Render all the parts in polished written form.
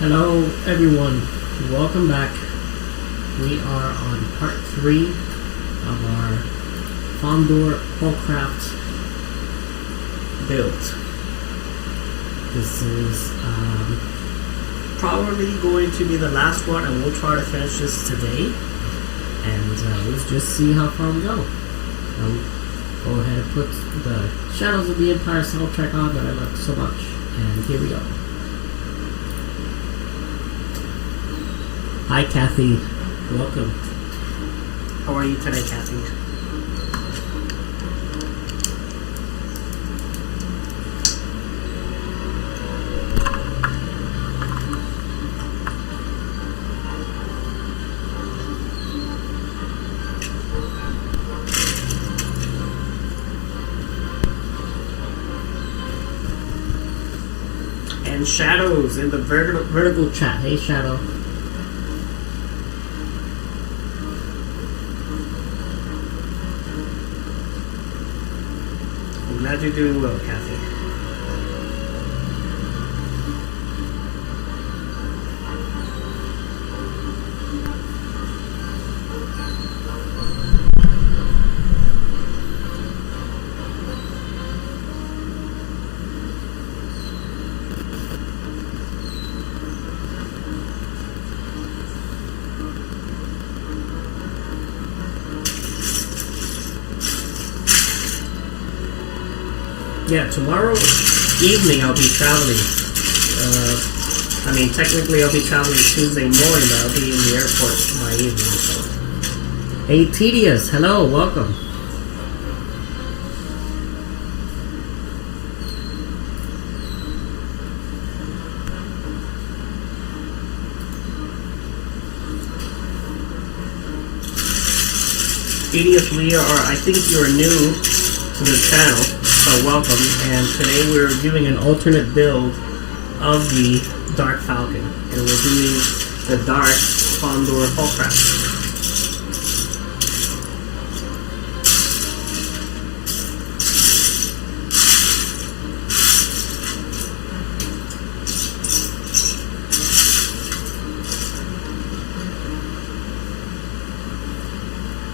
Hello everyone, welcome back. We are on part 3 of our Fondor Haulcraft build. This is probably going to be the last one, and we'll try to finish this today. And let's just see how far we go. I'll go ahead and put the Shadows of the Empire soundtrack on that I love so much, and here we go. Hi Kathy, welcome. How are you today, Kathy? And Shadows in the vertical Chat, hey Shadow. Glad you're doing well, Kathy. Yeah, tomorrow evening I'll be traveling. I mean, technically I'll be traveling Tuesday morning, but I'll be in the airport my evening. So. Hey, Tedious, hello, welcome. Tedious, I think you're new to the channel. So welcome, and today we're doing an alternate build of the Dark Falcon, and we're doing the Dark Fondor Haulcraft.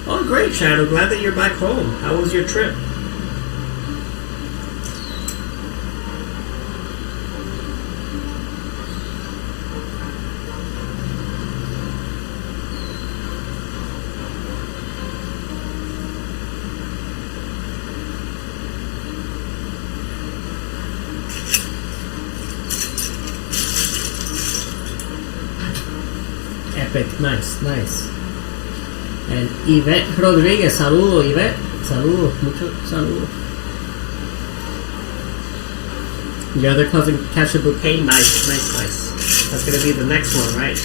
Oh great, Shadow, glad that you're back home. How was your trip? Epic, nice, nice. And Yvette Rodriguez, saludo Yvette, saludo, mucho saludo. Your other cousin catch a bouquet, nice, nice, nice. That's gonna be the next one, right?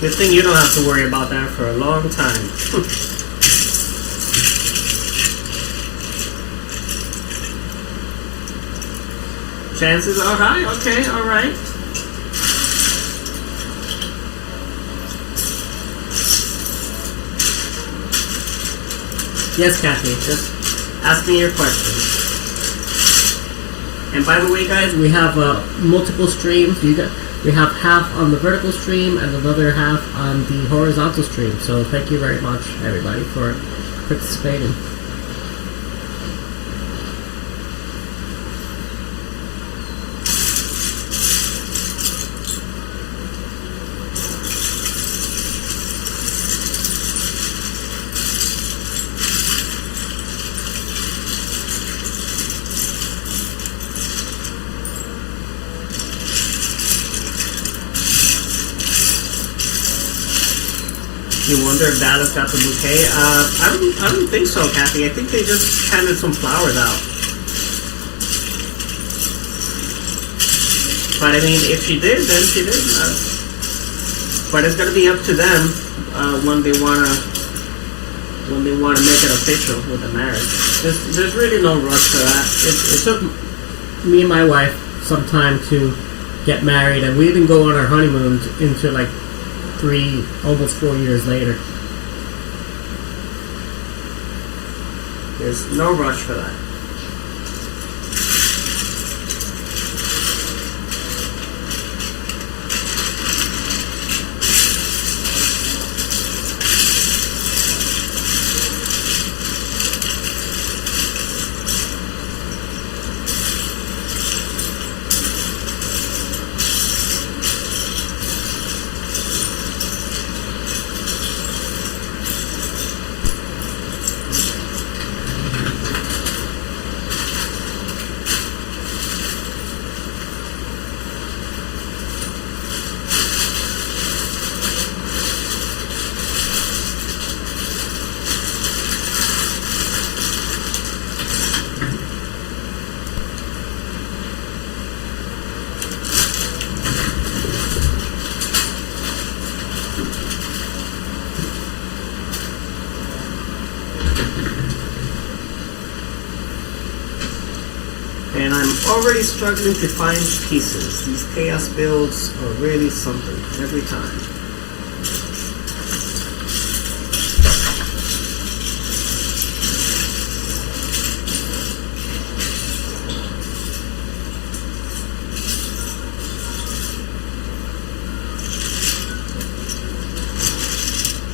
Good thing you don't have to worry about that for a long time. Chances are high. Okay, all right. Yes, Kathy. Just ask me your questions. And by the way, guys, we have multiple streams. We have half on the vertical stream and another half on the horizontal stream. So thank you very much, everybody, for participating. You wonder if Dallas got the bouquet? I don't think so, Kathy. I think they just handed some flowers out. But I mean, if she did, then she did. But it's gonna be up to them when they wanna make it official with the marriage. There's really no rush for that. It took me and my wife some time to get married, and we didn't go on our honeymoon until like almost 4 years later. There's no rush for that. And I'm already struggling to find pieces. These chaos builds are really something every time.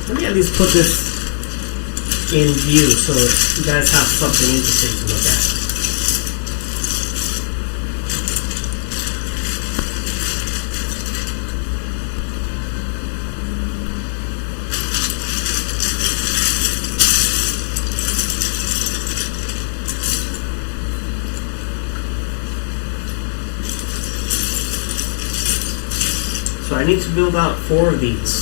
Let me at least put this in view so you guys have something interesting to look at. So I need to build out 4 of these.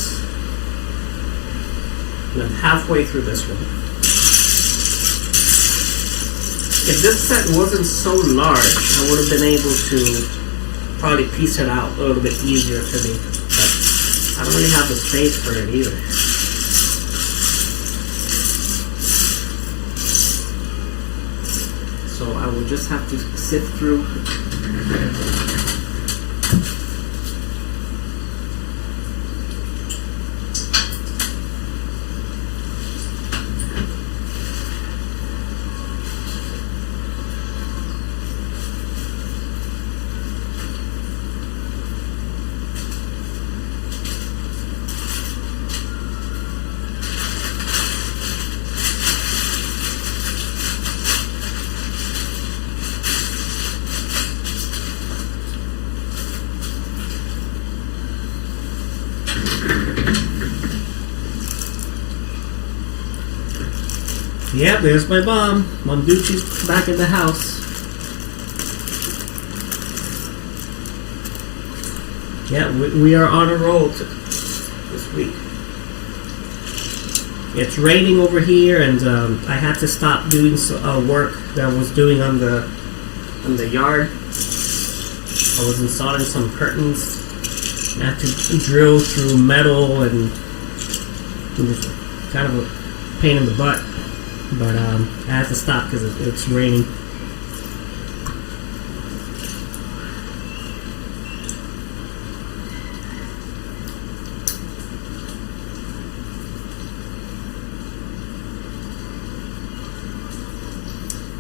And I'm halfway through this one. If this set wasn't so large, I would have been able to probably piece it out a little bit easier for me. But I don't really have the space for it either. So I will just have to sift through. Yep, there's my bomb. Monducci's back in the house. Yeah, we are on a roll this week. It's raining over here, and I had to stop doing work that I was doing on the yard. I was installing some curtains. I had to drill through metal, and it was kind of a pain in the butt. But I had to stop because it's raining.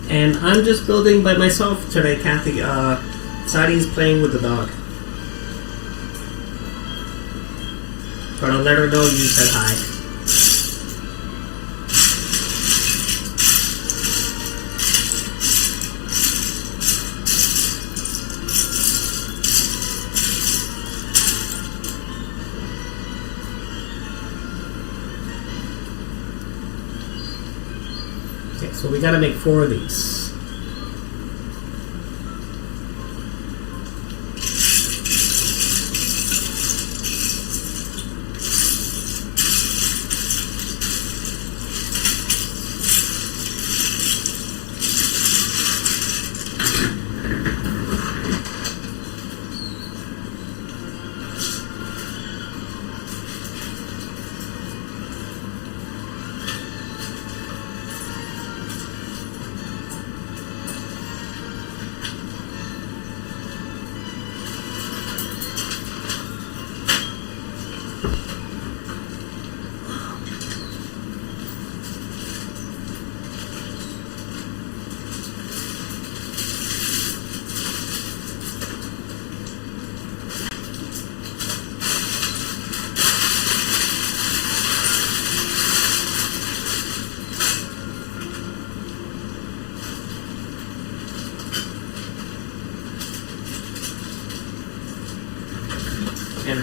And I'm just building by myself today, Kathy. Sadi's playing with the dog. But I'll let her know you said hi. So we got to make 4 of these.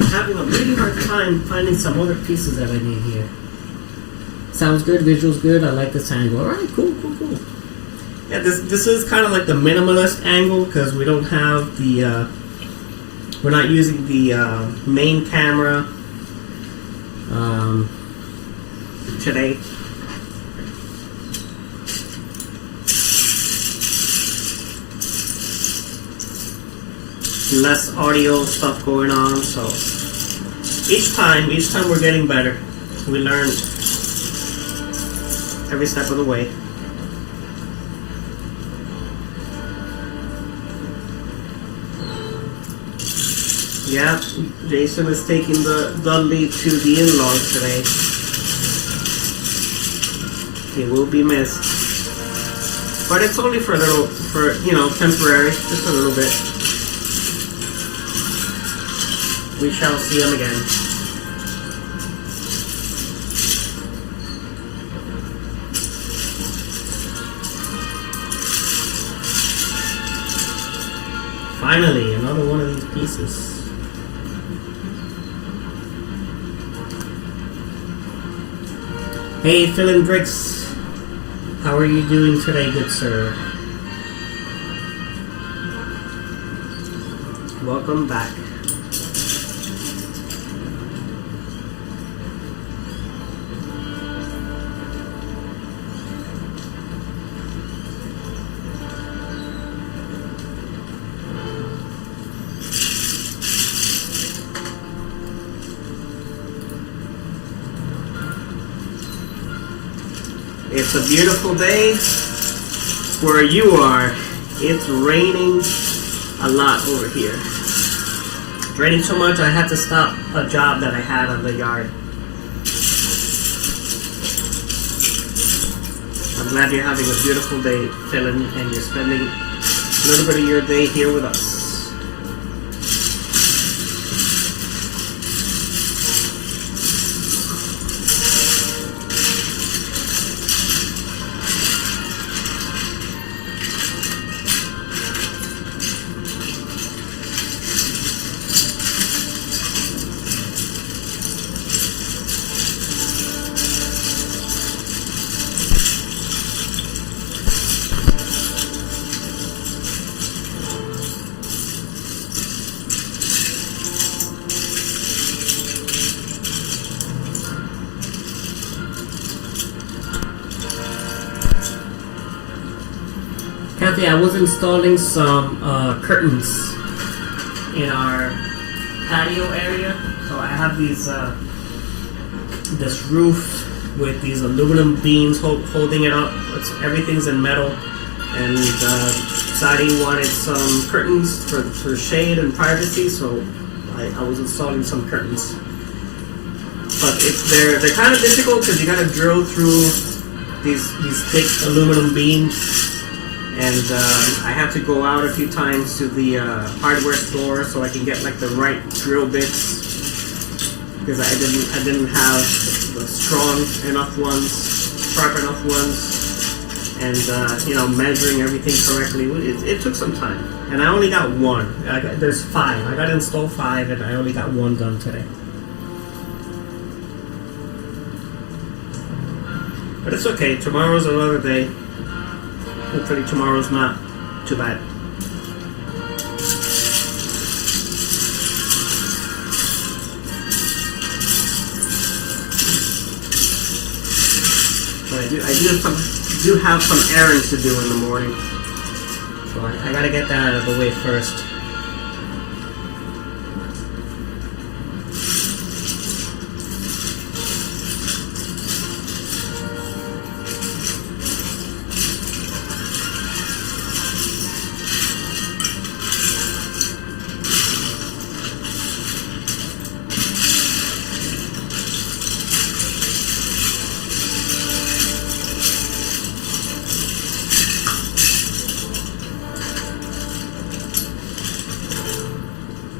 I'm having a really hard time finding some other pieces that I need here. Sounds good, visuals good, I like this angle. Alright, cool. Yeah, this is kind of like the minimalist angle because we don't have the, we're not using the main camera today. Less audio stuff going on, so each time we're getting better. We learn every step of the way. Yeah, Jason is taking the lead to the in-laws today. He will be missed, but it's only for temporary, just a little bit. We shall see him again. Finally, another one of these pieces. Hey, Phil Bricks. How are you doing today, good sir? Welcome back. It's a beautiful day where you are. It's raining a lot over here. It's raining so much I had to stop a job that I had on the yard. I'm glad you're having a beautiful day, Phil, and you're spending a little bit of your day here with us. Kathy, I was installing some curtains in our patio area. So I have these this roof with these aluminum beams holding it up. Everything's in metal, and Sadie wanted some curtains for shade and privacy, so I was installing some curtains. But they're kind of difficult because you got to drill through these thick aluminum beams. And I had to go out a few times to the hardware store so I can get like the right drill bits, because I didn't have the strong enough ones, sharp enough ones, and measuring everything correctly. It took some time, and I only got one. There's 5. I got to install 5, and I only got 1 done today. But it's okay. Tomorrow's another day. Hopefully tomorrow's not too bad. But I do have some errands to do in the morning, so I gotta get that out of the way first.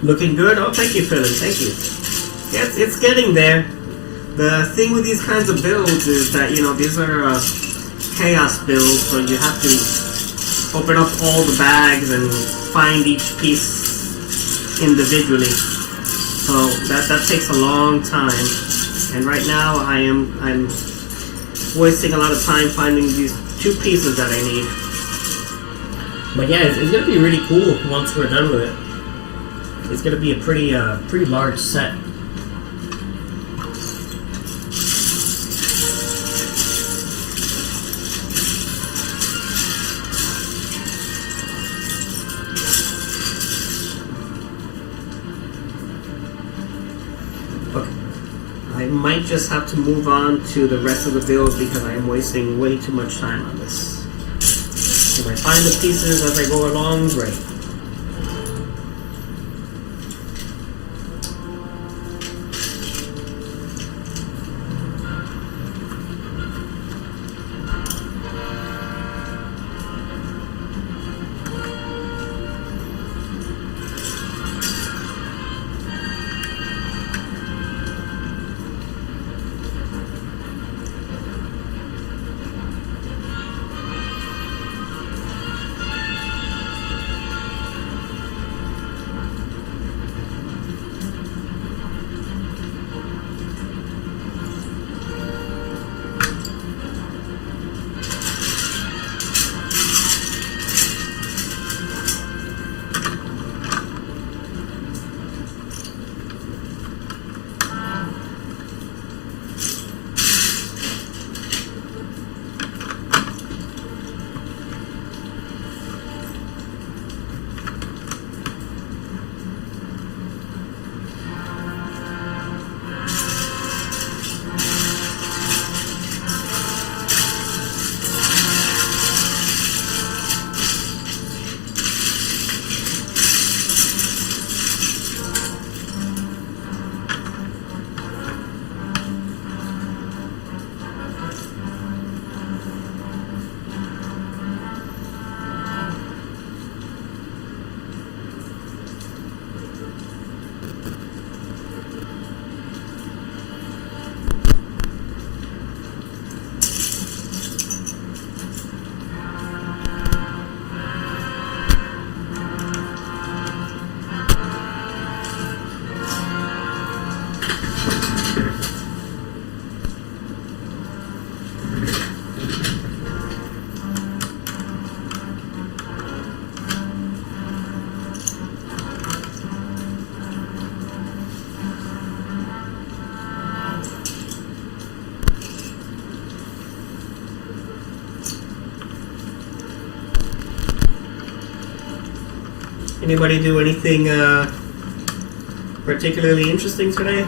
Looking good? Oh, thank you, Philip. Thank you. Yeah, it's getting there. The thing with these kinds of builds is that, these are chaos builds, so you have to open up all the bags and find each piece individually. So that takes a long time. And right now I'm wasting a lot of time finding these 2 pieces that I need. But yeah, it's gonna be really cool once we're done with it. It's gonna be a pretty large set. Okay, I might just have to move on to the rest of the build because I am wasting way too much time on this. If I find the pieces as I go along, great. Anybody do anything particularly interesting today?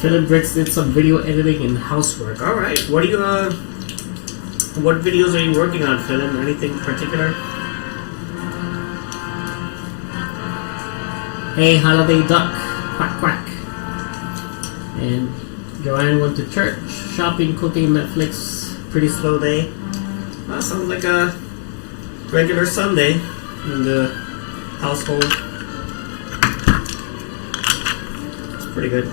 Philip Briggs did some video editing and housework. All right, what videos are you working on, Philip? Anything particular? Hey, holiday duck, quack quack. And Joanne went to church, shopping, cooking, Netflix. Pretty slow day. That sounds like a regular Sunday in the household. It's pretty good.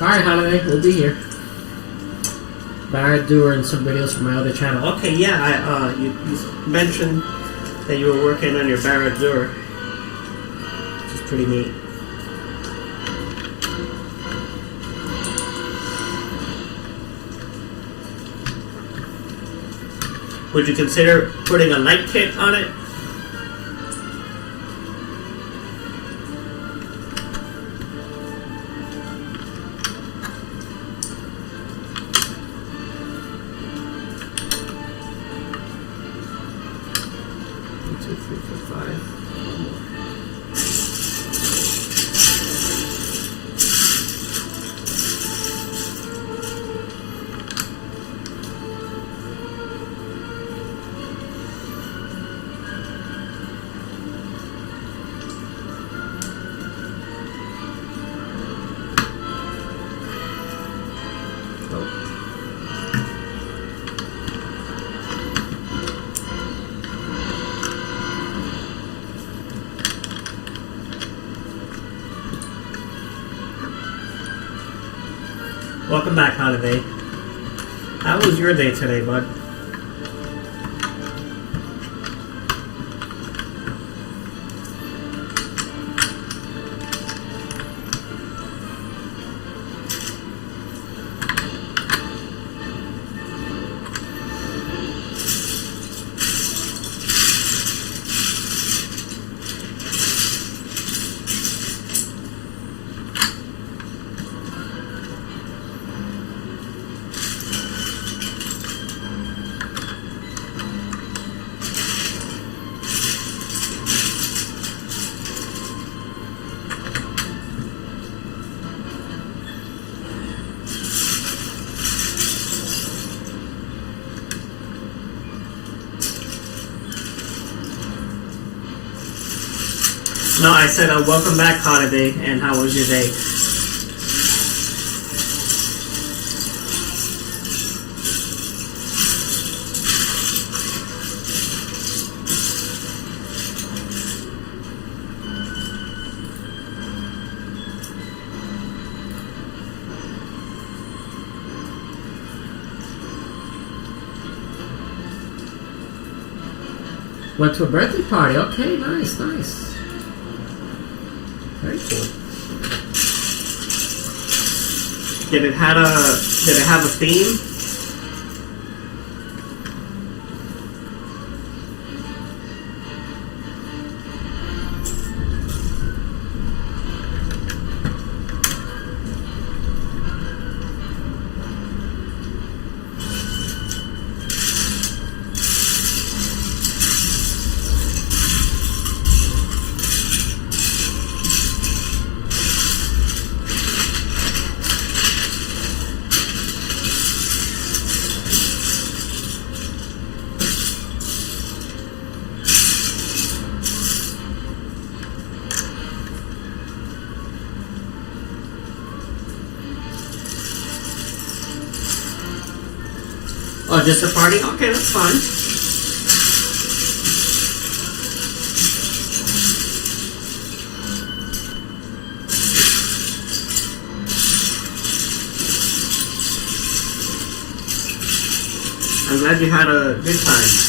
Alright, Holiday, we'll be here. Barrett doing and some videos from my other channel. Okay, yeah, you mentioned that you were working on your Barrett Dur, which is pretty neat. Would you consider putting a light kit on it? Welcome back, Holiday. How was your day today, bud? No, I said welcome back, Holiday, and how was your day? Went to a birthday party. Okay, nice, nice. Very cool. Did it have a theme? Oh, just a party? Okay, that's fine. I'm glad you had a good time.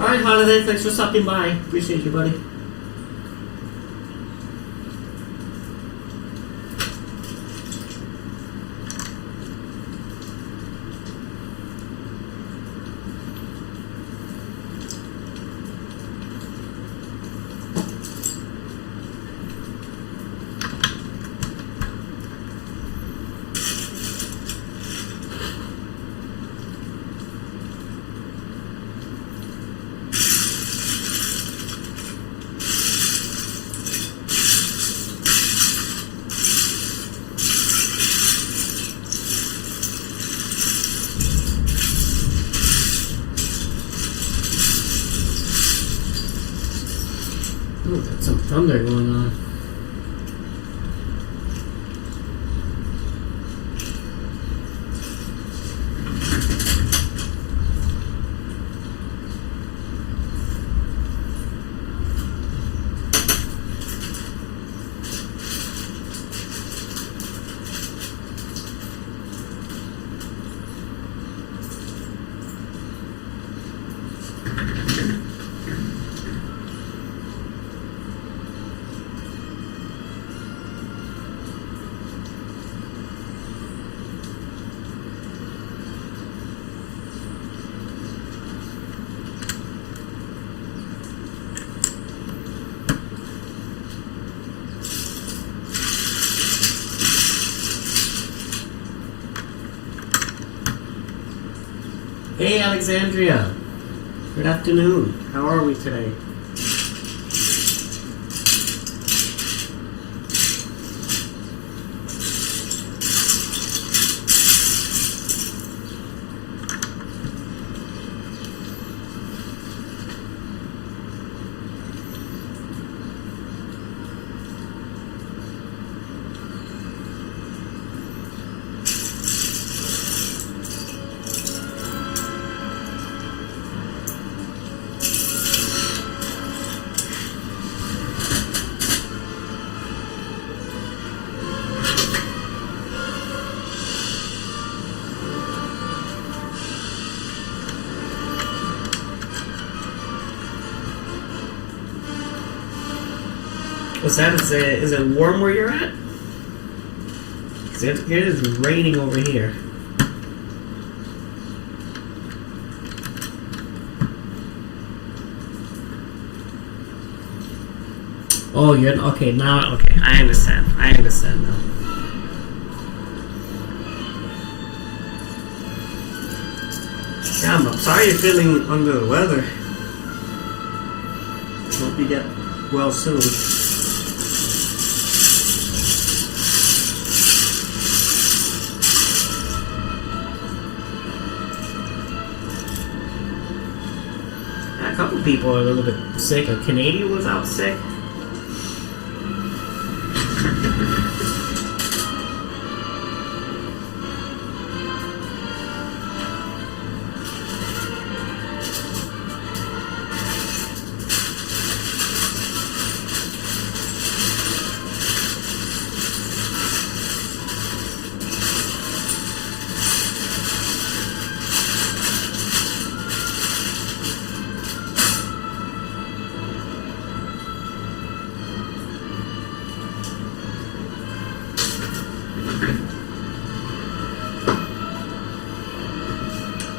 Alright, Holiday, thanks for stopping by. Appreciate you, buddy. Ooh, there's some thunder going on. Hey, Alexandria. Good afternoon. How are we today? What's that? Is it warm where you're at? 'Cause it is raining over here. Oh, you're okay now. Okay, I understand. I understand now. Yeah, I'm sorry you're feeling under the weather. Hope you get well soon. A couple people are a little bit sick. A Canadian was out sick.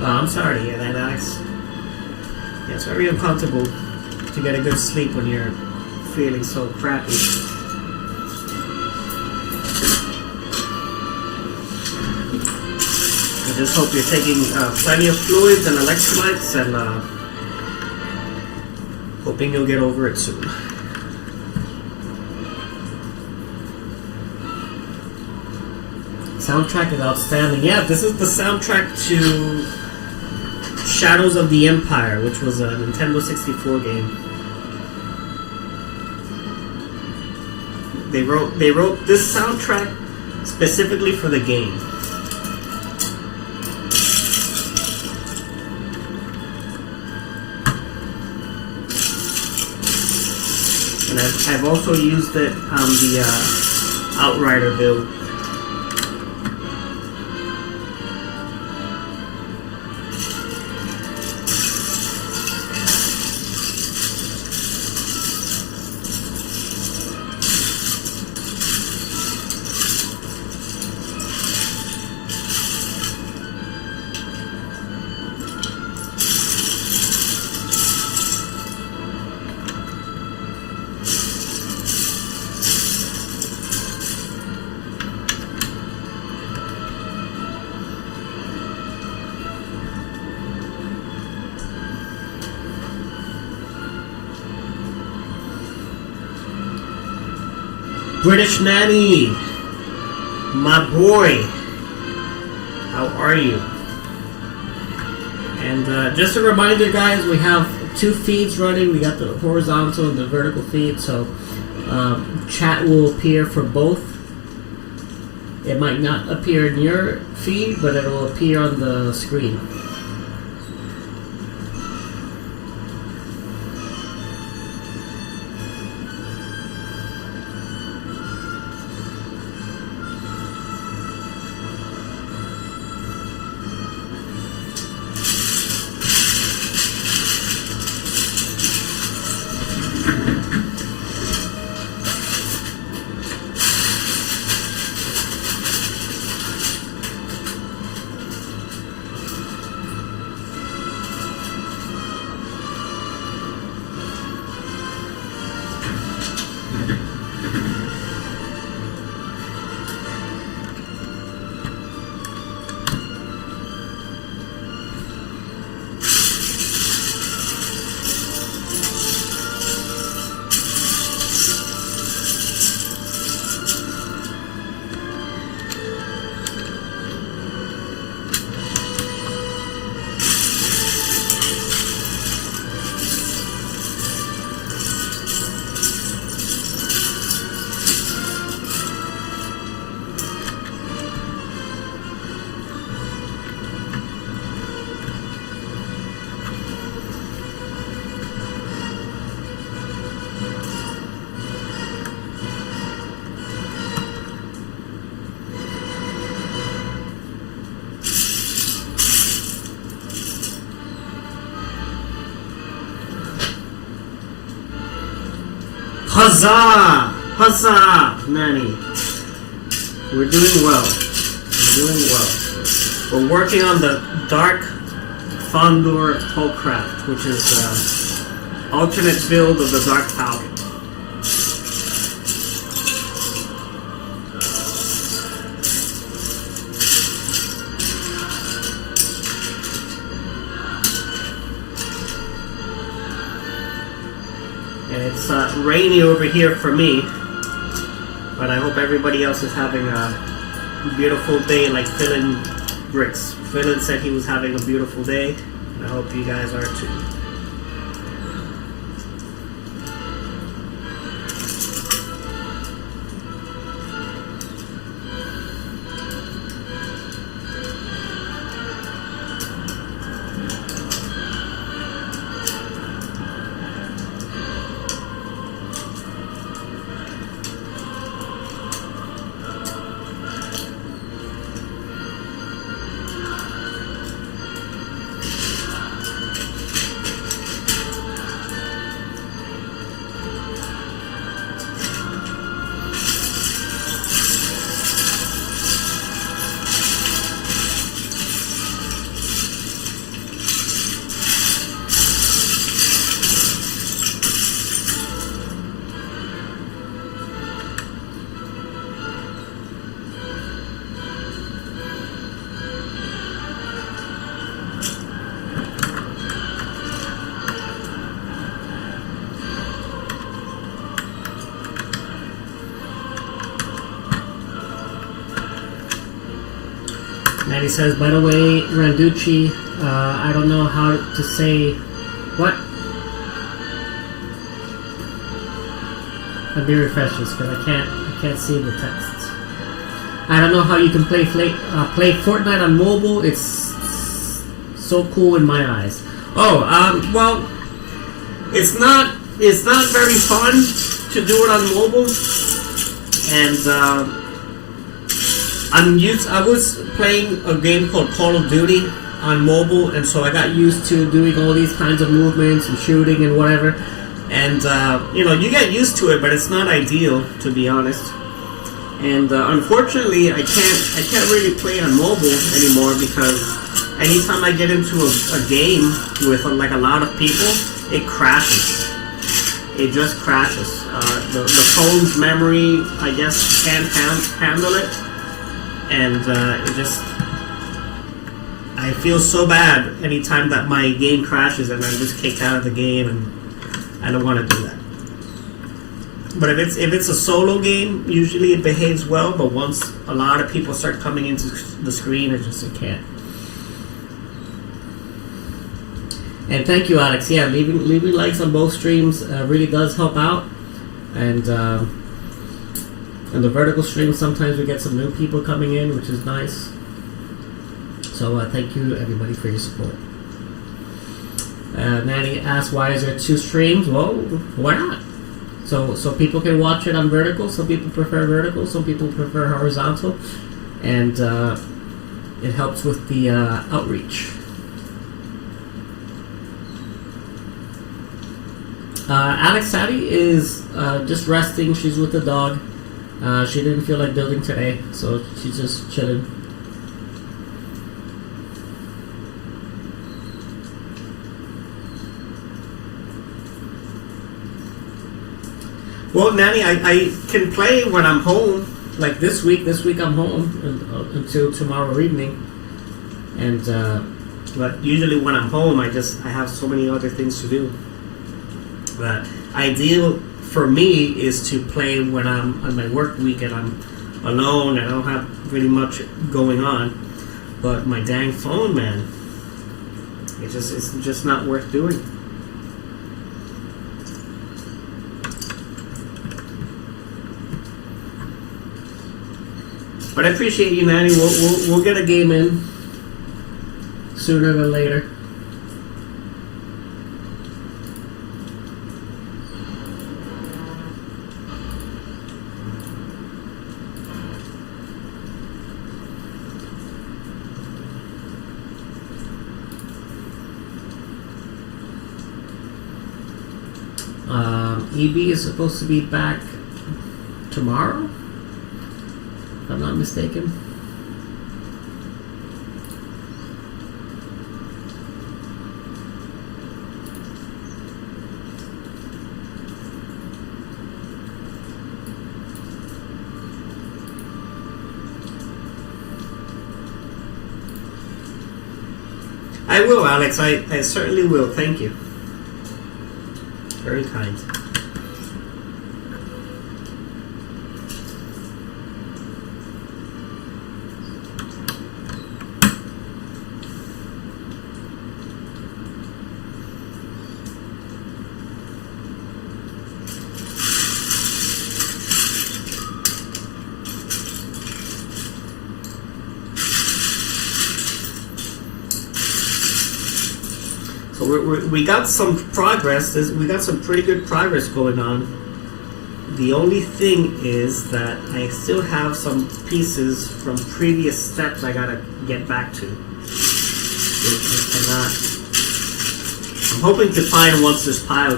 Oh, I'm sorry to hear that, Alex. Yeah, it's very uncomfortable to get a good sleep when you're feeling so crappy. I just hope you're taking plenty of fluids and electrolytes and hoping you'll get over it soon. Soundtrack is outstanding. Yeah, this is the soundtrack to Shadows of the Empire, which was a Nintendo 64 game. They wrote this soundtrack specifically for the game. And I've also used it on the Outrider build. British Nanny, my boy, how are you? And just a reminder, guys, we have 2 feeds running. We got the horizontal and the vertical feed, so chat will appear for both. It might not appear in your feed, but it will appear on the screen. Huzzah! Huzzah, Nanny! We're doing well. We're doing well. We're working on the dark Fondor Haulcraft, which is alternate build of the dark powder. And it's rainy over here for me, but I hope everybody else is having a beautiful day like Philin Bricks. Philin said he was having a beautiful day, and I hope you guys are too. And he says, by the way, Randucci, I don't know how to say what. Let me refresh this because I can't see the texts. I don't know how you can play Fortnite on mobile. It's so cool in my eyes. Oh, well, it's not very fun to do it on mobile, and I was playing a game called Call of Duty on mobile, and so I got used to doing all these kinds of movements and shooting and whatever. And you know, you get used to it, but it's not ideal, to be honest. And unfortunately, I can't really play on mobile anymore because anytime I get into a game with like a lot of people, it crashes. It just crashes. The phone's memory, I guess, can't handle it. And I feel so bad anytime that my game crashes and I'm just kicked out of the game, and I don't want to do that. But if it's a solo game, usually it behaves well. But once a lot of people start coming into the screen, it can't. And thank you, Alex. Yeah, leaving likes on both streams really does help out. And the vertical stream, sometimes we get some new people coming in, which is nice. So thank you, everybody, for your support. Nanny asked, why is there 2 streams? Well, why not? So people can watch it on vertical. Some people prefer vertical. Some people prefer horizontal. And it helps with the outreach. Alex Sadie is just resting. She's with the dog. She didn't feel like building today, so she's just chilling. Well, Nanny, I can play when I'm home. Like this week I'm home until tomorrow evening. And but usually when I'm home, I have so many other things to do. But ideal for me is to play when I'm on my work week and I'm alone and I don't have really much going on. But my dang phone, man, it's just not worth doing. But I appreciate you, Nanny. We'll get a game in sooner than later. EB is supposed to be back tomorrow, if I'm not mistaken. I will, Alex. I certainly will. Thank you. Very kind. We got some progress. We got some pretty good progress going on. The only thing is that I still have some pieces from previous steps I gotta get back to. I'm hoping to find once this pile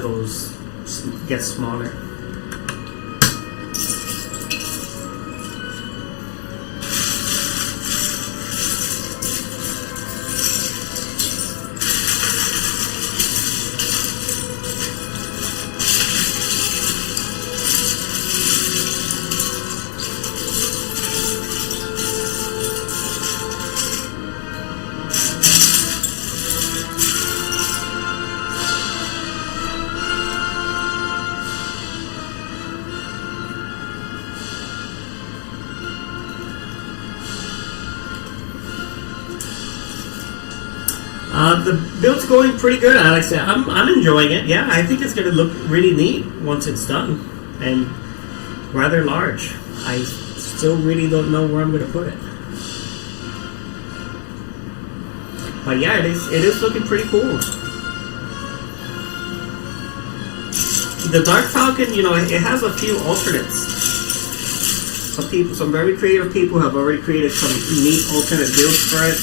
gets smaller. The build's going pretty good, Alex. I'm enjoying it. Yeah, I think it's going to look really neat once it's done, and rather large. I still really don't know where I'm going to put it, but yeah, it is looking pretty cool. The Dark Falcon, it has a few alternates. Some very creative people have already created some neat alternate builds for it.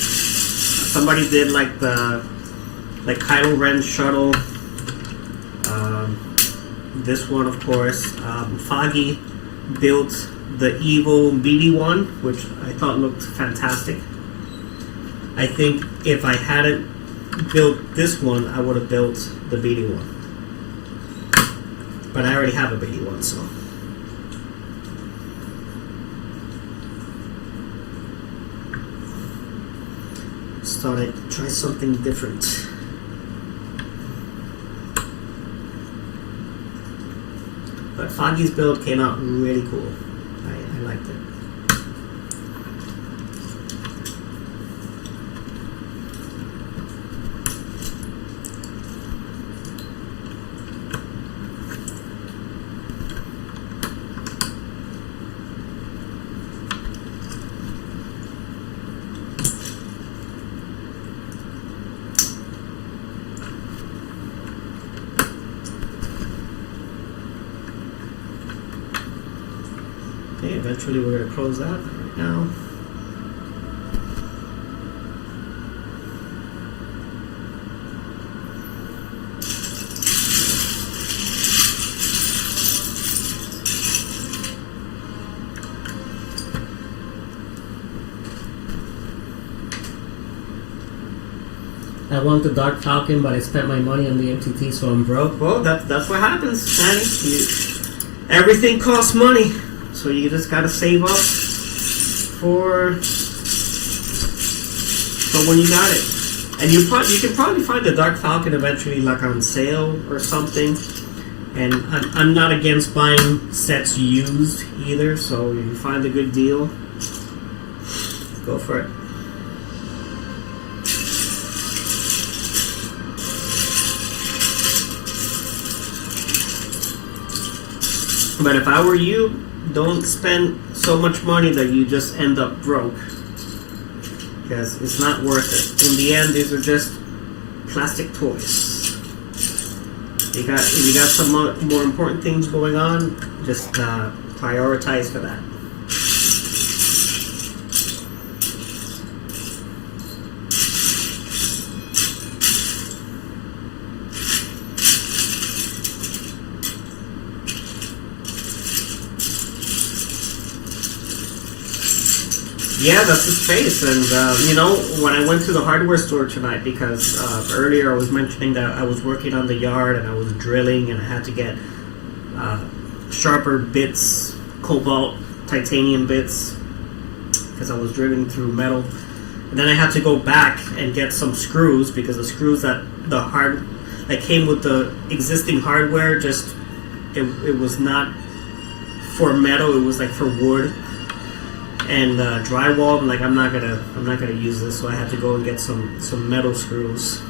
Somebody did like Kylo Ren's shuttle. This one, of course. Foggy built the evil BD1, which I thought looked fantastic. I think if I hadn't built this one, I would have built the BD1. But I already have a BD1, so. Thought I'd try something different. But Foggy's build came out really cool. I liked it. Okay, eventually we're going to close that right now. I want the Dark Falcon, but I spent my money on the MTT, so I'm broke. Well, that's what happens, Danny. Everything costs money. So you just gotta save up for when you got it, and you can probably find the Dark Falcon eventually, like on sale or something. And I'm not against buying sets used either. So if you find a good deal, go for it. But if I were you, don't spend so much money that you just end up broke, because it's not worth it. In the end, these are just plastic toys. If you got some more important things going on, just prioritize for that. Yeah, that's the space. And, when I went to the hardware store tonight, because earlier I was mentioning that I was working on the yard and I was drilling and I had to get sharper bits, cobalt, titanium bits, because I was drilling through metal. And then I had to go back and get some screws, because the screws that came with the existing hardware, it was not for metal, it was like for wood. And drywall, I'm not gonna use this, so I had to go and get some metal screws.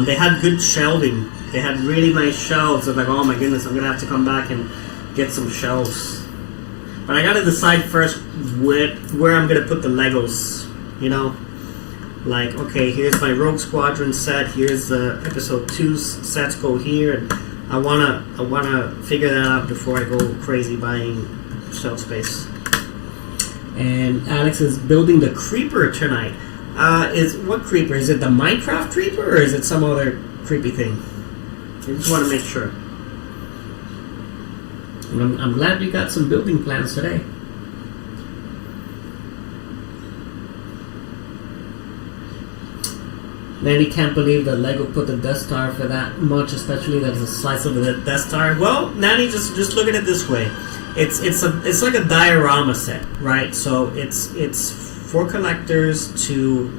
They had good shelving. They had really nice shelves. I'm like, oh my goodness, I'm gonna have to come back and get some shelves. But I gotta decide first where I'm gonna put the Legos. Like, okay, here's my Rogue Squadron set. Here's the Episode 2 sets go here, and I wanna figure that out before I go crazy buying shelf space. And Alex is building the creeper tonight. What creeper? Is it the Minecraft creeper, or is it some other creepy thing? I just want to make sure. And I'm glad we got some building plans today. Nanny can't believe that Lego put the Death Star for that much, especially that it's a slice of the Death Star. Well, Nanny, just look at it this way. It's like a diorama set, right? So it's for collectors to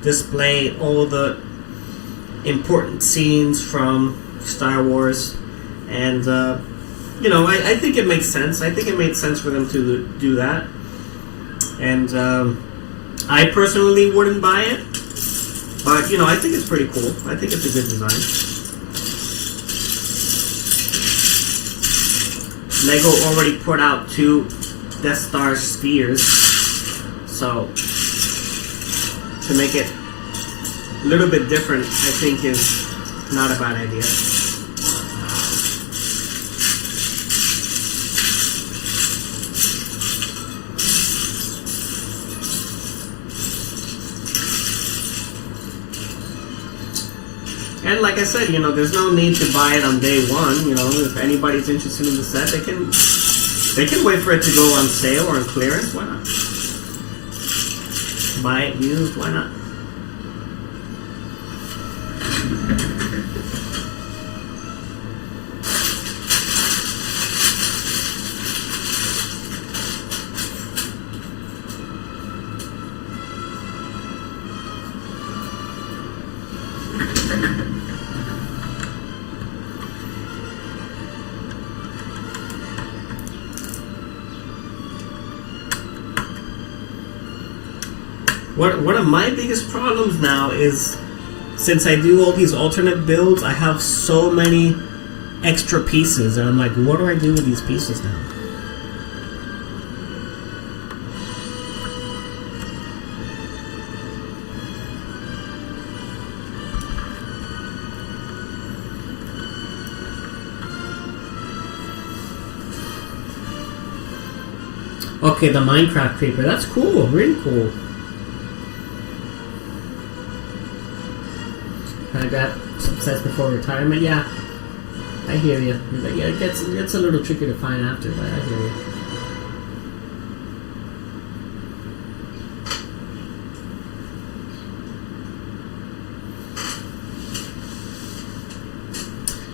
display all the important scenes from Star Wars, and I think it makes sense. I think it made sense for them to do that, and I personally wouldn't buy it, but I think it's pretty cool. I think it's a good design. Lego already put out 2 Death Star spheres, so to make it a little bit different, I think is not a bad idea. And like I said, there's no need to buy it on day one. If anybody's interested in the set, they can wait for it to go on sale or on clearance. Why not? Buy it used. Why not? One of my biggest problems now is, since I do all these alternate builds, I have so many extra pieces, and I'm like, what do I do with these pieces now? Okay, the Minecraft creeper. That's cool. Really cool. I got some sets before retirement. Yeah, I hear you. Yeah, it gets a little tricky to find after, but I hear you.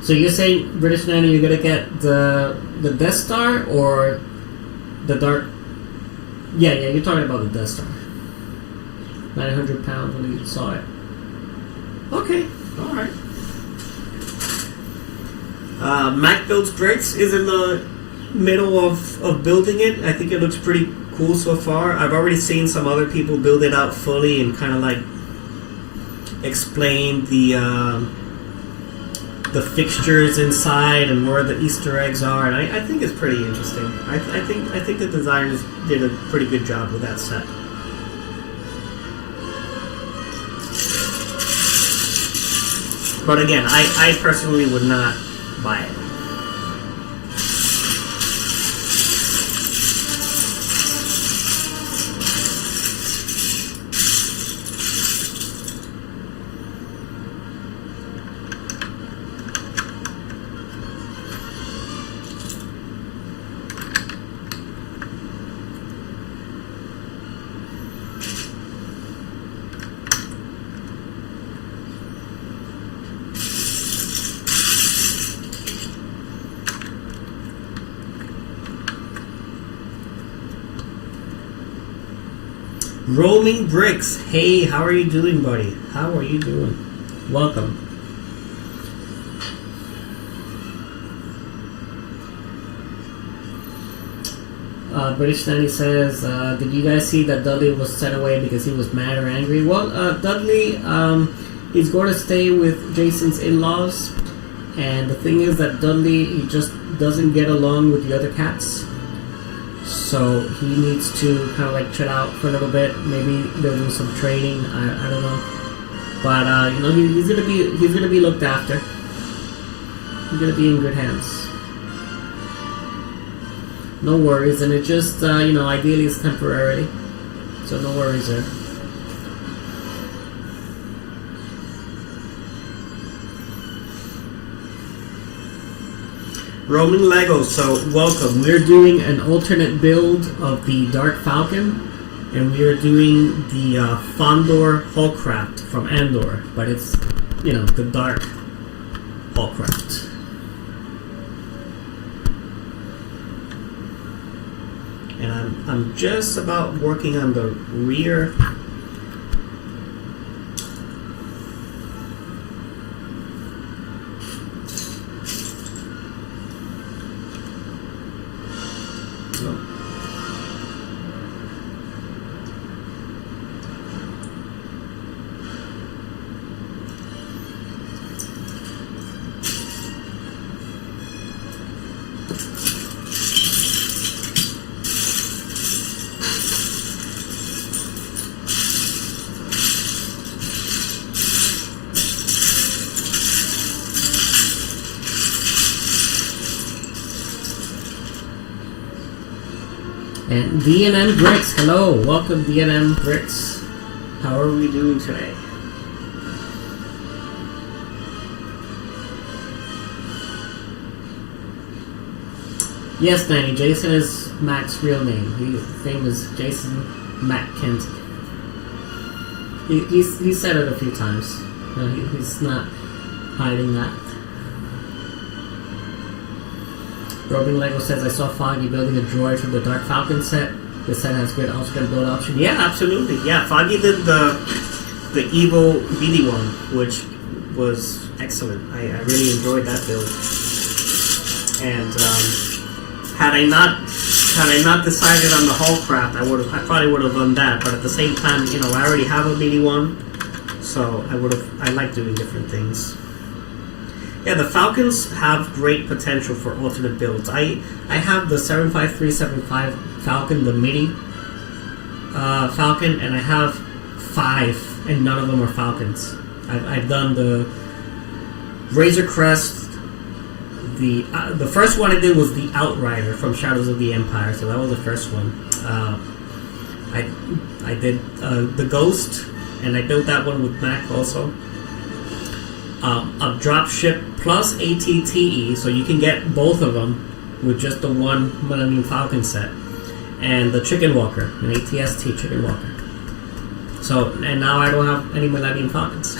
So you're saying, British Nanny, you're gonna get the Death Star or the Dark? Yeah, you're talking about the Death Star. 900 pounds when you saw it. Okay, alright. Mac Builds Bricks is in the middle of building it. I think it looks pretty cool so far. I've already seen some other people build it out fully and kind of like explain the fixtures inside and where the Easter eggs are, and I think it's pretty interesting. I think the designers did a pretty good job with that set. But again, I personally would not buy it. Roaming Bricks, hey, how are you doing, buddy? How are you doing? Welcome. British Nanny says, did you guys see that Dudley was sent away because he was mad or angry? Well, Dudley is going to stay with Jason's in-laws, and the thing is that Dudley, he just doesn't get along with the other cats. So he needs to kind of like chill out for a little bit. Maybe they'll do some training. I don't know, but you know, he's gonna be looked after. He's gonna be in good hands. No worries, and it just you know, ideally it's temporarily, so no worries there. Roman Legos, so welcome. We're doing an alternate build of the Dark Falcon, and we are doing the Fondor Haulcraft from Andor, but it's, you know, the Dark Haulcraft. And I'm just about working on the rear. And D&M Bricks, hello, welcome D&M Bricks. How are we doing today? Yes, Danny, Jason is Mac's real name. His name is Jason Mac Kent. He said it a few times. No, he's not hiding that. Robin Lego says, I saw Foggy building a droid from the Dark Falcon set. This set has good alternate build option. Yeah, absolutely. Yeah, Foggy did the evil BD one, which was excellent. I really enjoyed that build. And had I not Had I not decided on the Haulcraft, I probably would have done that. But at the same time, you know, I already have a BD1, so I like doing different things. Yeah, the Falcons have great potential for alternate builds. I have the 75375 Falcon, the mini Falcon, and I have 5, and none of them are Falcons. I've done the Razor Crest. The first one I did was the Outrider from Shadows of the Empire, so that was the first one. I did the Ghost, and I built that one with Mac also. A Dropship plus ATTE, so you can get both of them with just the one Millennium Falcon set, and the Chicken Walker, an ATST Chicken Walker. So, and now I don't have any Millennium Falcons.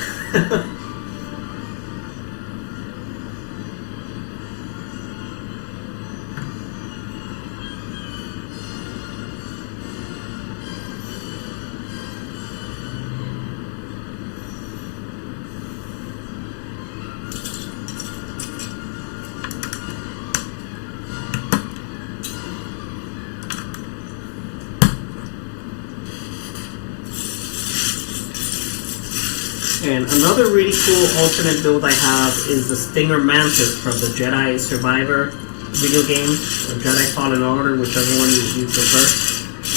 And another really cool alternate build I have is the Stinger Mantis from the Jedi Survivor video game, or Jedi Fallen Order, whichever one you prefer.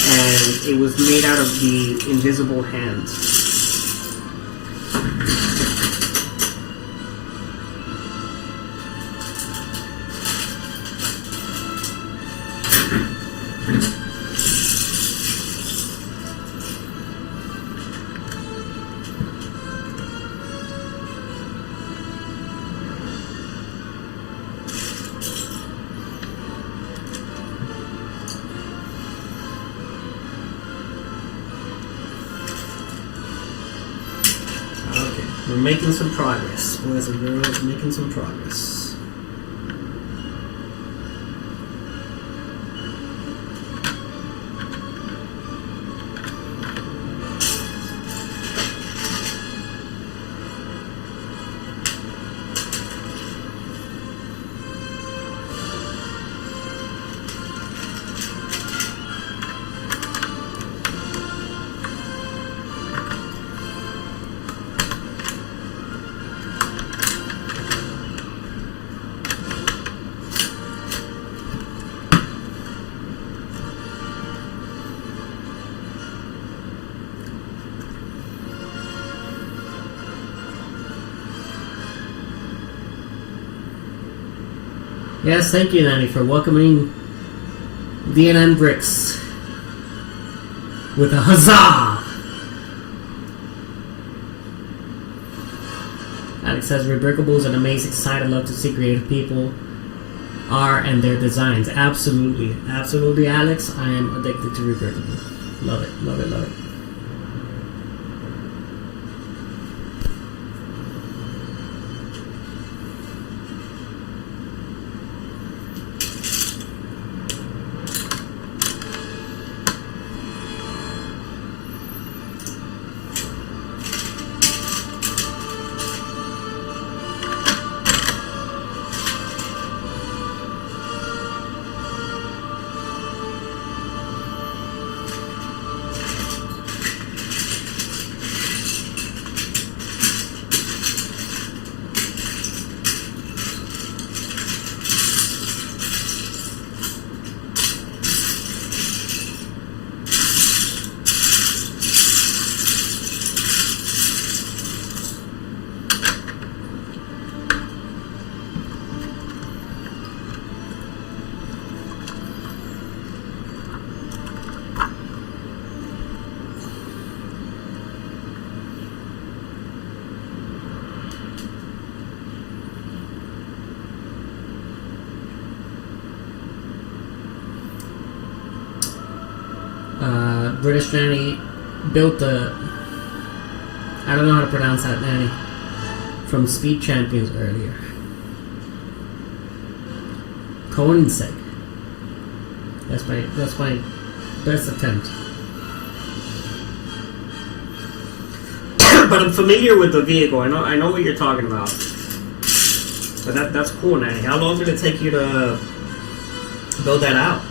And it was made out of the Invisible Hand. We're making some progress, boys and girls, making some progress. Yes, thank you, Nanny, for welcoming DNN Bricks with a huzzah! Alex says, Rebreakable is an amazing site. I love to see creative people are and their designs. Absolutely. Absolutely, Alex. I am addicted to Rebreakable. Love it, love it, love it. British Nanny built the, I don't know how to pronounce that, Nanny, from Speed Champions earlier. Koenigsegg. That's my best attempt. But I'm familiar with the vehicle. I know what you're talking about. But that's cool, Nanny. How long did it take you to build that out?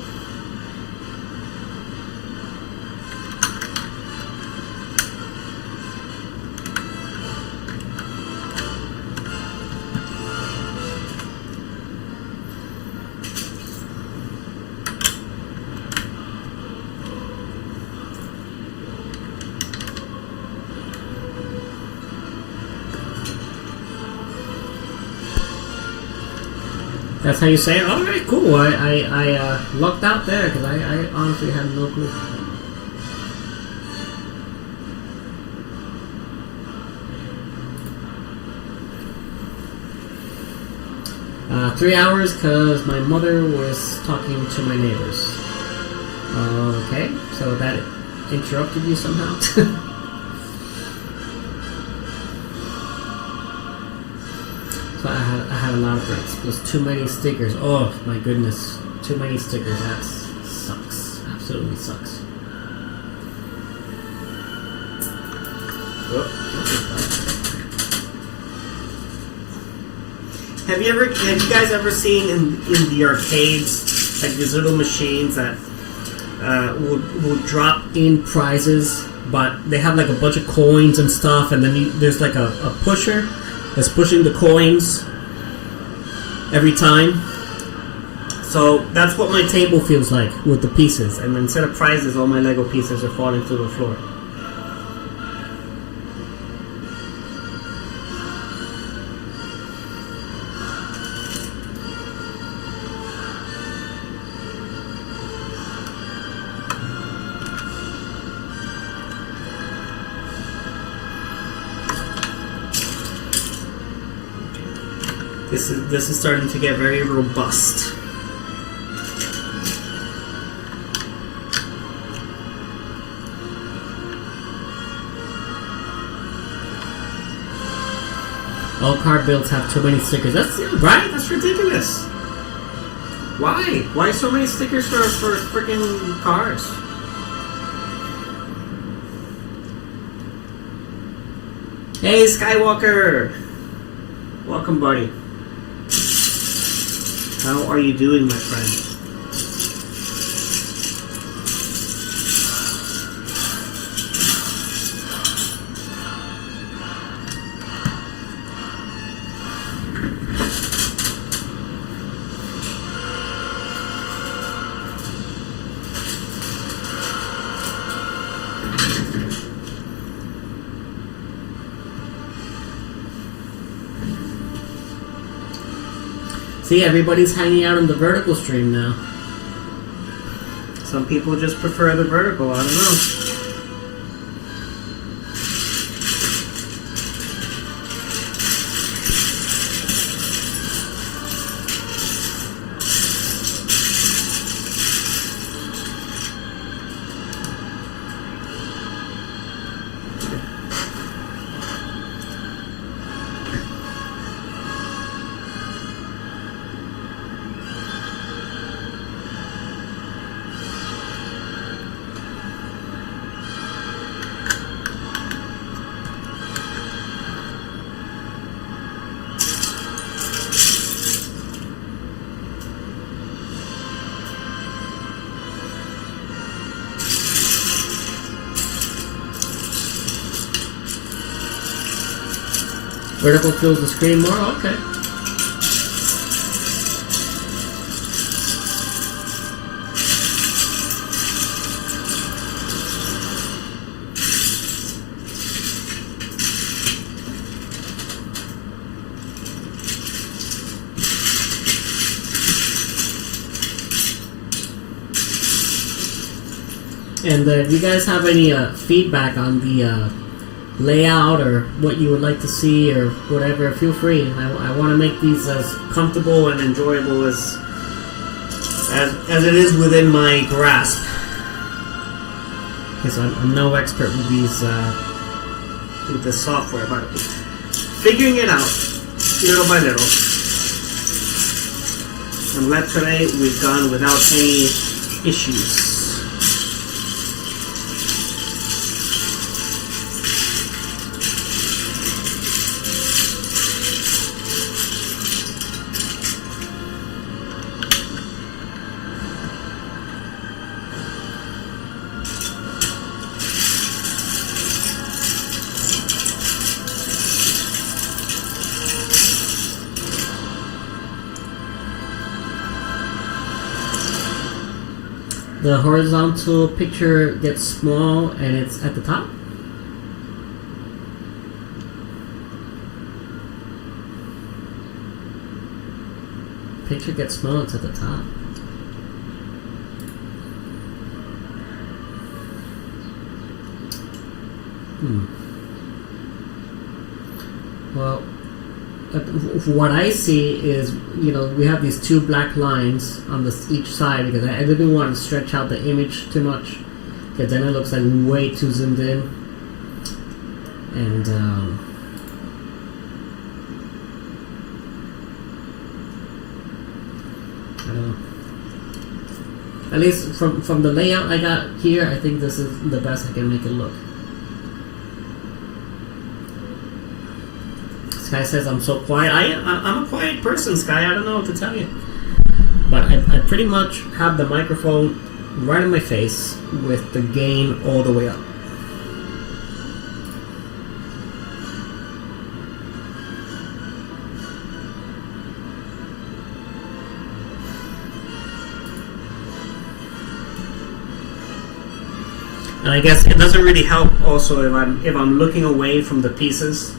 That's how you say it? Alright, cool. I lucked out there because I honestly had no clue. Uh, 3 hours because my mother was talking to my neighbors. Okay, so that interrupted you somehow? So I had a lot of breaks. Plus too many stickers. Oh my goodness. Too many stickers. That sucks. Absolutely sucks. Have you guys ever seen in the arcades like these little machines that will drop In prizes, but they have like a bunch of coins and stuff, and then there's like a pusher that's pushing the coins every time. So that's what my table feels like with the pieces, and instead of prizes, all my Lego pieces are falling to the floor. This is starting to get very robust. All car builds have too many stickers. That's right. That's ridiculous. Why? Why so many stickers for freaking cars? Hey, Skywalker. Welcome, buddy. How are you doing, my friend? See, everybody's hanging out on the vertical stream now. Some people just prefer the vertical, I don't know. Vertical fills the screen more? Okay. And if you guys have any feedback on the layout or what you would like to see or whatever, feel free. I want to make these as comfortable and enjoyable as it is within my grasp. Because I'm no expert with these with this software, but figuring it out little by little. I'm glad today we've gone without any issues. The horizontal picture gets small and it's at the top. picture gets small, it's at the top. Well, what I see is, you know, we have these two black lines on each side because I didn't want to stretch out the image too much, because then it looks like way too zoomed in. And I don't know. At least from the layout I got here, I think this is the best I can make it look. Sky says I'm so quiet. I'm a quiet person, Sky. I don't know what to tell you. But I pretty much have the microphone right in my face with the gain all the way up. And I guess it doesn't really help also if I'm looking away from the pieces.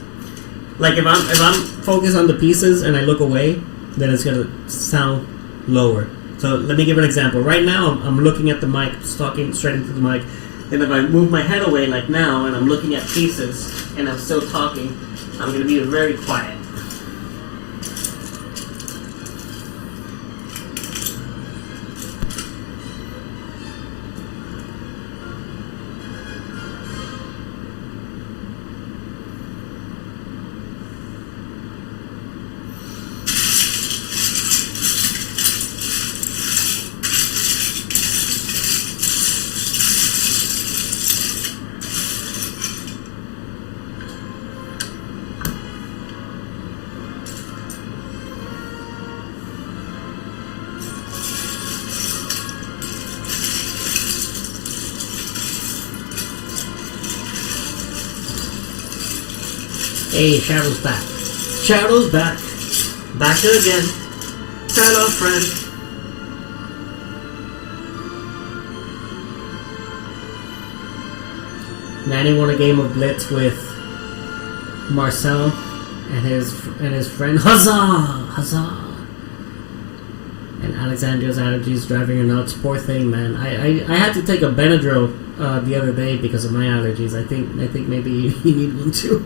Like if I'm focused on the pieces and I look away, then it's gonna sound lower. So let me give an example. Right now I'm looking at the mic, talking straight into the mic. Then if I move my head away like now and I'm looking at pieces and I'm still talking, I'm gonna be very quiet. Hey, Shadow's back. Shadow's back. Back again. Hello, friend. Manny won a game of Blitz with Marcel and his friend. Huzzah! Huzzah! And Alexandra's allergies driving her nuts. Poor thing, man. I had to take a Benadryl the other day because of my allergies. I think maybe you need one too.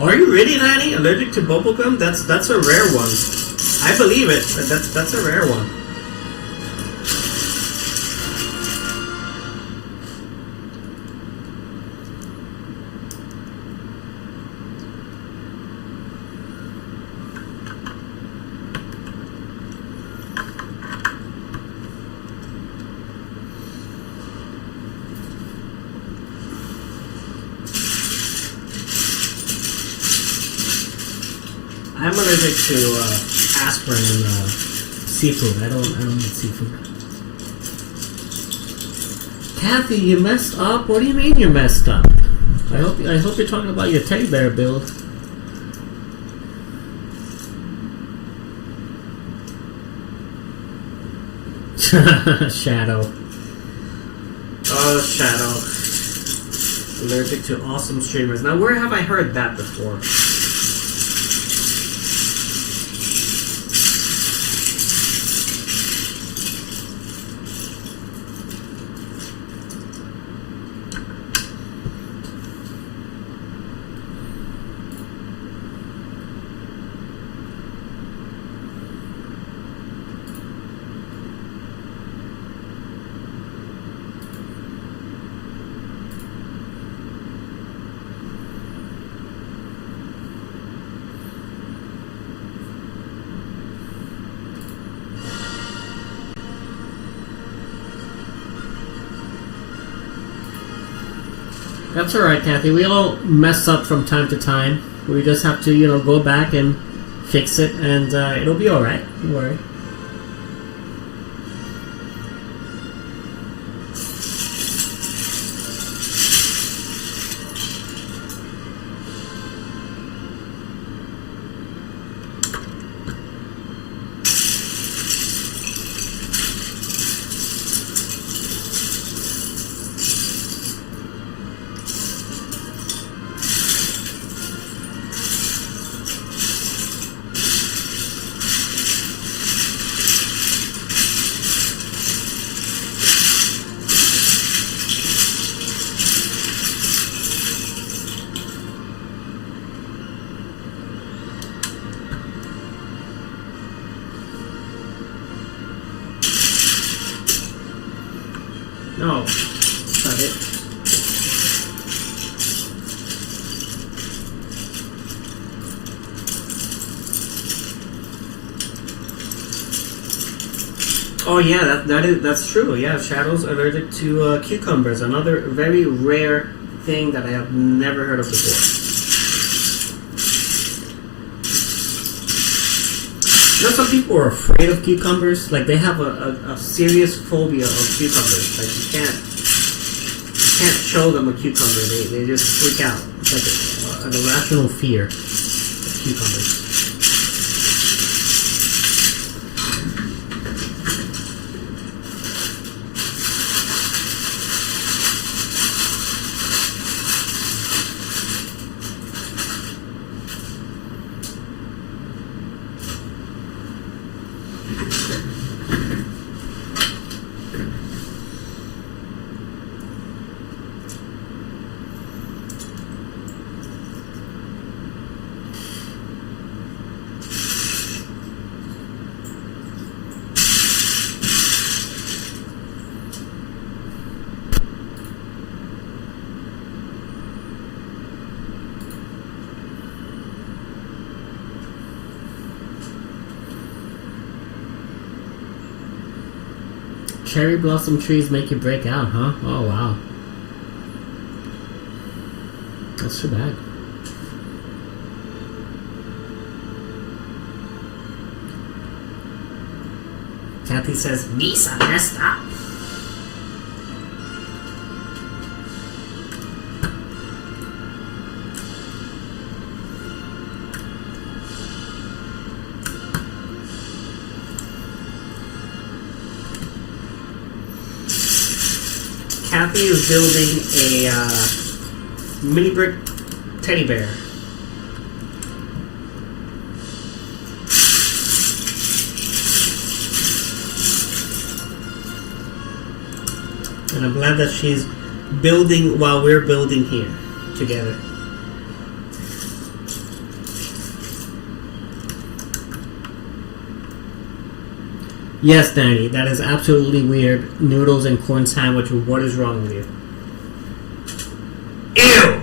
Are you really, Nanny, allergic to bubblegum? That's a rare one. I believe it, but that's a rare one. I'm allergic to aspirin and seafood. I don't eat seafood. Kathy, you messed up? What do you mean you messed up? I hope you're talking about your teddy bear build. Shadow. Oh, Shadow. Allergic to awesome streamers. Now, where have I heard that before? That's alright, Kathy. We all mess up from time to time. We just have to, go back and fix it, and it'll be alright. Don't worry. No, that's not it. Oh yeah, that's true. Yeah, Shadow's allergic to cucumbers. Another very rare thing that I have never heard of before. You know, some people are afraid of cucumbers. Like, they have a serious phobia of cucumbers. Like, you can't show them a cucumber. They just freak out. It's like an irrational fear of cucumbers. Cherry blossom trees make you break out, huh? Oh, wow. That's too bad. Kathy says, Misa messed up. Kathy is building a mini brick teddy bear. And I'm glad that she's building while we're building here together. Yes, Danny, that is absolutely weird. Noodles and corn sandwich. What is wrong with you? Ew!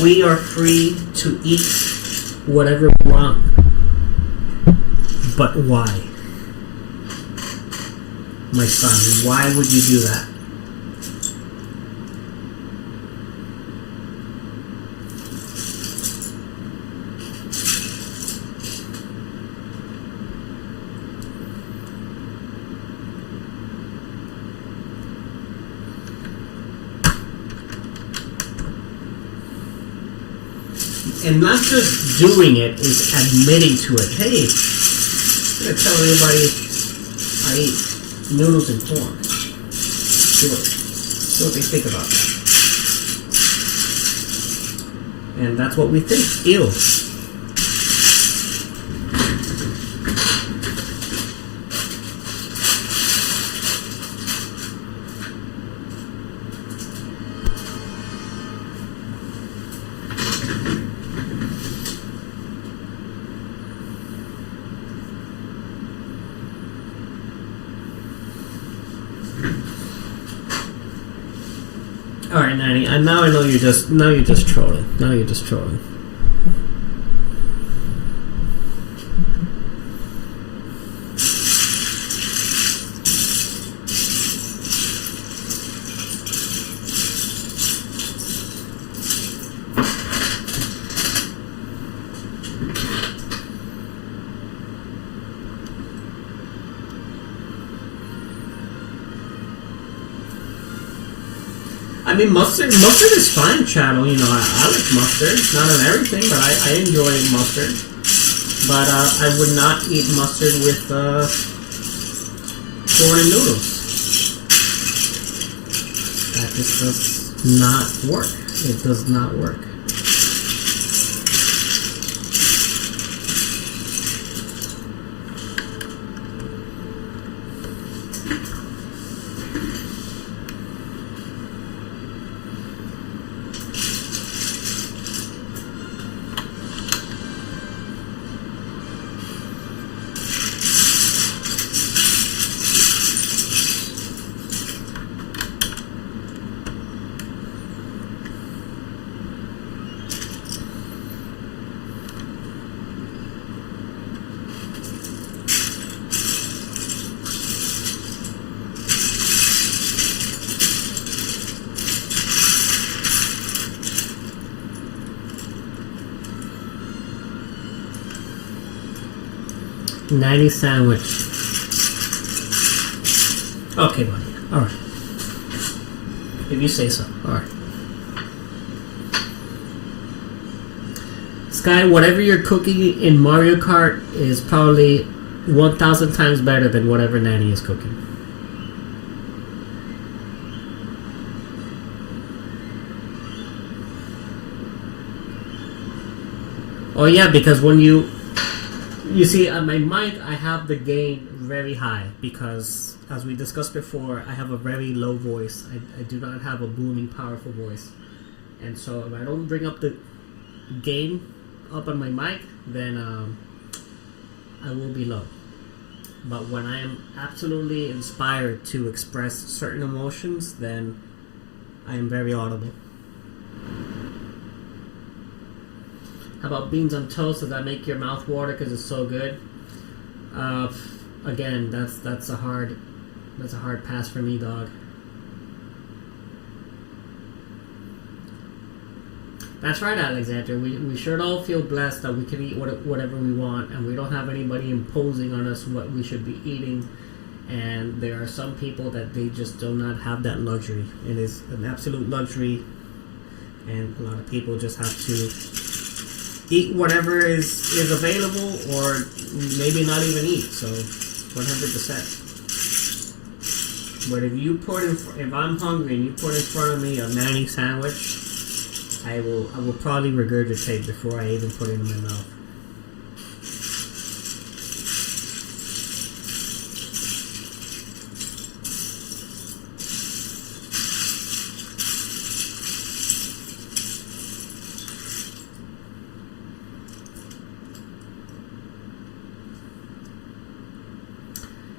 We are free to eat whatever we want. But why? My son, why would you do that? And not just doing it, is admitting to it. Hey, I'm going to tell everybody I eat noodles and corn. See what they think about that. And that's what we think. Ew. All right, Nanny. And now I know you're just trolling. Now you're just trolling. I mean, mustard is fine, Channel. You know, I like mustard. Not on everything, but I enjoy mustard. But I would not eat mustard with corn and noodles. That just does not work. It does not work. Natty sandwich. Okay, buddy. Alright. If you say so. Alright. Sky, whatever you're cooking in Mario Kart is probably 1,000 times better than whatever Nanny is cooking. Oh yeah, because when you see on my mic, I have the gain very high because, as we discussed before, I have a very low voice. I do not have a booming, powerful voice, and so if I don't bring up the gain up on my mic, then I will be low. But when I am absolutely inspired to express certain emotions, then I am very audible. How about beans on toast? Does that make your mouth water because it's so good? Again, that's a hard pass for me, dog. That's right, Alexander. We sure all feel blessed that we can eat whatever we want, and we don't have anybody imposing on us what we should be eating. And there are some people that they just do not have that luxury. It is an absolute luxury, and a lot of people just have to eat whatever is available, or maybe not even eat. So, 100%. But if I'm hungry and you put in front of me a Manny sandwich, I will probably regurgitate before I even put it in my mouth.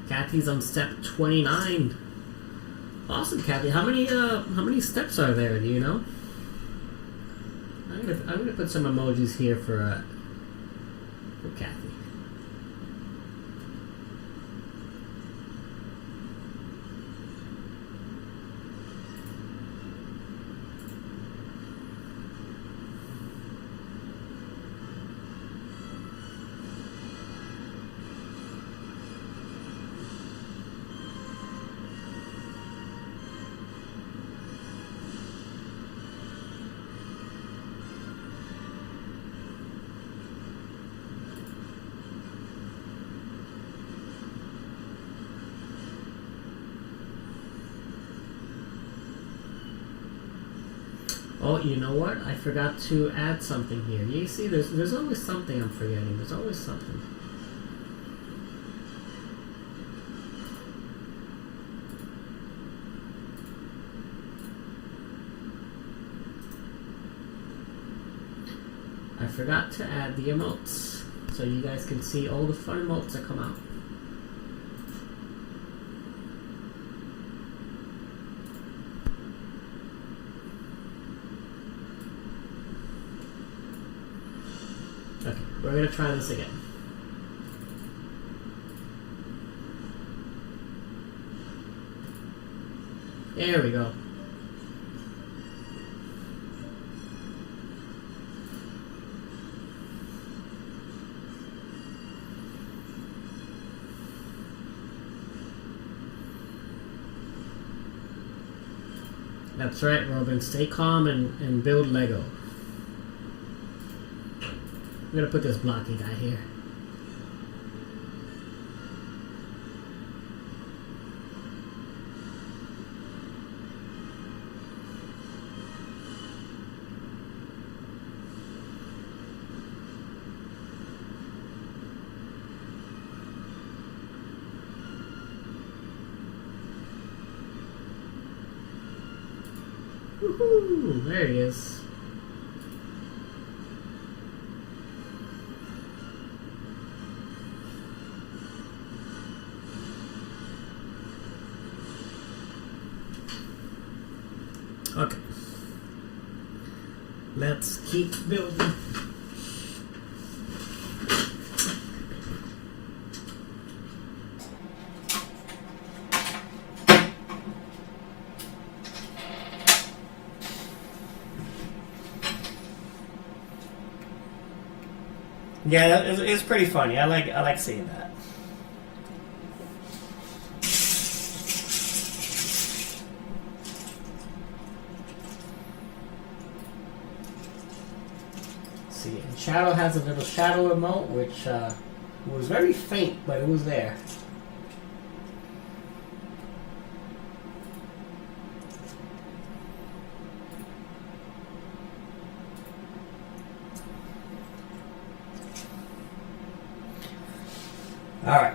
Kathy's on step 29. Awesome, Kathy. How many steps are there? Do you know? I'm gonna put some emojis here for Kathy. Oh, you know what? I forgot to add something here. You see, there's always something I'm forgetting. There's always something. I forgot to add the emotes, so you guys can see all the fun emotes that come out. Okay, we're gonna try this again. There we go. That's right, Robin. Stay calm and build Lego. I'm gonna put this blocky guy here. Woohoo! There he is. Okay. Let's keep building. Yeah, it's pretty funny. I like seeing that. See, and Shadow has a little shadow emote, which was very faint, but it was there. All right.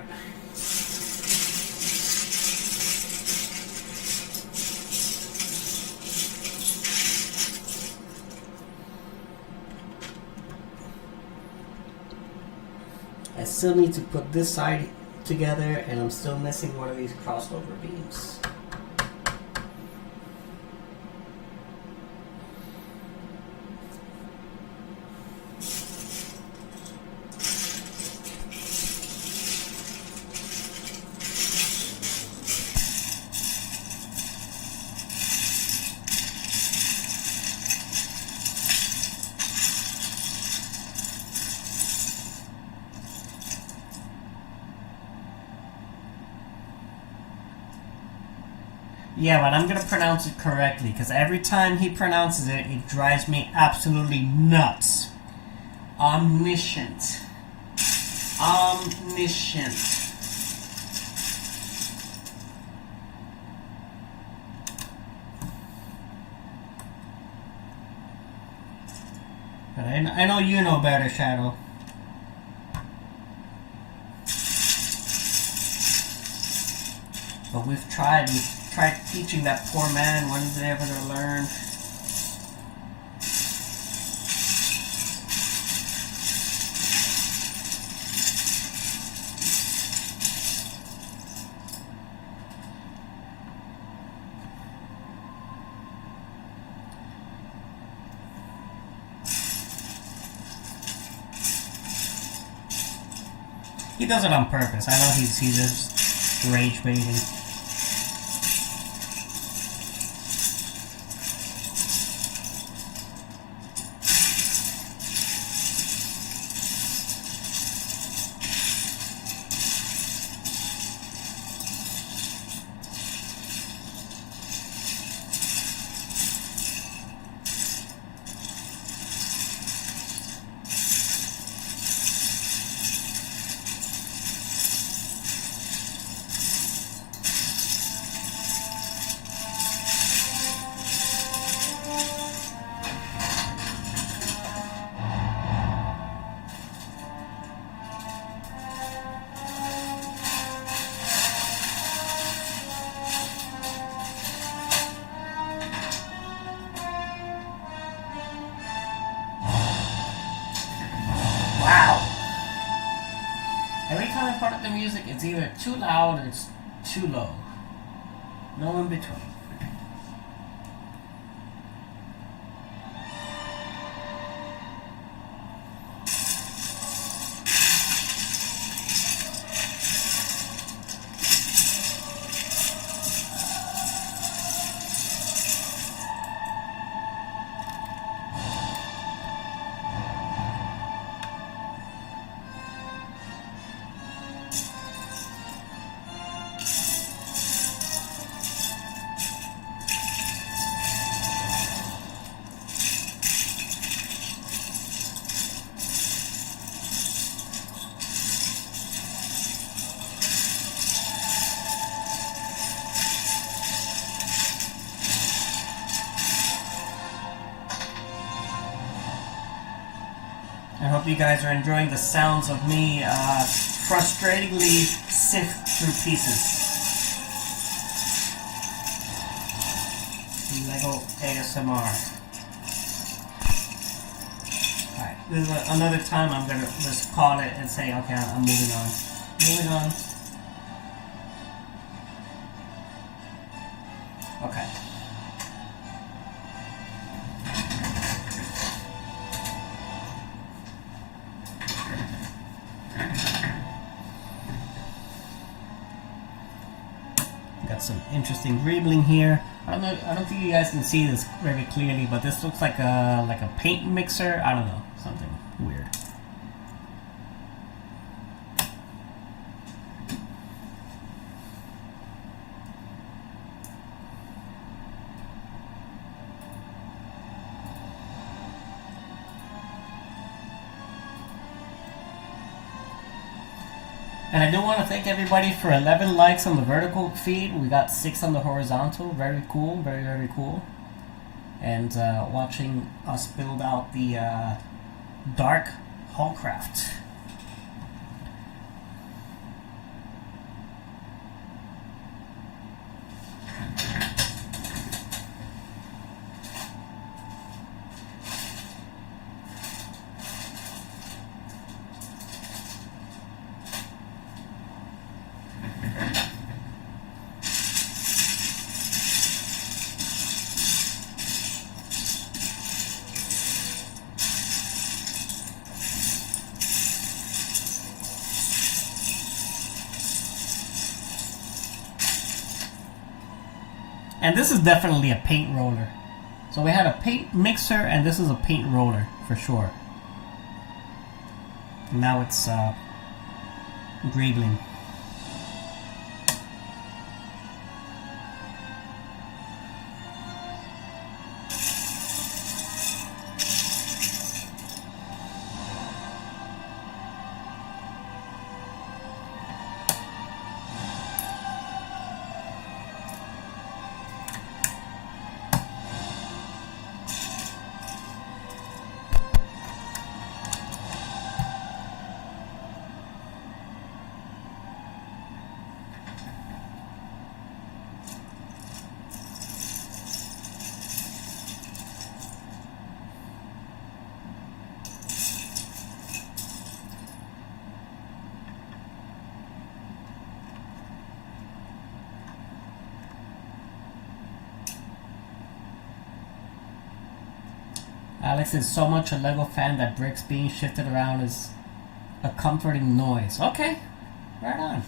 I still need to put this side together, and I'm still missing one of these crossover beams. Yeah, but I'm going to pronounce it correctly, because every time he pronounces it, it drives me absolutely nuts. Omniscient. Omniscient. But I know you know better, Shadow. But we've tried teaching that poor man. When is he ever going to learn? He does it on purpose. I know he's just rage baiting. Wow. Every time I put up the music, it's either too loud or it's too low. No in between. I hope you guys are enjoying the sounds of me frustratingly sift through pieces. Lego ASMR. Alright, this is another time I'm gonna just call it and say, okay, I'm moving on. Moving on. Okay. Got some interesting greebling here. I don't think you guys can see this very clearly, but this looks like a paint mixer. I don't know, something weird. And I do want to thank everybody for 11 likes on the vertical feed. We got 6 on the horizontal. Very cool. Very, very cool. And watching us build out the Dark Haulcraft. And this is definitely a paint roller. So we had a paint mixer, and this is a paint roller for sure. And now it's greebling. Alex is so much a Lego fan that bricks being shifted around is a comforting noise. Okay, right on.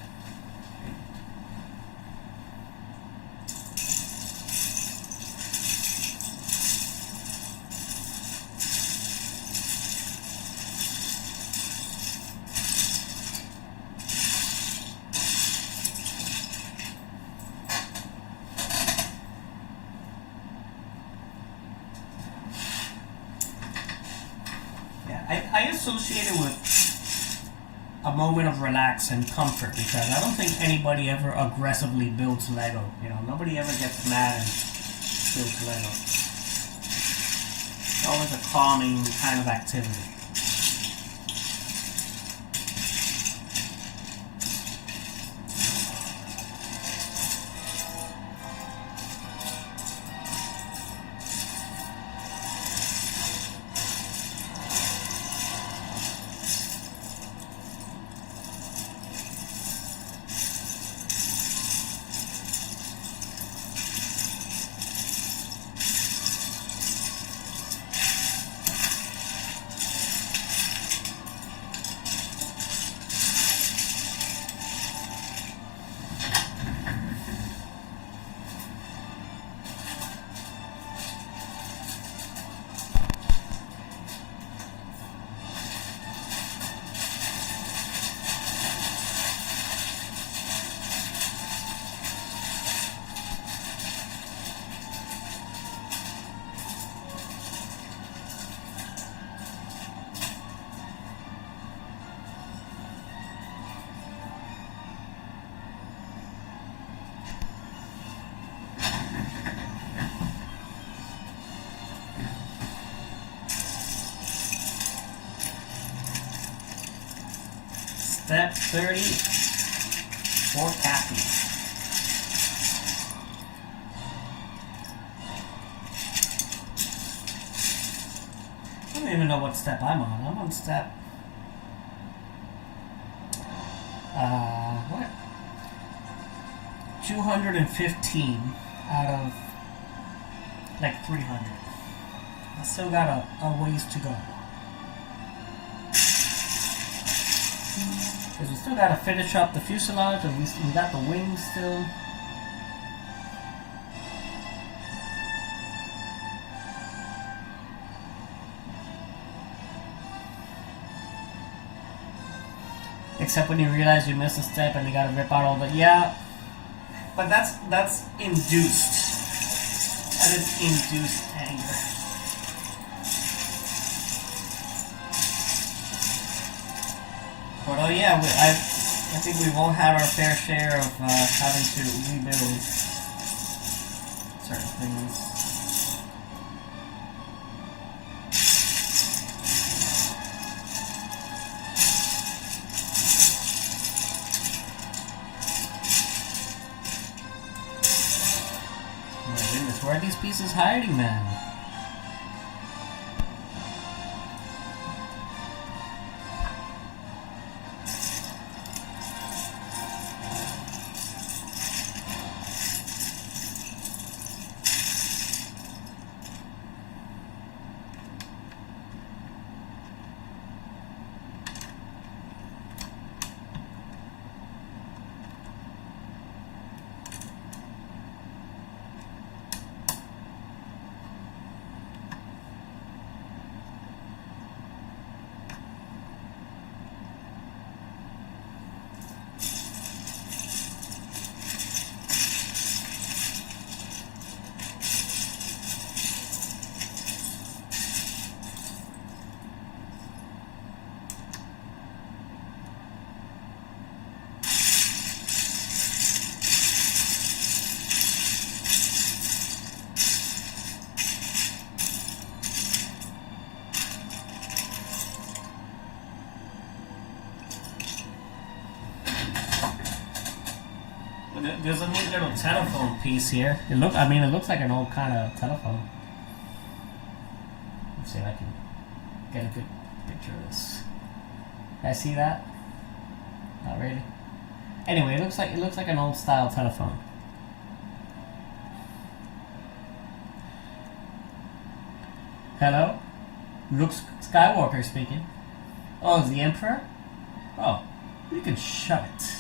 I associate it with a moment of relax and comfort because I don't think anybody ever aggressively builds Lego. You know, nobody ever gets mad and builds Lego. It's always a calming kind of activity. Step 30, forecasting. I don't even know what step I'm on. I'm on step... what? 215 out of like 300. I still got a ways to go. Because we still got to finish up the fuselage, and we got the wings still. Except when you realize you missed a step and you got to rip out all the... Yeah, but that's induced. That is induced anger. But oh yeah, I think we've all had our fair share of having to rebuild certain things. Oh my goodness, where are these pieces hiding, man? There's a neat little telephone piece here. It looks like an old kind of telephone. Let's see if I can get a good picture of this. Can I see that? Not really. Anyway, it looks like an old style telephone. Hello? Luke Skywalker speaking. Oh, is the Emperor? Oh, you can shut it.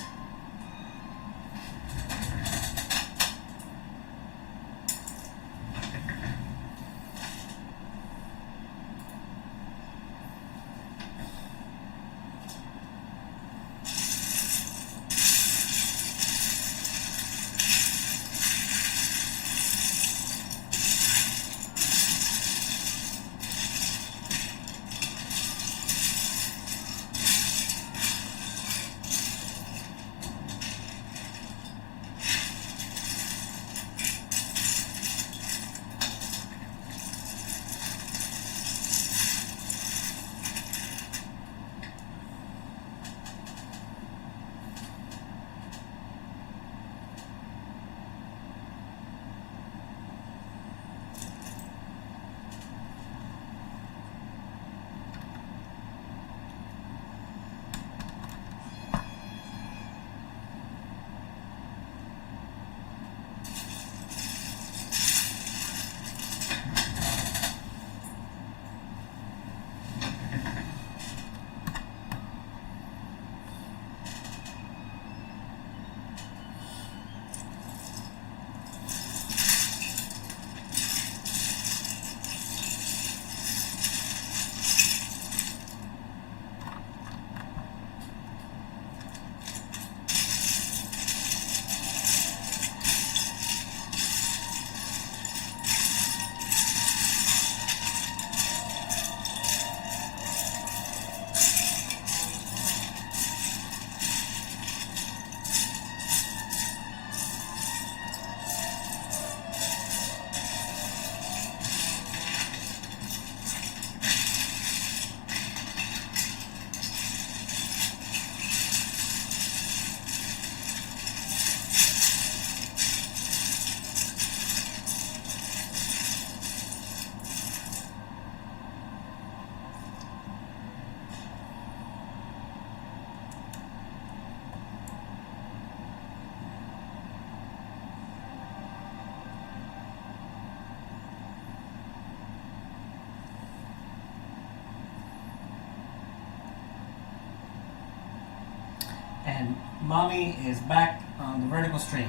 And Mommy is back on the vertical stream.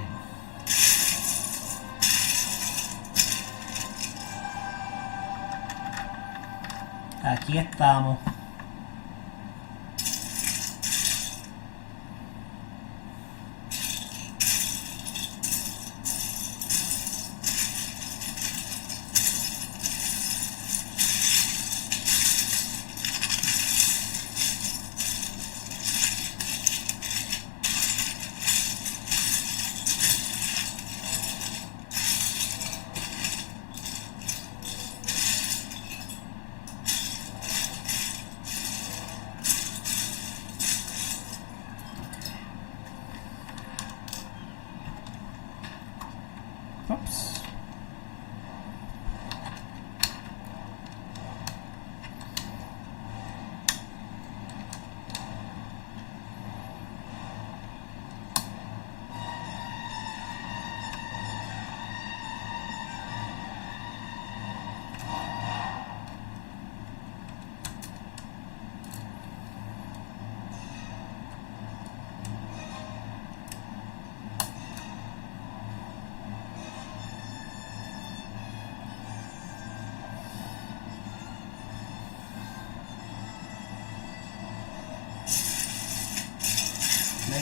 Aquí estamos.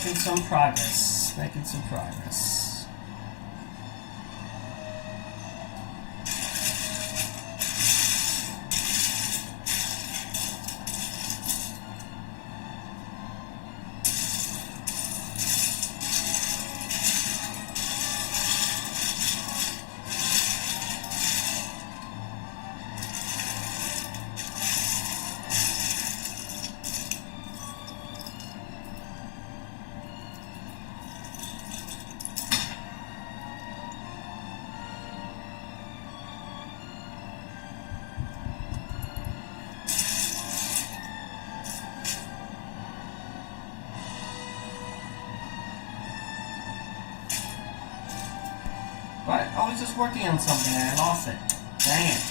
Making some progress. Making some progress. But I was just working on something and I lost it. Dang it.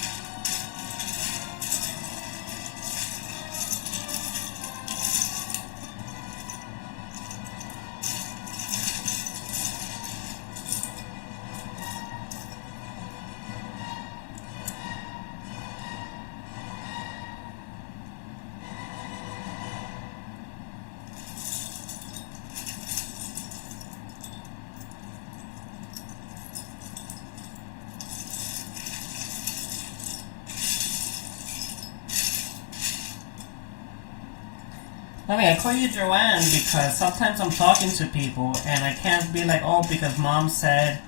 I mean, I call you Joanne because sometimes I'm talking to people and I can't be like, oh, because mom said,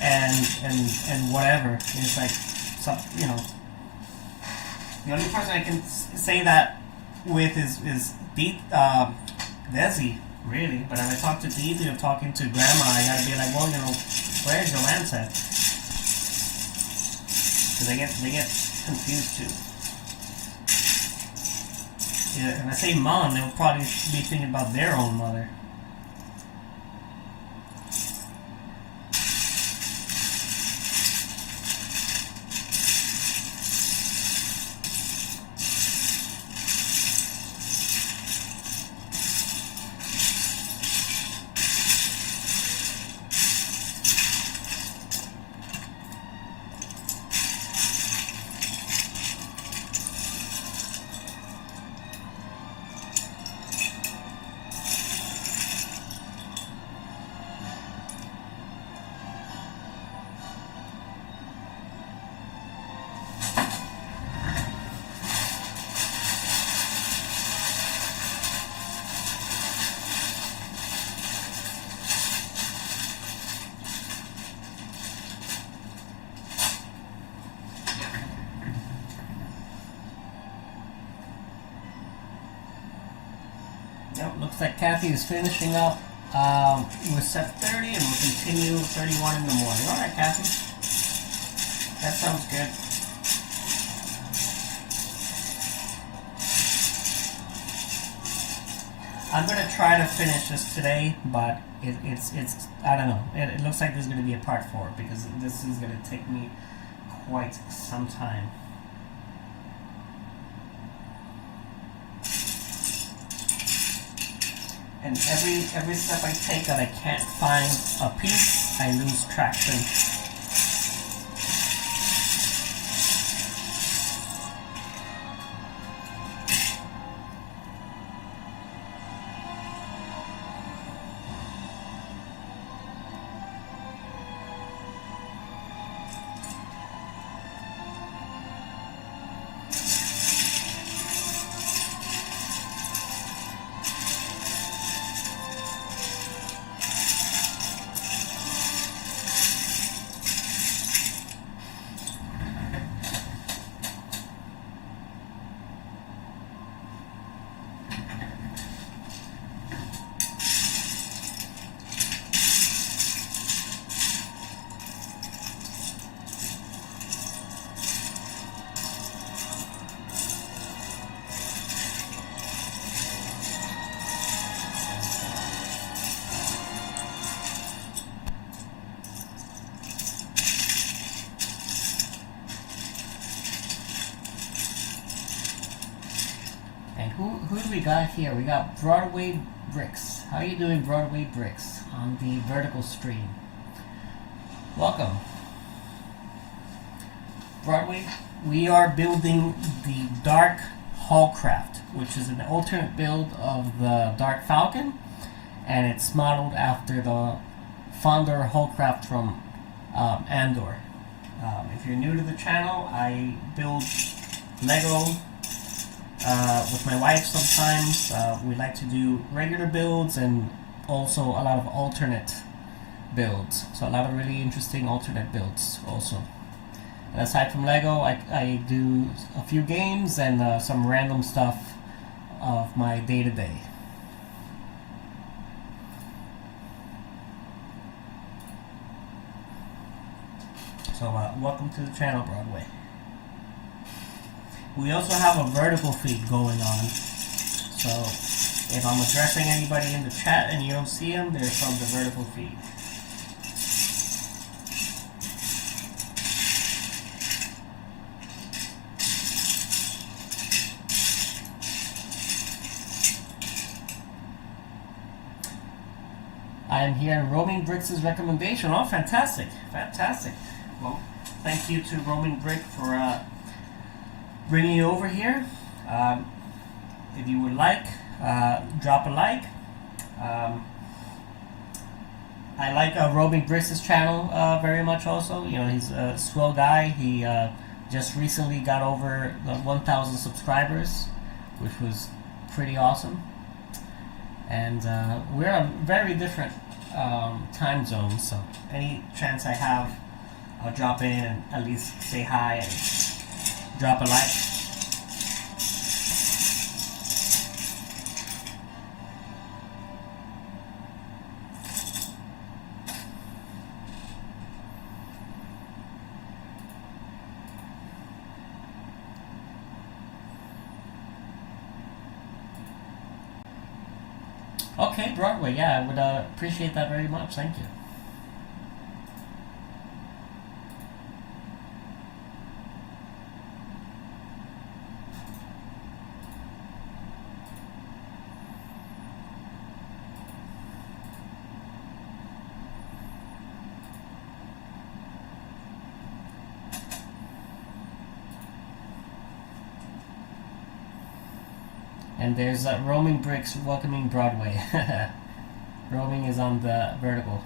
and whatever. It's like, some, you know, the only person I can say that with is Desi, really. But if I talk to Dee or talking to Grandma, I gotta be like, well, you know, where Joanne said? Because they get confused too. Yeah, and I say mom, they'll probably be thinking about their own mother. Yep, looks like Kathy is finishing up with set 30 and we'll continue 31 in the morning. Alright, Kathy. That sounds good. I'm going to try to finish this today, but it's I don't know. It looks like there's going to be a part 4 because this is going to take me quite some time. And every step I take that I can't find a piece, I lose traction. Who do we got here? We got Broadway Bricks. How are you doing, Broadway Bricks, on the vertical stream? Welcome. Broadway, we are building the Dark Haulcraft, which is an alternate build of the Dark Falcon. and it's modeled after the Fondor Haulcraft from Andor. If you're new to the channel, I build Lego with my wife sometimes. We like to do regular builds and also a lot of alternate builds. So a lot of really interesting alternate builds also. And aside from Lego, I do a few games and some random stuff of my day-to-day. So welcome to the channel, Broadway. We also have a vertical feed going on. So if I'm addressing anybody in the chat and you don't see them, they're from the vertical feed. I am here in Roaming Bricks' recommendation. Oh, fantastic. Fantastic. Well, thank you to Roaming Brick for bringing you over here. If you would like, drop a like. I like Roaming Bricks' channel very much also. You know, he's a swell guy. He just recently got over the 1,000 subscribers, which was pretty awesome. And we're on very different time zones, so any chance I have, I'll drop in and at least say hi and drop a like. Okay, Broadway, yeah, I would appreciate that very much. Thank you. And there's Roaming Bricks welcoming Broadway. Roaming is on the vertical.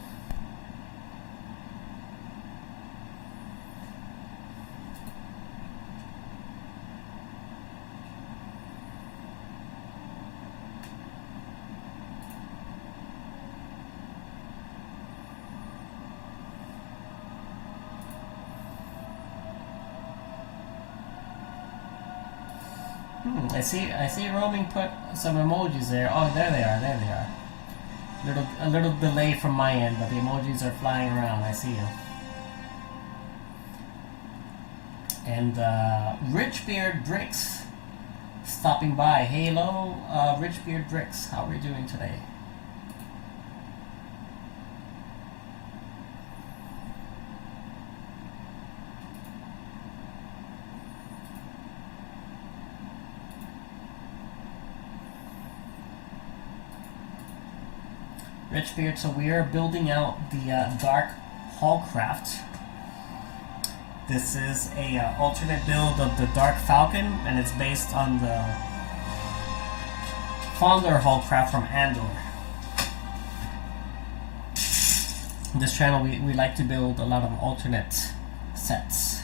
I see Roaming put some emojis there. Oh, there they are. A little delay from my end, but the emojis are flying around. I see you. And Richbeard Bricks stopping by. Hello, Richbeard Bricks. How are we doing today? Richbeard, so we are building out the Dark Haulcraft. This is a alternate build of the Dark Falcon, and it's based on the Fondor Haulcraft from Andor. In this channel, we like to build a lot of alternate sets.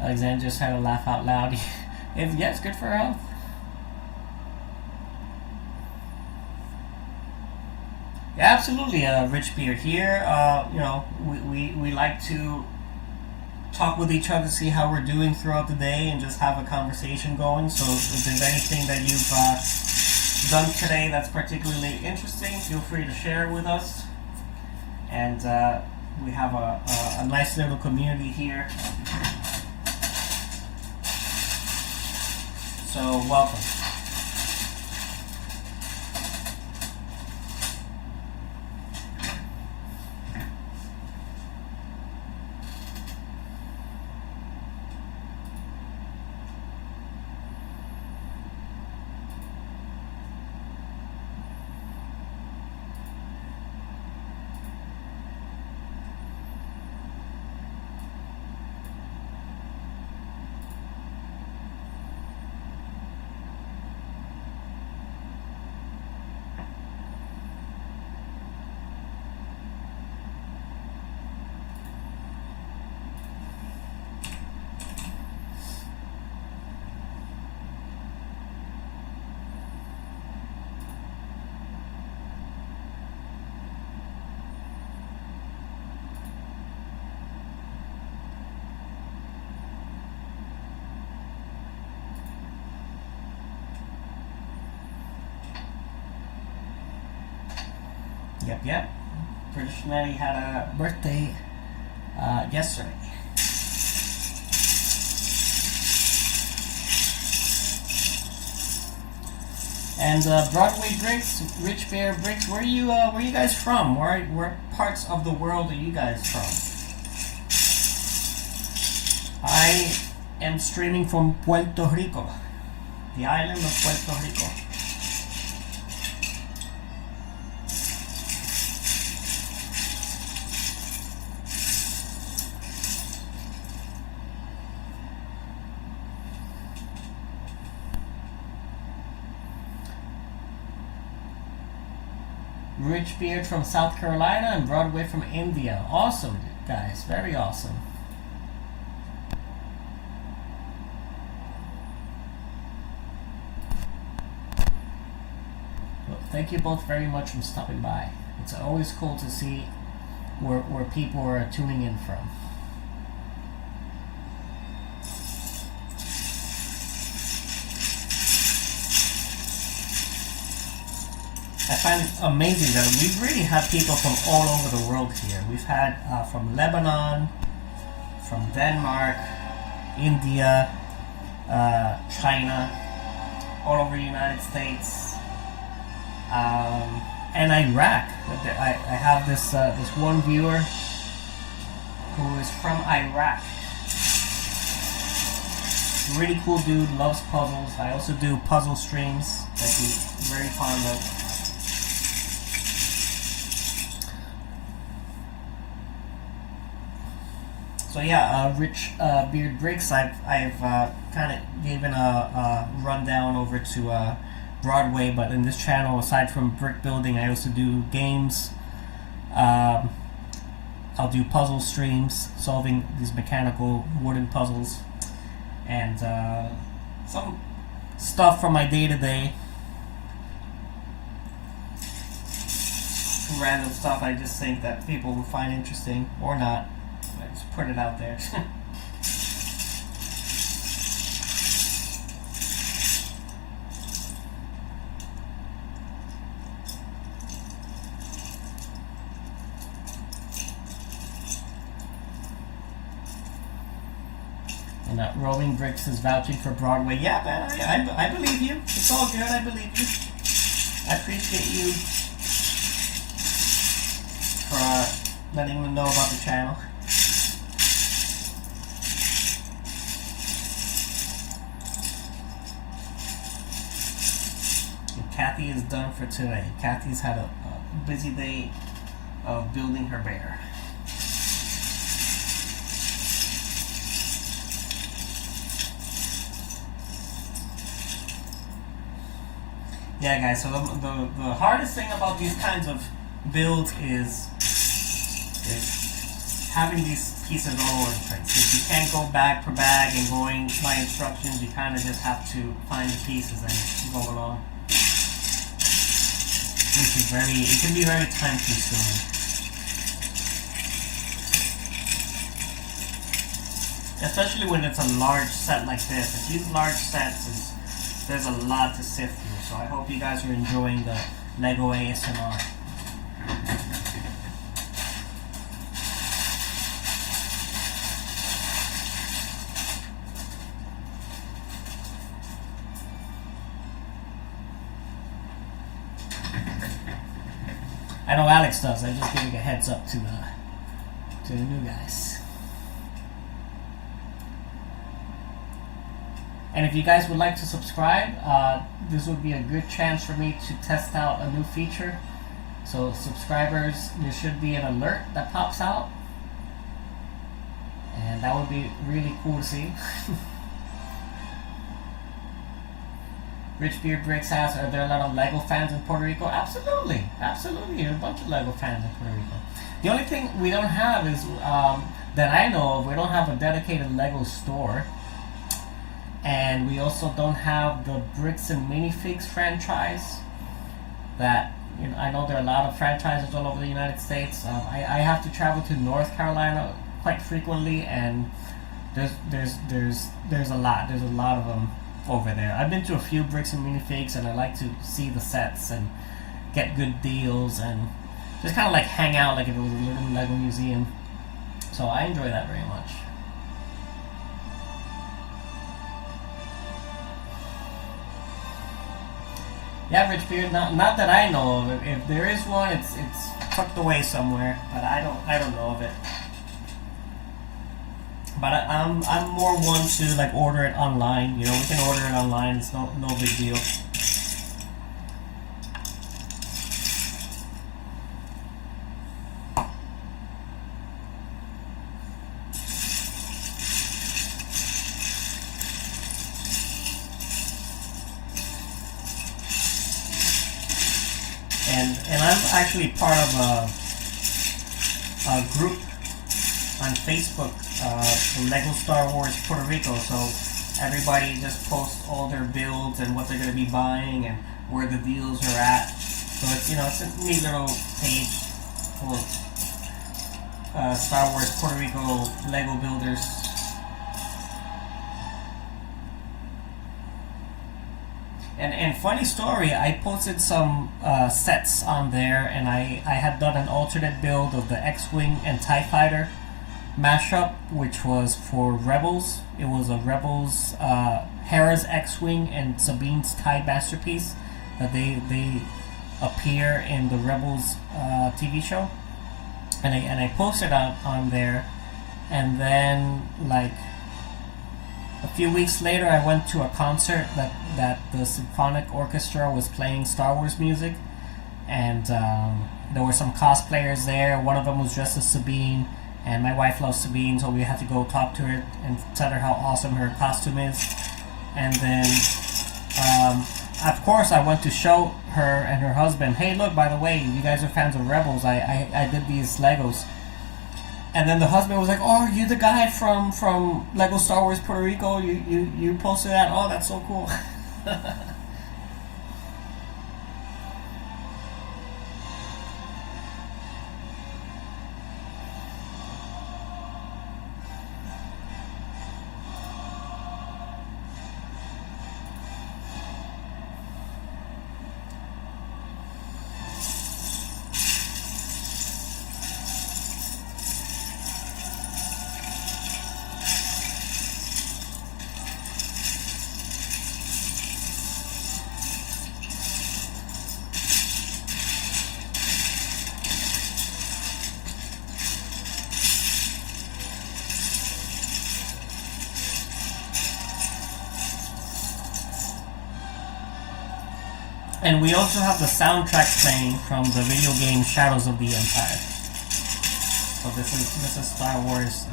Alexander just had to laugh out loud. Yeah, it's good for her health. Yeah, absolutely, Richbeard here. You know, we like to talk with each other, see how we're doing throughout the day, and just have a conversation going. So if there's anything that you've done today that's particularly interesting, feel free to share it with us. And we have a nice little community here. So welcome. Yep. British Nettie had a birthday yesterday. And Broadway Bricks, Rich Bear Bricks, where you guys from? Where parts of the world are you guys from? I am streaming from Puerto Rico, the island of Puerto Rico. Rich Beard from South Carolina and Broadway from India. Awesome, guys. Very awesome. Well, thank you both very much for stopping by. It's always cool to see where people are tuning in from. I find it amazing that we really have people from all over the world here. We've had from Lebanon, from Denmark, India, China, all over the United States, and Iraq. I have this one viewer who is from Iraq. Really cool dude, loves puzzles. I also do puzzle streams that he's very fond of. So yeah, Rich Beard Bricks, I've kind of given a rundown over to Broadway, but in this channel, aside from brick building, I also do games. I'll do puzzle streams, solving these mechanical wooden puzzles, and some stuff from my day-to-day. Random stuff I just think that people will find interesting, or not. Just put it out there. And Rolling Bricks is vouching for Broadway. Yeah, man, I believe you. It's all good. I believe you. I appreciate you for letting them know about the channel. Kathy is done for today. Kathy's had a busy day of building her bear. Yeah, guys, so the hardest thing about these kinds of builds is having these pieces all over the place. If you can't go bag per bag and going by instructions, you kind of just have to find the pieces and go along. It can be very time consuming. Especially when it's a large set like this. If these large sets, there's a lot to sift through. So I hope you guys are enjoying the Lego ASMR. I know Alex does. I'm just giving a heads up to the new guys. And if you guys would like to subscribe, this would be a good chance for me to test out a new feature. So subscribers, there should be an alert that pops out, and that would be really cool to see. Rich Beard Bricks asks, are there a lot of Lego fans in Puerto Rico? Absolutely. Absolutely. There are a bunch of Lego fans in Puerto Rico. The only thing we don't have is, that I know of, we don't have a dedicated Lego store. And we also don't have the Bricks and Minifigs franchise. That, you know, I know there are a lot of franchises all over the United States. I have to travel to North Carolina quite frequently, and there's a lot. There's a lot of them over there. I've been to a few Bricks and Minifigs, and I like to see the sets and get good deals and just kind of like hang out like if it was a little Lego museum. So I enjoy that very much. Yeah, Rich Beard. Not that I know of. If there is one, it's tucked away somewhere, but I don't know of it. But I'm more one to like order it online. You know, we can order it online. It's no big deal. And I'm actually part of a group on Facebook, the Lego Star Wars Puerto Rico. So everybody just posts all their builds and what they're going to be buying and where the deals are at. So it's, you know, it's a neat little page for Star Wars Puerto Rico Lego builders. And funny story, I posted some sets on there, and I had done an alternate build of the X-Wing and TIE Fighter mashup, which was for Rebels. It was a Rebels, Hera's X-Wing and Sabine's TIE Masterpiece. They appear in the Rebels TV show. And I posted on there, and then like a few weeks later, I went to a concert that the symphonic orchestra was playing Star Wars music, and there were some cosplayers there. One of them was dressed as Sabine, and my wife loves Sabine, so we had to go talk to her and tell her how awesome her costume is. And then, of course, I went to show her and her husband, hey, look, by the way, you guys are fans of Rebels. I did these Legos. And then the husband was like, "Oh, are you the guy from Lego Star Wars Puerto Rico? You posted that? Oh, that's so cool." And we also have the soundtrack playing from the video game Shadows of the Empire. So this is Star Wars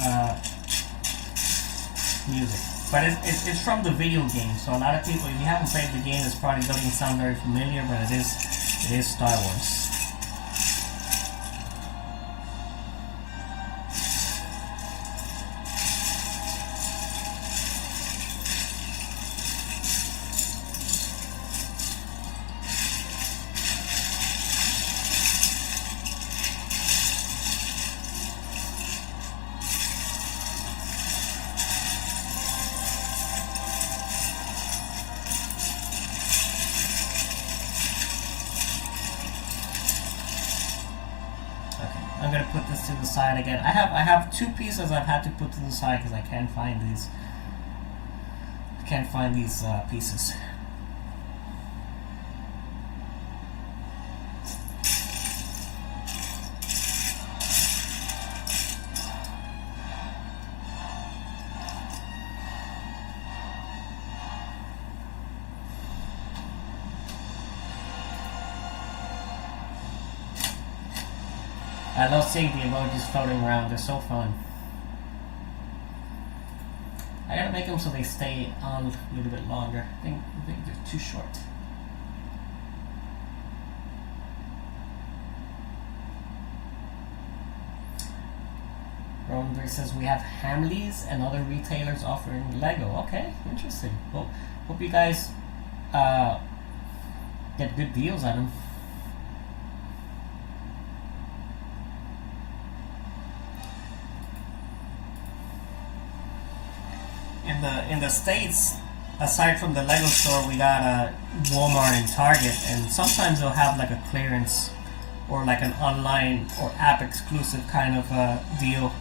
music, but it's from the video game. So a lot of people, if you haven't played the game, this probably doesn't sound very familiar, but it is Star Wars. I'm gonna put this to the side again. I have two pieces I've had to put to the side because I can't find these. I can't find these pieces. I love seeing the emojis floating around. They're so fun. I gotta make them so they stay on a little bit longer. I think they're too short. Rodenberg says we have Hamleys and other retailers offering Lego. Okay, interesting. Well, hope you guys get good deals on them. In the States, aside from the Lego store, we got Walmart and Target, and sometimes they'll have like a clearance or like an online or app exclusive kind of deal,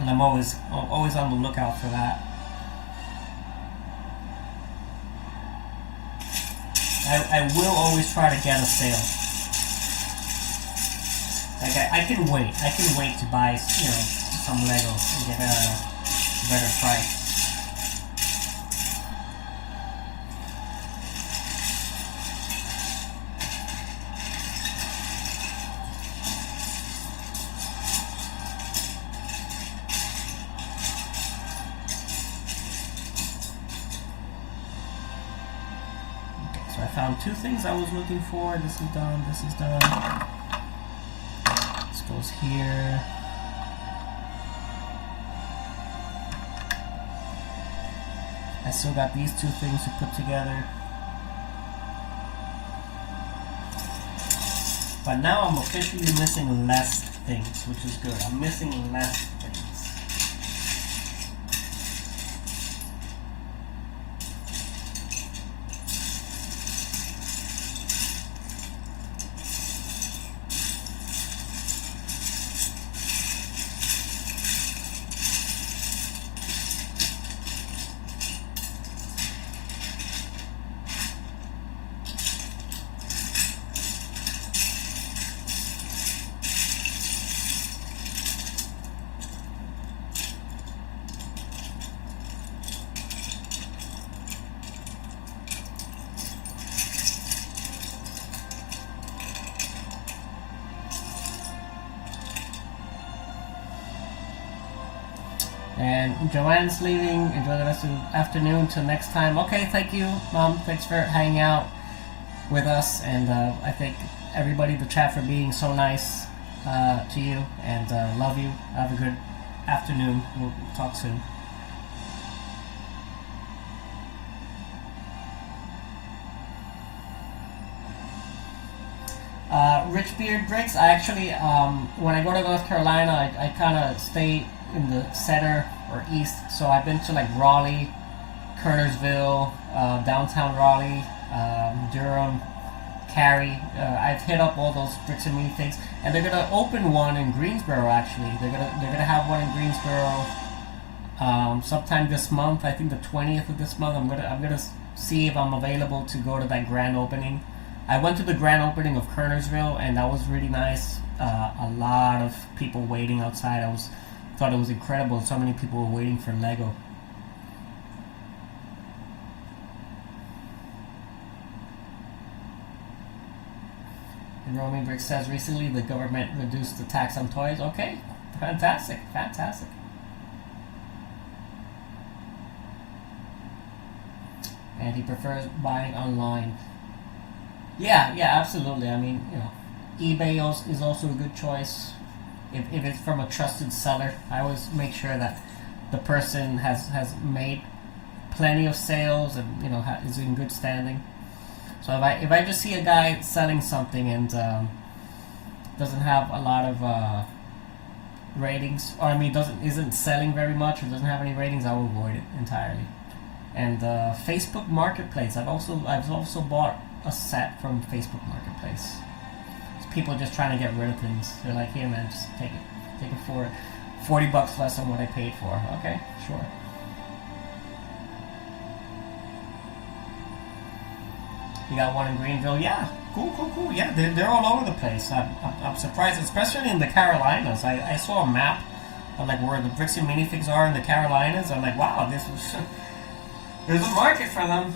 and I'm always on the lookout for that. I will always try to get a sale. Like I can wait to buy, you know, some Lego and get a better price. Okay, so I found two things I was looking for. This is done. This is done. This goes here. I still got these two things to put together. But now I'm officially missing less things, which is good. I'm missing less things. And Joanne's leaving. Enjoy the rest of the afternoon. Till next time. Okay, thank you, Mom. Thanks for hanging out with us. And I thank everybody in the chat for being so nice to you. And love you. Have a good afternoon. We'll talk soon. Rich Beard Bricks. I actually, when I go to North Carolina, I kind of stay in the center or east, so I've been to like Raleigh, Kernersville, downtown Raleigh, Durham, Cary. I've hit up all those bricks and minifigs, and they're gonna open one in Greensboro. Actually, they're gonna have one in Greensboro sometime this month. I think the 20th of this month. I'm gonna see if I'm available to go to that grand opening. I went to the grand opening of Kernersville, and that was really nice. A lot of people waiting outside. Thought it was incredible. So many people were waiting for Lego. And Roaming Brick says recently the government reduced the tax on toys. Okay, fantastic, fantastic. And he prefers buying online. Yeah, absolutely. I mean, you know, eBay is also a good choice. If it's from a trusted seller, I always make sure that the person has made plenty of sales and, you know, is in good standing. So if I just see a guy selling something and doesn't have a lot of ratings, or I mean isn't selling very much or doesn't have any ratings, I will avoid it entirely. And Facebook Marketplace, I've also bought a set from Facebook Marketplace. People just trying to get rid of things. They're like, here man, just take it for $40 less than what I paid for. Okay, sure. You got one in Greenville? Yeah, cool. Yeah, they're all over the place. I'm surprised, especially in the Carolinas. I saw a map of like where the bricks and minifigs are in the Carolinas. I'm like, wow, there's a market for them.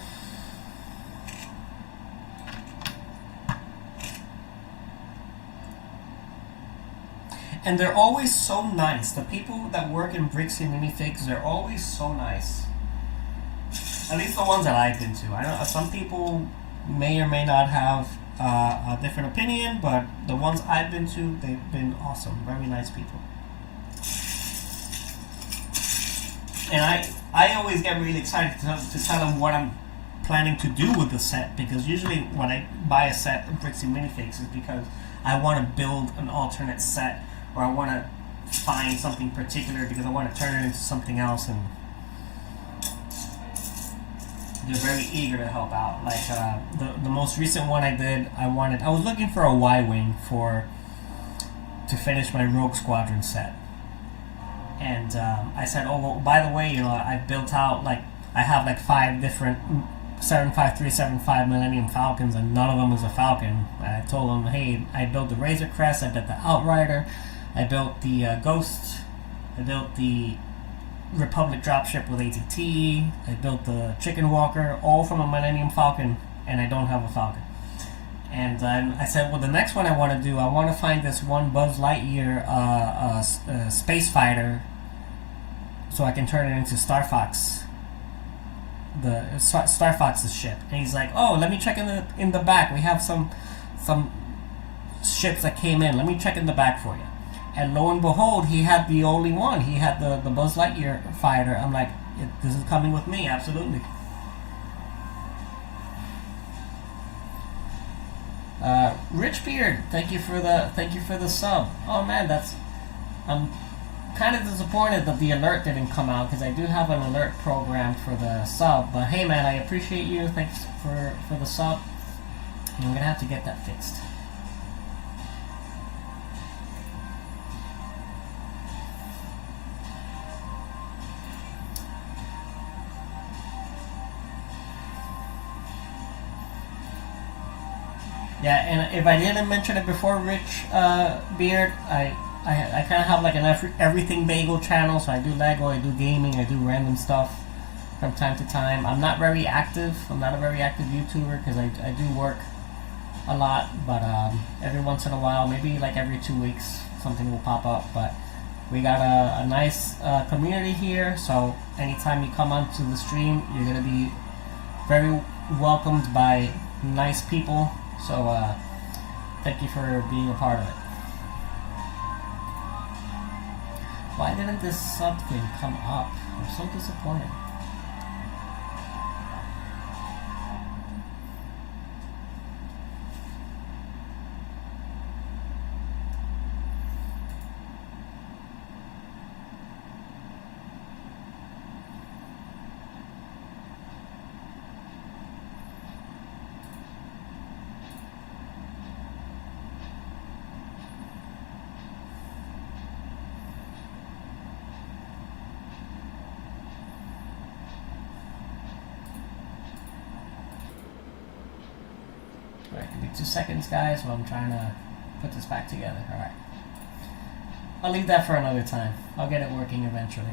And they're always so nice. The people that work in bricks and minifigs, they're always so nice. At least the ones that I've been to. I know some people may or may not have a different opinion, but the ones I've been to, they've been awesome. Very nice people. And I always get really excited to tell them what I'm planning to do with the set, because usually when I buy a set of bricks and minifigs, it's because I want to build an alternate set, or I want to find something particular because I want to turn it into something else. And they're very eager to help out. Like the most recent one I did, I was looking for a Y-wing to finish my Rogue Squadron set, and I said, oh well, by the way, I've built out I have 5 different 75375 Millennium Falcons, and none of them is a Falcon. I told them, hey, I built the Razor Crest, I built the Outrider, I built the Ghost, I built the Republic dropship with ATT, I built the Chicken Walker, all from a Millennium Falcon, and I don't have a Falcon. And I said, well, the next one I want to do, I want to find this one Buzz Lightyear space fighter, so I can turn it into Star Fox, the Star Fox's ship. And he's like, oh, let me check in the back. We have some ships that came in. Let me check in the back for you. And lo and behold, he had the only one. He had the Buzz Lightyear fighter. I'm like, this is coming with me, absolutely. Rich Beard, thank you for the sub. Oh man, I'm kind of disappointed that the alert didn't come out, because I do have an alert program for the sub. But hey man, I appreciate you. Thanks for the sub. I'm gonna have to get that fixed. Yeah, and if I didn't mention it before, Rich Beard, I kind of have an everything bagel channel. So I do Lego, I do gaming, I do random stuff from time to time. I'm not very active. I'm not a very active YouTuber because I do work a lot. But every once in a while, maybe every 2 weeks, something will pop up. But we got a nice community here. So anytime you come onto the stream, you're going to be very welcomed by nice people. So thank you for being a part of it. Why didn't this sub thing come up? I'm so disappointed. Alright, give me 2 seconds, guys, while I'm trying to put this back together. Alright. I'll leave that for another time. I'll get it working eventually.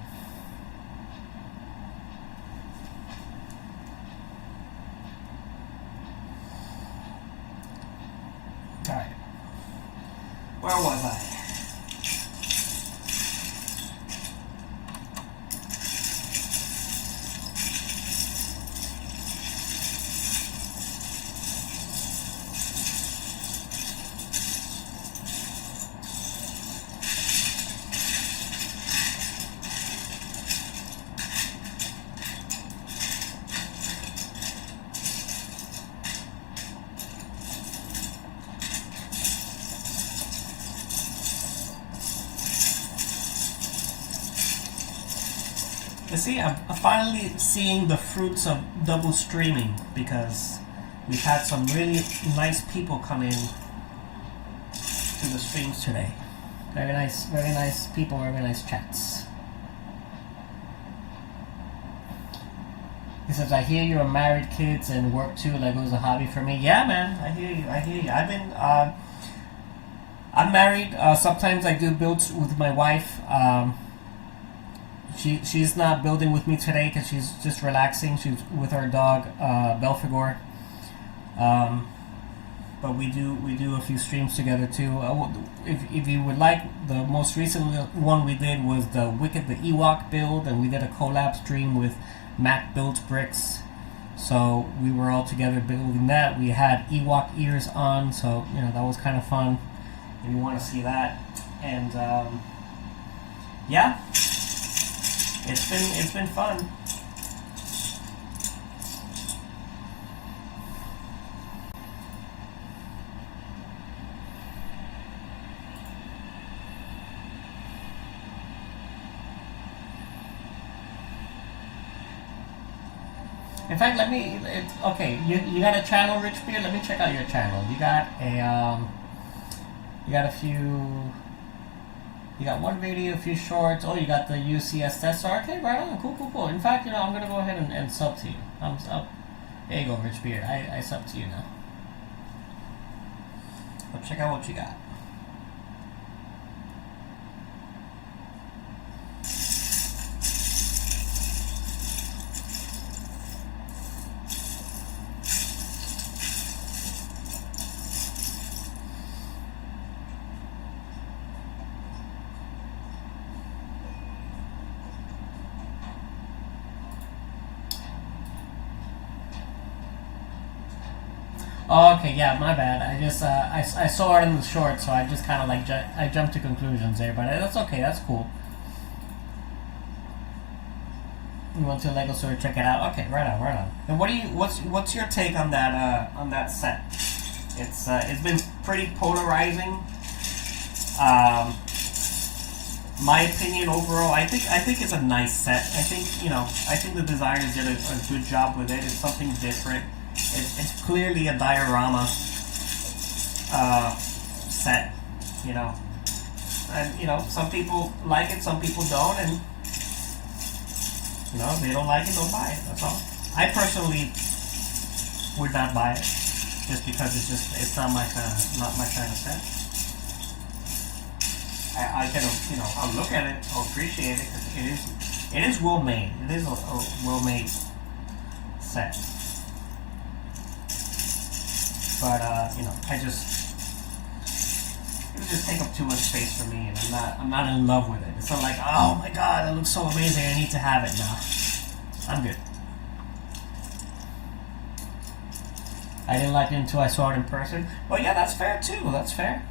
Alright. Where was I? You see, I'm finally seeing the fruits of double streaming, because we've had some really nice people come in to the streams today. Very nice people, very nice chats. He says, I hear you're married, kids, and work too. Lego's a hobby for me. Yeah, man, I hear you. I've been, I'm married. Sometimes I do builds with my wife. She's not building with me today because she's just relaxing. She's with our dog, Belphegor. But we do a few streams together too. If you would like, the most recent one we did was the Wicked the Ewok build, and we did a collab stream with Mac Builds Bricks. So we were all together building that. We had Ewok ears on, so that was kind of fun. If you want to see that, and yeah. It's been fun. In fact, let me. Okay, you got a channel, Rich Beer. Let me check out your channel. You got a you got a few. You got one video, a few shorts. Oh, you got the UCS test. Okay, right on. Cool, cool, cool. In fact, I'm gonna go ahead and sub to you. I'm up. There you go, Rich Beer. I sub to you now. But check out what you got. Oh, okay, yeah, my bad. I just I saw it in the short, so I just kind of like I jumped to conclusions there, but that's okay. That's cool. You went to a Lego store, check it out. Okay, right on, right on. And what's your take on that set? It's been pretty polarizing. My opinion overall, I think it's a nice set. I think the designers did a good job with it. It's something different. It's clearly a diorama set, and some people like it, some people don't, and they don't like it, don't buy it. That's all. I personally would not buy it, just because it's not my kind of set. I can I'll look at it, I'll appreciate it, because it is well made. It is a well made set. But it would just take up too much space for me, and I'm not in love with it. It's not like, oh my god, that looks so amazing, I need to have it now. I'm good. I didn't like it until I saw it in person. Well, yeah, that's fair too. That's fair.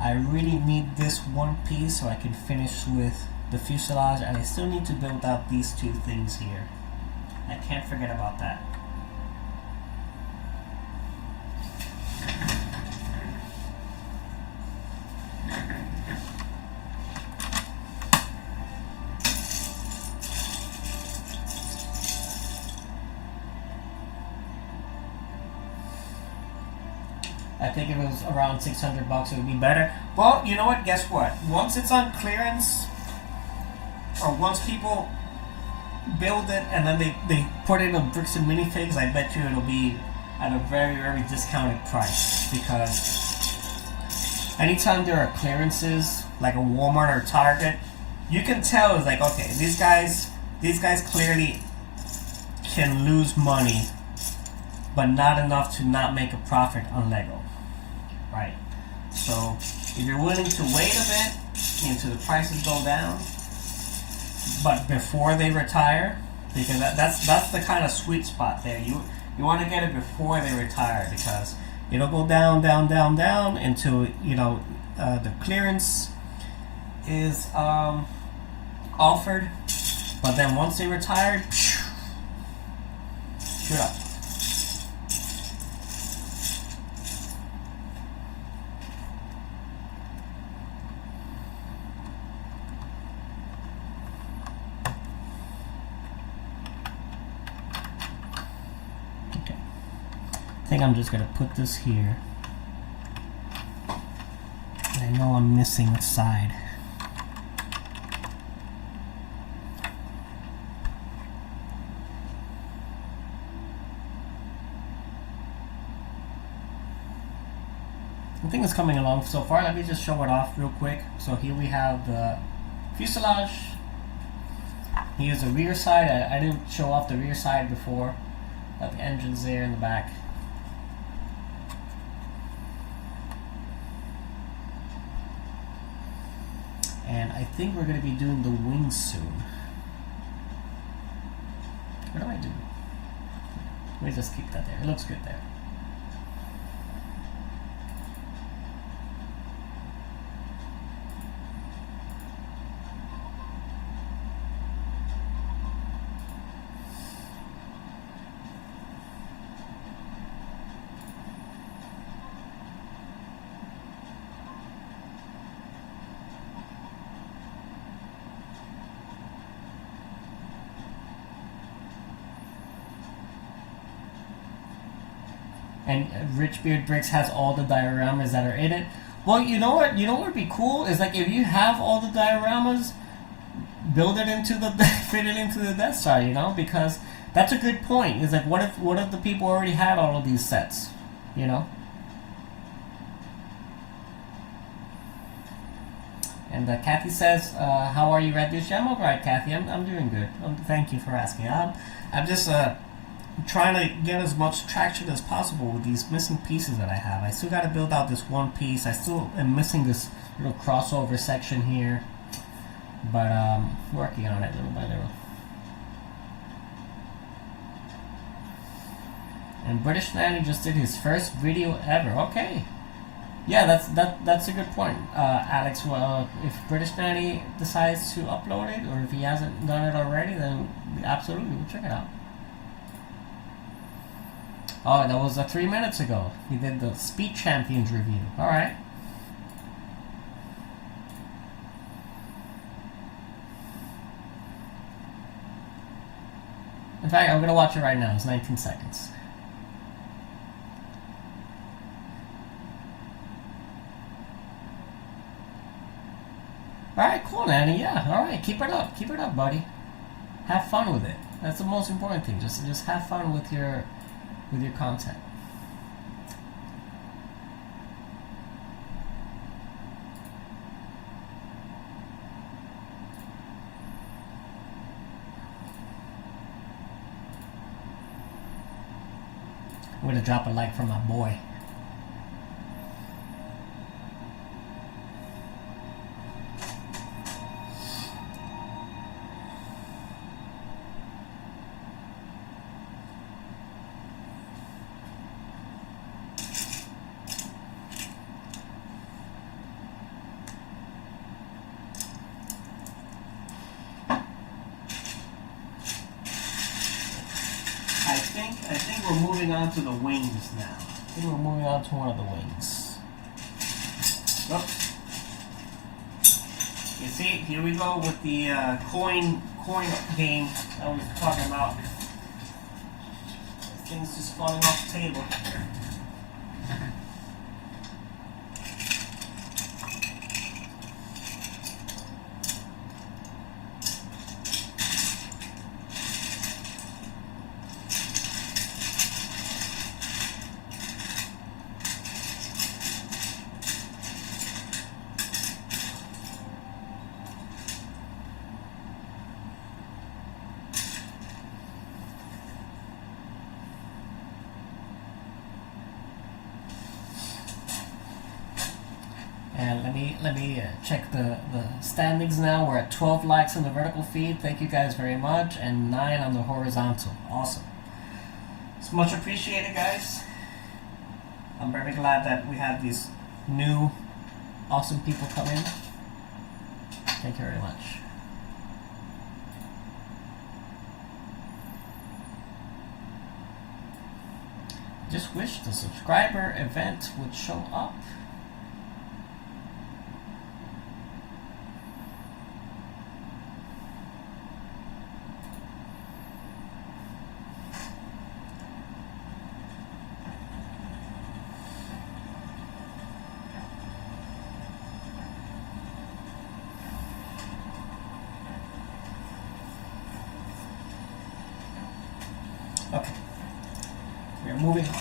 I really need this one piece so I can finish with the fuselage, and I still need to build out these two things here. I can't forget about that. I think if it was around $600, it would be better. Well, you know what? Guess what? Once it's on clearance, or once people build it and then they put it in bricks and minifigs, I bet you it'll be at a very, very discounted price. Because anytime there are clearances, like a Walmart or Target, you can tell it's like, okay, these guys clearly can lose money, but not enough to not make a profit on Lego. Right. So if you're willing to wait a bit until the prices go down, but before they retire, because that's the kind of sweet spot there. You want to get it before they retire, because it'll go down, down, down, down until the clearance is offered, but then once they retire, shoot up. I think I'm just gonna put this here. I know I'm missing a side. I think it's coming along so far. Let me just show it off real quick. So here we have the fuselage. Here's the rear side. I didn't show off the rear side before. Got the engines there in the back. And I think we're going to be doing the wings soon. What am I doing? Let me just keep that there. It looks good there. and Richbeard Bricks has all the dioramas that are in it. Well, you know what? You know what would be cool is like if you have all the dioramas, build it into the fit it into the Death Star. You know, because that's a good point. It's like what if the people already had all of these sets? You know. And Kathy says, "How are you, Red Douche?" I'm alright, Kathy. I'm doing good. Thank you for asking. I'm just trying to get as much traction as possible with these missing pieces that I have. I still got to build out this one piece. I still am missing this little crossover section here, but working on it little by little. And British Nanny just did his first video ever. Okay. Yeah, that's a good point, Alex. Well, if British Nanny decides to upload it, or if he hasn't done it already, then absolutely, we'll check it out. Oh, that was 3 minutes ago. He did the Speed Champions review. All right. In fact, I'm gonna watch it right now. It's 19 seconds. Alright, cool, Nanny. Yeah, alright, keep it up. Keep it up, buddy. Have fun with it. That's the most important thing. Just have fun with your content. I'm gonna drop a like for my boy. I think we're moving on to the wings now. I think we're moving on to one of the wings. Oh. You see, here we go with the coin game I was talking about. Things just falling off the table. And let me check the standings now. We're at 12 likes on the vertical feed. Thank you guys very much, and 9 on the horizontal. Awesome. It's much appreciated, guys. I'm very glad that we had these new awesome people come in. Thank you very much. Just wish the subscriber event would show up. Okay, we're moving on.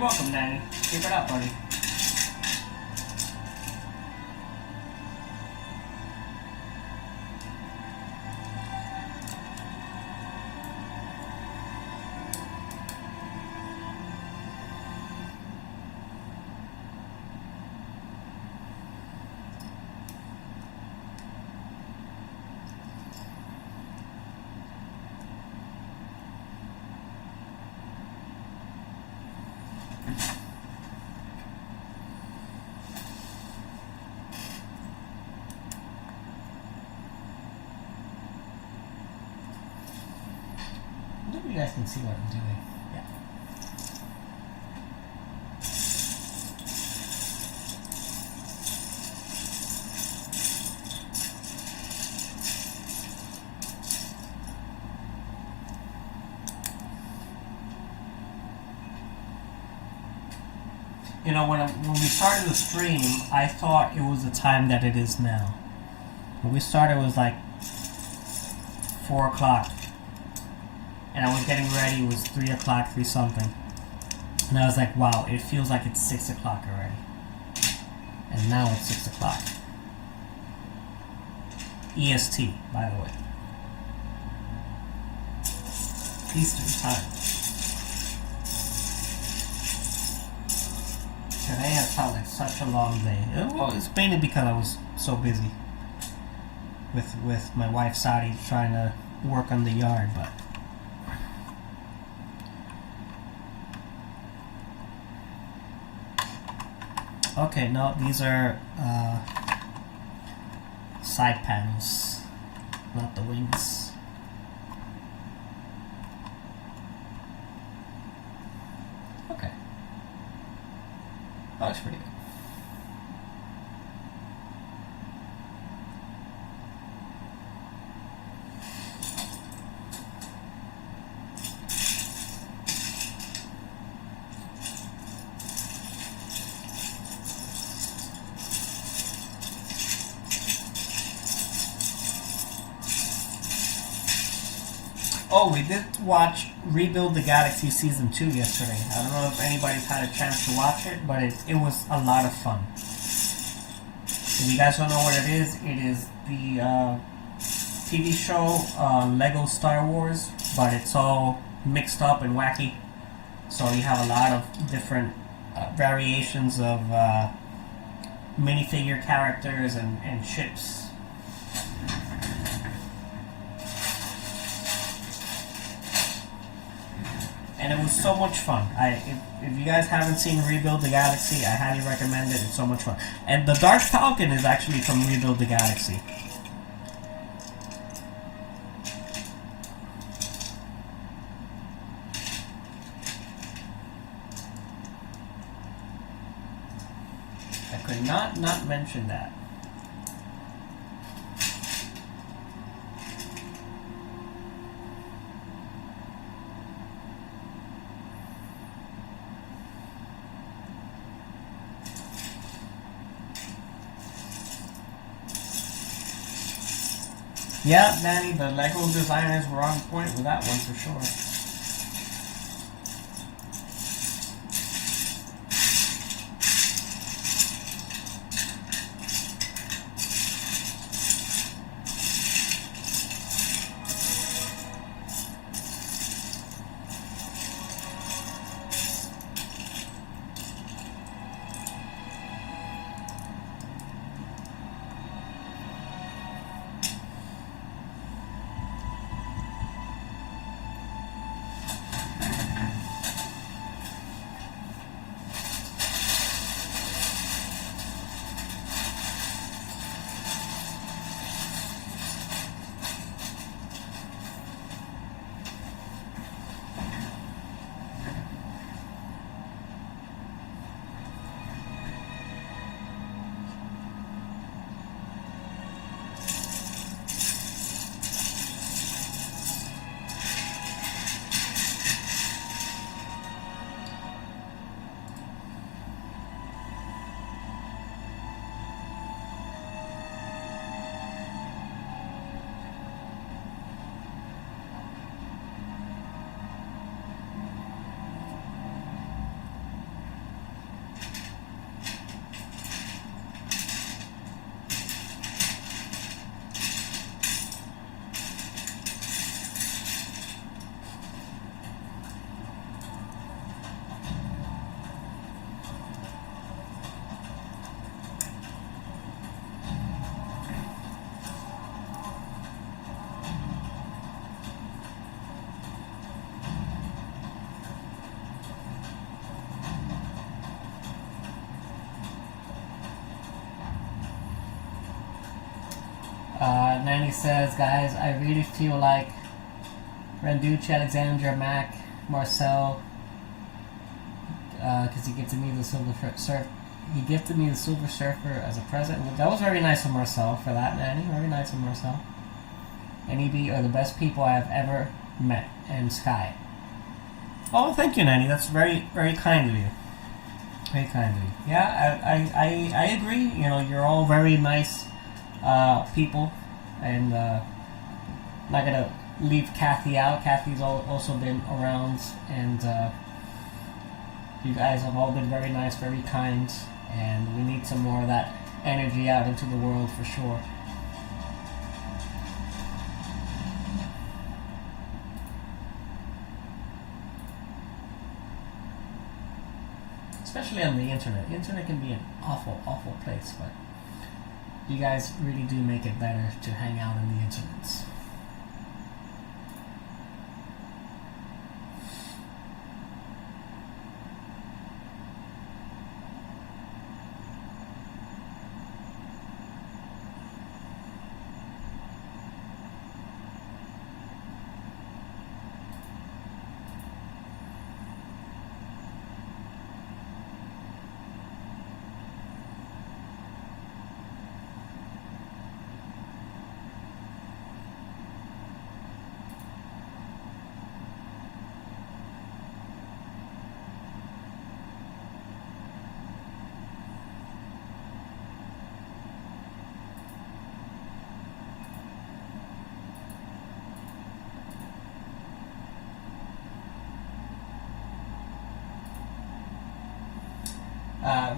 you're welcome, Danny. Keep it up, buddy. I hope you guys can see what I'm doing. Yeah. You know, when we started the stream, I thought it was the time that it is now. When we started, it was like 4 o'clock. And I was getting ready, it was 3 o'clock, 3 something. And I was like, wow, it feels like it's 6 o'clock already. And now it's 6 o'clock. EST, by the way. Eastern time. Today has felt like such a long day. Well, it's mainly because I was so busy with my wife Sadi trying to work on the yard, but okay, no, these are side panels, not the wings. Okay. That looks pretty good. Oh, we did watch Rebuild the Galaxy Season 2 yesterday. I don't know if anybody's had a chance to watch it, but it was a lot of fun. If you guys don't know what it is the TV show Lego Star Wars, but it's all mixed up and wacky. So you have a lot of different variations of minifigure characters and ships. And it was so much fun. If you guys haven't seen Rebuild the Galaxy, I highly recommend it. It's so much fun. And the Dark Falcon is actually from Rebuild the Galaxy. I could not mention that. Yeah, Danny, the Lego designers were on point with that one for sure. Nanny says, guys, I really feel like Randucci, Alexandra, Mac, Marcel, because he gifted me the He gifted me the Silver Surfer as a present. That was very nice of Marcel for that, Nanny. Very nice of Marcel. NEB are the best people I have ever met. And Sky. Oh, thank you, Nanny. That's very, very kind of you. Very kind of you. Yeah, I agree. You know, you're all very nice people, and not gonna leave Kathy out. Kathy's also been around, and you guys have all been very nice, very kind, and we need some more of that energy out into the world for sure. Especially on the internet. The internet can be an awful, awful place, but you guys really do make it better to hang out on the internet.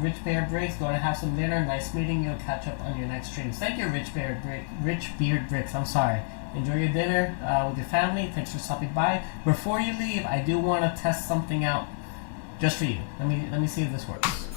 Rich Beard Bricks, going to have some dinner. Nice meeting you. Catch up on your next streams. Thank you, Rich Beard Bricks. I'm sorry. Enjoy your dinner with your family. Thanks for stopping by. Before you leave, I do want to test something out just for you. Let me see if this works.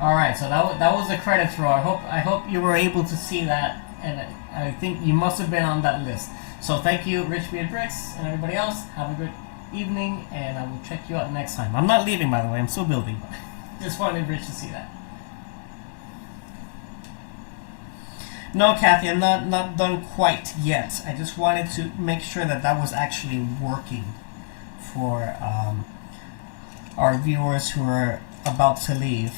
Alright, so that was the credits roll. I hope you were able to see that, and I think you must have been on that list. So thank you, Rich Beard Bricks, and everybody else. Have a good evening, and I will check you out next time. I'm not leaving, by the way. I'm still building. Just wanted Rich to see that. No, Kathy, I'm not done quite yet. I just wanted to make sure that was actually working for our viewers who are about to leave.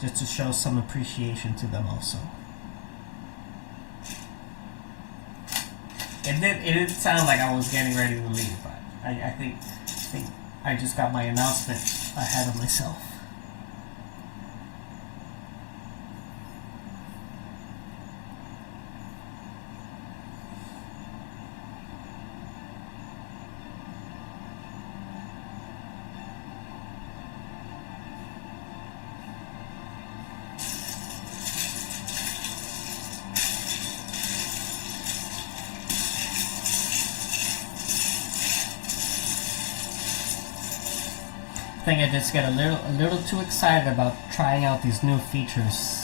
Just to show some appreciation to them also. It did sound like I was getting ready to leave, but I think I just got my announcement ahead of myself. I think I just get a little too excited about trying out these new features.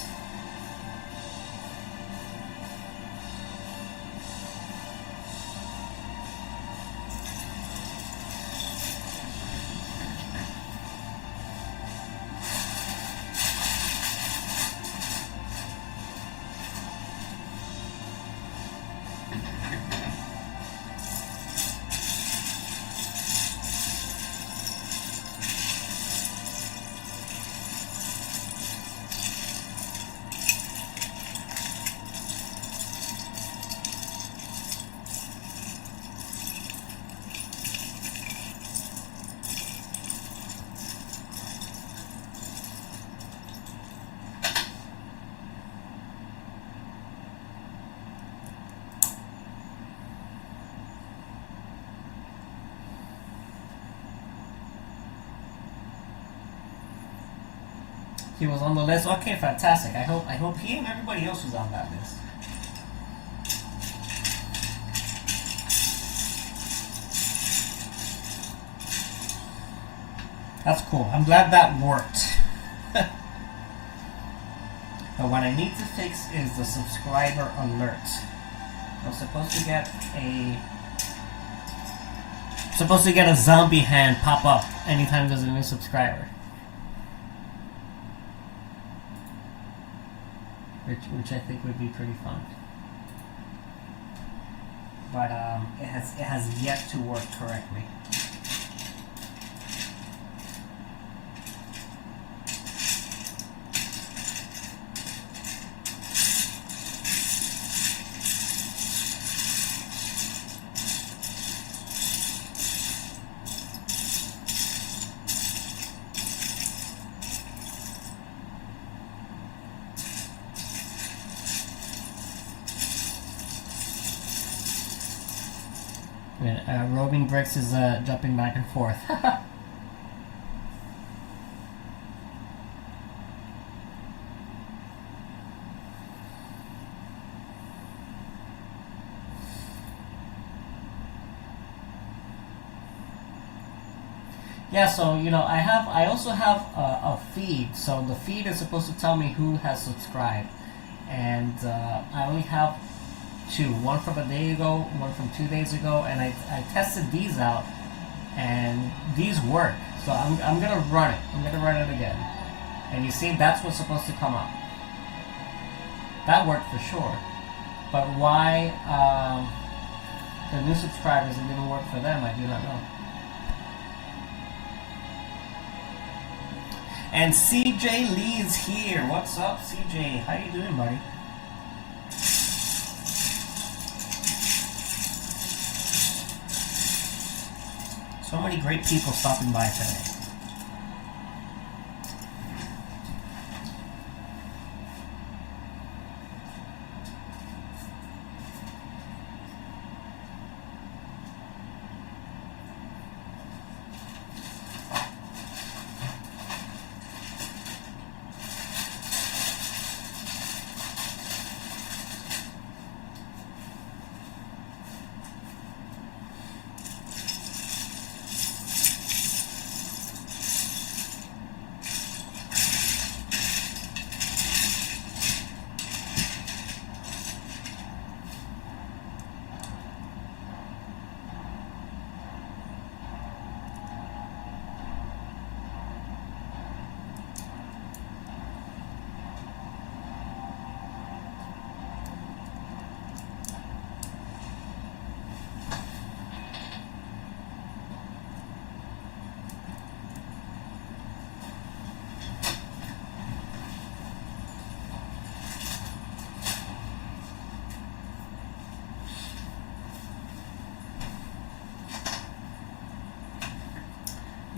He was on the list. Okay, fantastic. I hope he and everybody else was on that list. That's cool. I'm glad that worked. But what I need to fix is the subscriber alert. I'm supposed to get a zombie hand pop up anytime there's a new subscriber. Which I think would be pretty fun. But it has yet to work correctly. Roving Bricks is jumping back and forth. Yeah, so I also have a feed. So the feed is supposed to tell me who has subscribed, and I only have two. One from a day ago, one from 2 days ago, and I tested these out, and these work. So I'm gonna run it. I'm gonna run it again, and you see that's what's supposed to come up. That worked for sure, but why the new subscribers it didn't work for them, I do not know. And CJ Lee is here. What's up, CJ? How you doing, buddy? So many great people stopping by today.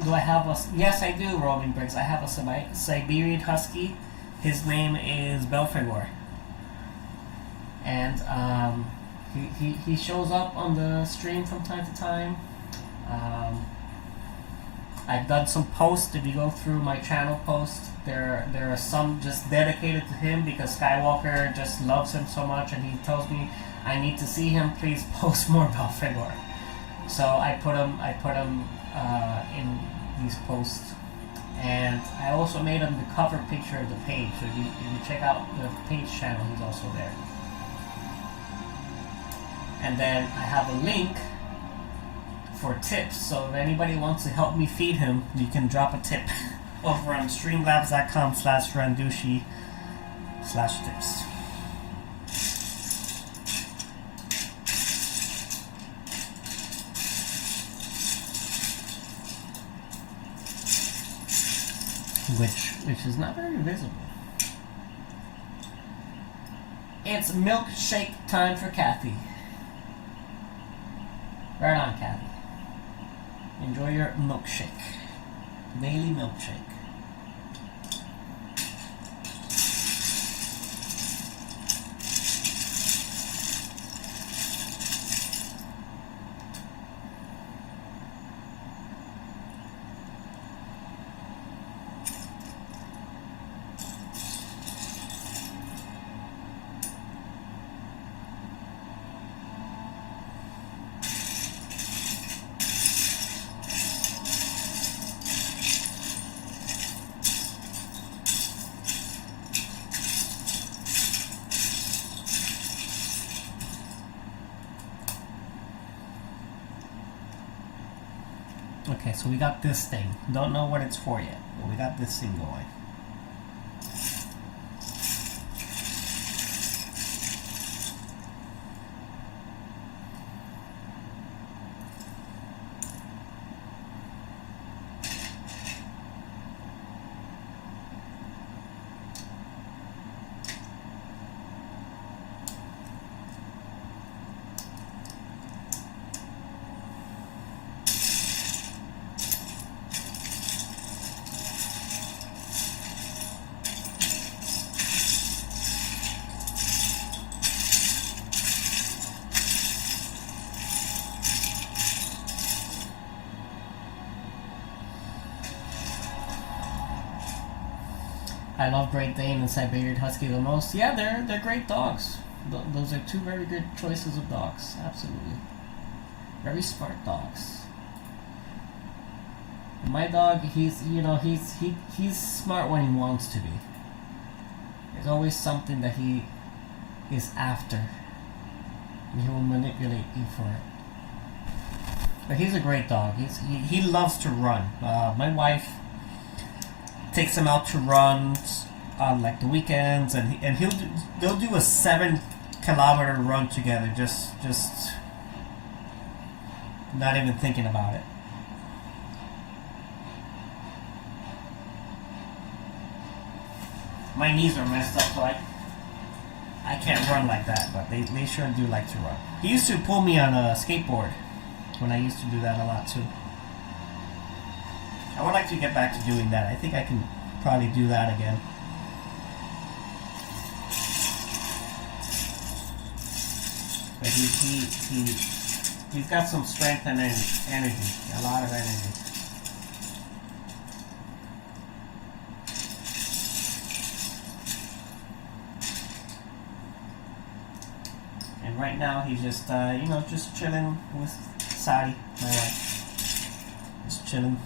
Do I have a... Yes, I do, Rolling Bricks. I have a Siberian Husky. His name is Belphegor. And he shows up on the stream from time to time. I've done some posts. If you go through my channel posts, there are some just dedicated to him because Skywalker just loves him so much, and he tells me I need to see him. Please post more Belphegor. So I put him in these posts, and I also made him the cover picture of the page. So if you check out the page channel, he's also there. And then I have a link for tips. So if anybody wants to help me feed him, you can drop a tip over on streamlabs.com/randushi/tips. Which is not very visible. It's milkshake time for Kathy. Right on, Kathy. Enjoy your milkshake. Daily milkshake. Okay, so we got this thing. Don't know what it's for yet, but we got this thing going. I love Great Dane and Siberian Husky the most. Yeah, they're great dogs. Those are two very good choices of dogs. Absolutely, very smart dogs. My dog, he's smart when he wants to be. There's always something that he is after, and he will manipulate you for it. But he's a great dog. He loves to run. My wife takes him out to run on like the weekends, and they'll do a 7-kilometer run together, just not even thinking about it. My knees are messed up, so I can't run like that, but they sure do like to run. He used to pull me on a skateboard when I used to do that a lot too. I would like to get back to doing that. I think I can probably do that again. But he's got some strength and energy, a lot of energy. And right now he's just just chilling with Sadi, my wife. Just chilling.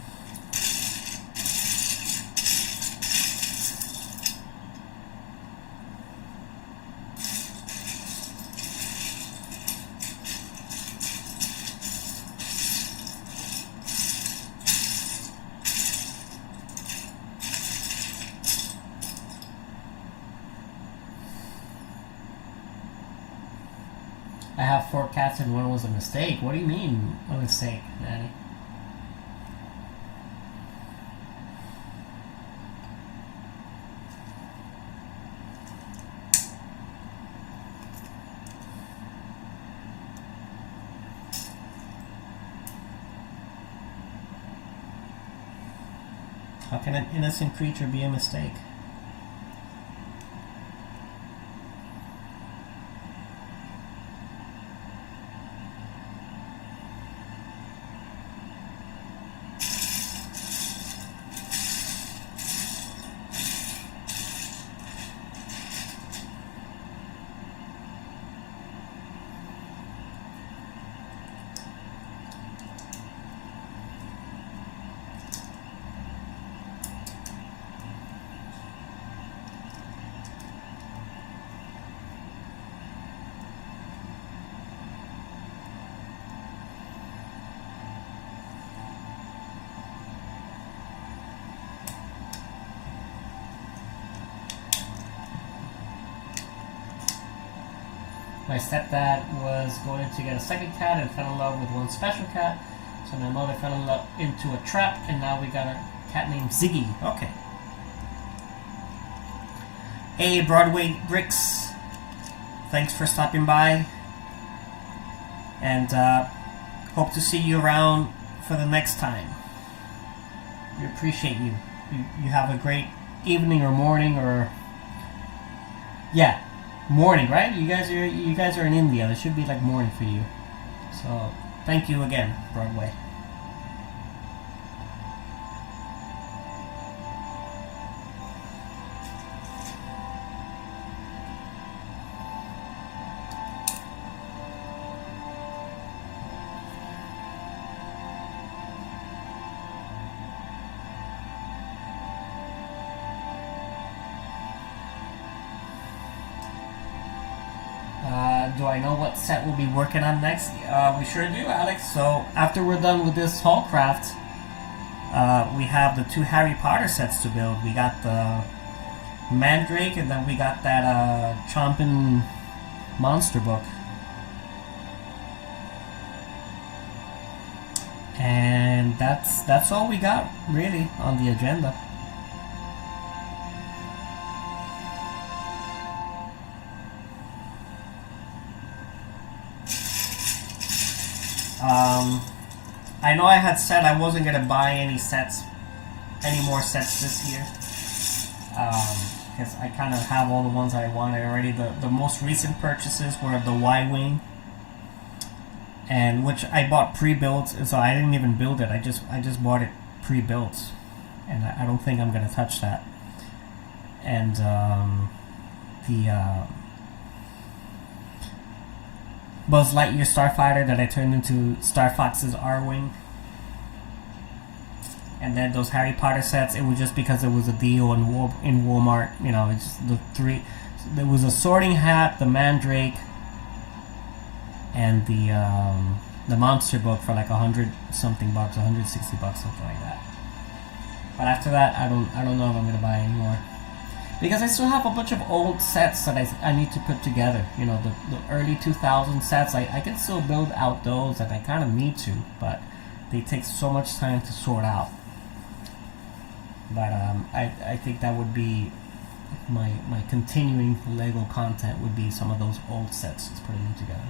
I have 4 cats and one was a mistake. What do you mean, a mistake, Nanny? How can an innocent creature be a mistake? My stepdad was going to get a second cat and fell in love with one special cat. So my mother fell in love into a trap, and now we got a cat named Ziggy. Okay. Hey, Broadway Bricks. Thanks for stopping by. And hope to see you around for the next time. We appreciate you. You have a great evening or morning or... Yeah. Morning, right? You guys are in India. It should be like morning for you. So thank you again, Broadway. Do I know what set we'll be working on next? We sure do, Alex. So after we're done with this Haulcraft, we have the 2 Harry Potter sets to build. We got the Mandrake, and then we got that Chompin' monster book. And that's all we got really on the agenda. I know I had said I wasn't gonna buy any more sets this year, because I kind of have all the ones I wanted already. The most recent purchases were the Y-Wing, and which I bought pre-built, so I didn't even build it. I just bought it pre-built, and I don't think I'm gonna touch that. And the Buzz Lightyear Starfighter that I turned into Star Fox's R-Wing. And then those Harry Potter sets, it was just because it was a deal in Walmart. You know, it's just the 3. There was a Sorting Hat, the Mandrake, and the monster book for like $100 something, $160, something like that. But after that, I don't know if I'm gonna buy any more, because I still have a bunch of old sets that I need to put together. You know, the early 2000 sets. I can still build out those, and I kind of need to, but they take so much time to sort out. But I think that would be my continuing Lego content, would be some of those old sets, just putting them together.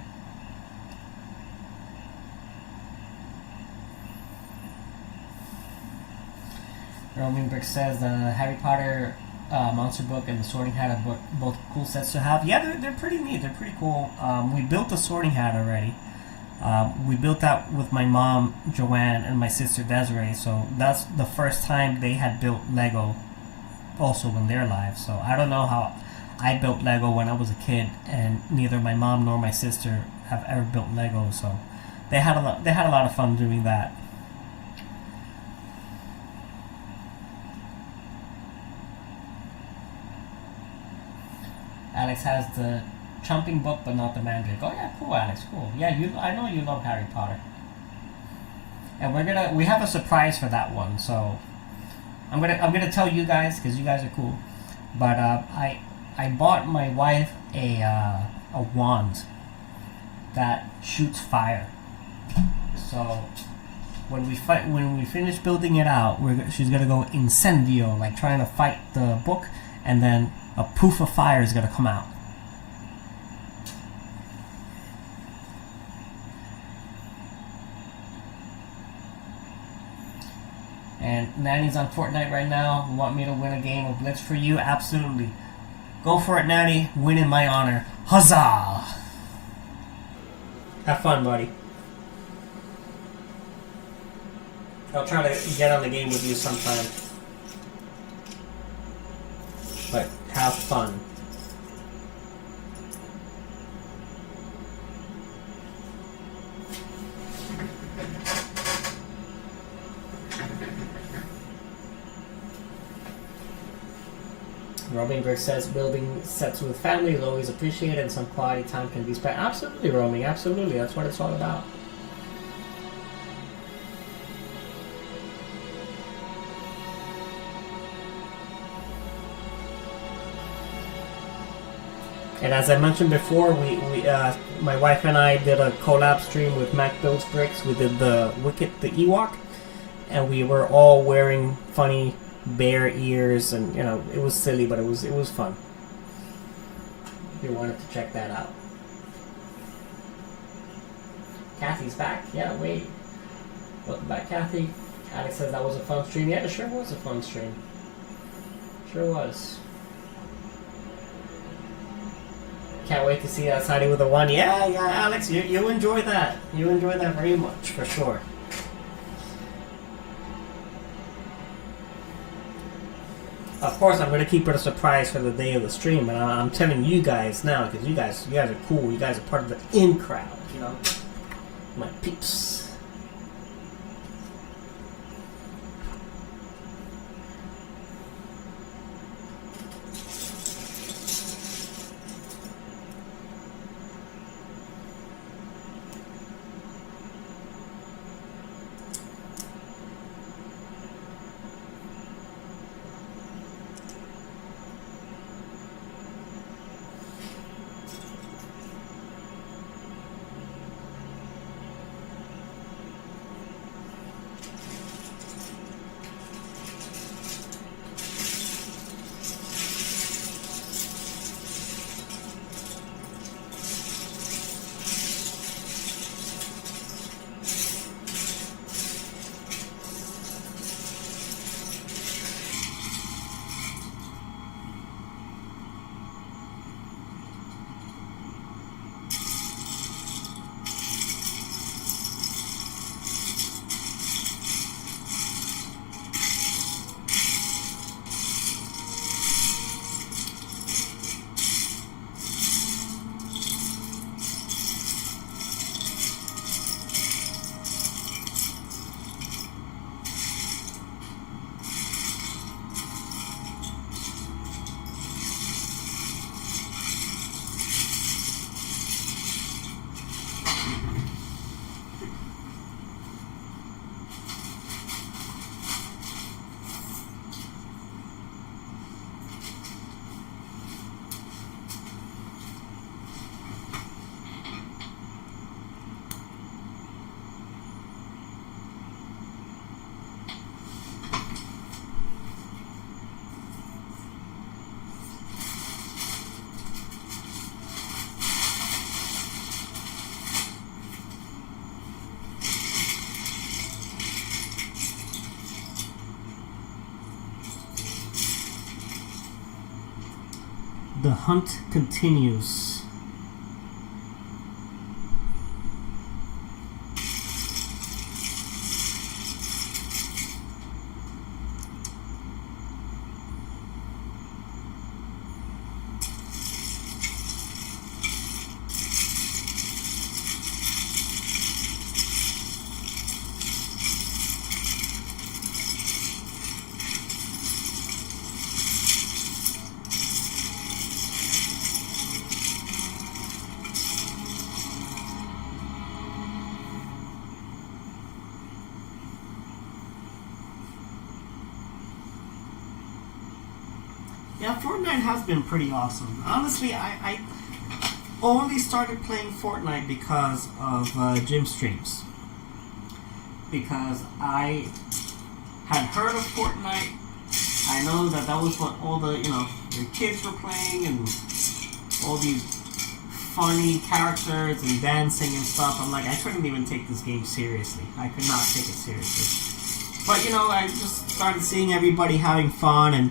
Roman Brick says the Harry Potter monster book and the Sorting Hat are both cool sets to have. Yeah, they're pretty neat. They're pretty cool. We built the Sorting Hat already. We built that with my mom, Joanne, and my sister, Desiree. So that's the first time they had built Lego also in their lives. So I don't know how I built Lego when I was a kid, and neither my mom nor my sister have ever built Lego. So they had a lot of fun doing that. Alex has the Chomping book, but not the Mandrake. Oh yeah, cool, Alex, cool. Yeah, I know you love Harry Potter, and we have a surprise for that one. So I'm gonna tell you guys, because you guys are cool. But I bought my wife a wand that shoots fire. So when we finish building it out, she's gonna go incendio, like trying to fight the book, and then a poof of fire is gonna come out. And Nanny's on Fortnite right now. Want me to win a game of Blitz for you? Absolutely. Go for it, Nanny. Win in my honor. Huzzah! Have fun, buddy. I'll try to get on the game with you sometime. But have fun. Roaming Greg says building sets with family is always appreciated, and some quality time can be spent. Absolutely, Roaming. Absolutely. That's what it's all about. And as I mentioned before, my wife and I did a collab stream with Mac Builds Bricks. We did the Ewok, and we were all wearing funny bear ears, and it was silly, but it was fun. If you wanted to check that out. Kathy's back. Yeah, wait. Welcome back, Kathy. Alex says that was a fun stream. Yeah, it sure was a fun stream. Sure was. Can't wait to see you outside with the one. Yeah, Alex, you enjoy that. You enjoy that very much, for sure. Of course, I'm going to keep it a surprise for the day of the stream, but I'm telling you guys now, because you guys are cool. You guys are part of the in crowd, my peeps. The hunt continues. Yeah, Fortnite has been pretty awesome. Honestly, I only started playing Fortnite because of Jim streams. Because I had heard of Fortnite. I know that was what all the, your kids were playing and all these funny characters and dancing and stuff. I'm like, I couldn't even take this game seriously. I could not take it seriously. But, I just started seeing everybody having fun, and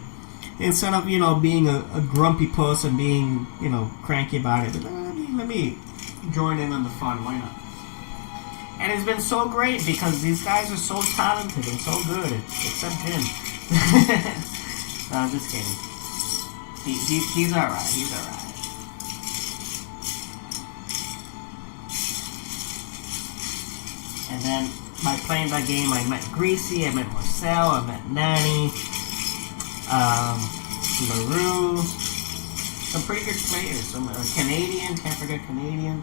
instead of, being a grumpy puss and being, cranky about it, let me join in on the fun, why not? And it's been so great because these guys are so talented and so good, except Jim. No, I'm just kidding. He's alright, he's alright. And then by playing that game, I met Greasy, I met Marcel, I met Nanny, LaRue, some pretty good players. Some Canadian, can't forget Canadian.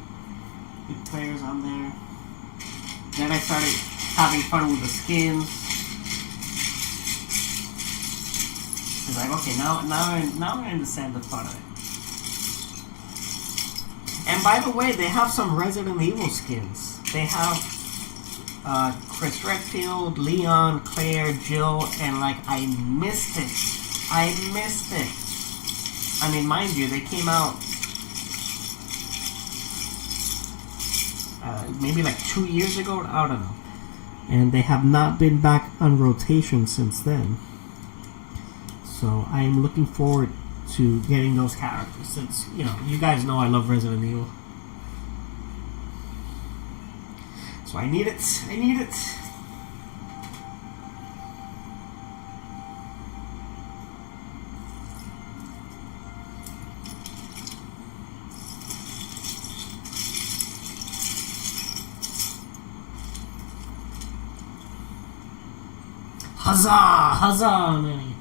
Good players on there. Then I started having fun with the skins. It's like, okay, now I understand the fun of it. And by the way, they have some Resident Evil skins. They have Chris Redfield, Leon, Claire, Jill, and I missed it. I mean, mind you, they came out maybe 2 years ago, I don't know. And they have not been back on rotation since then. So I am looking forward to getting those characters since, you guys know I love Resident Evil. So I need it. Huzzah, Manny.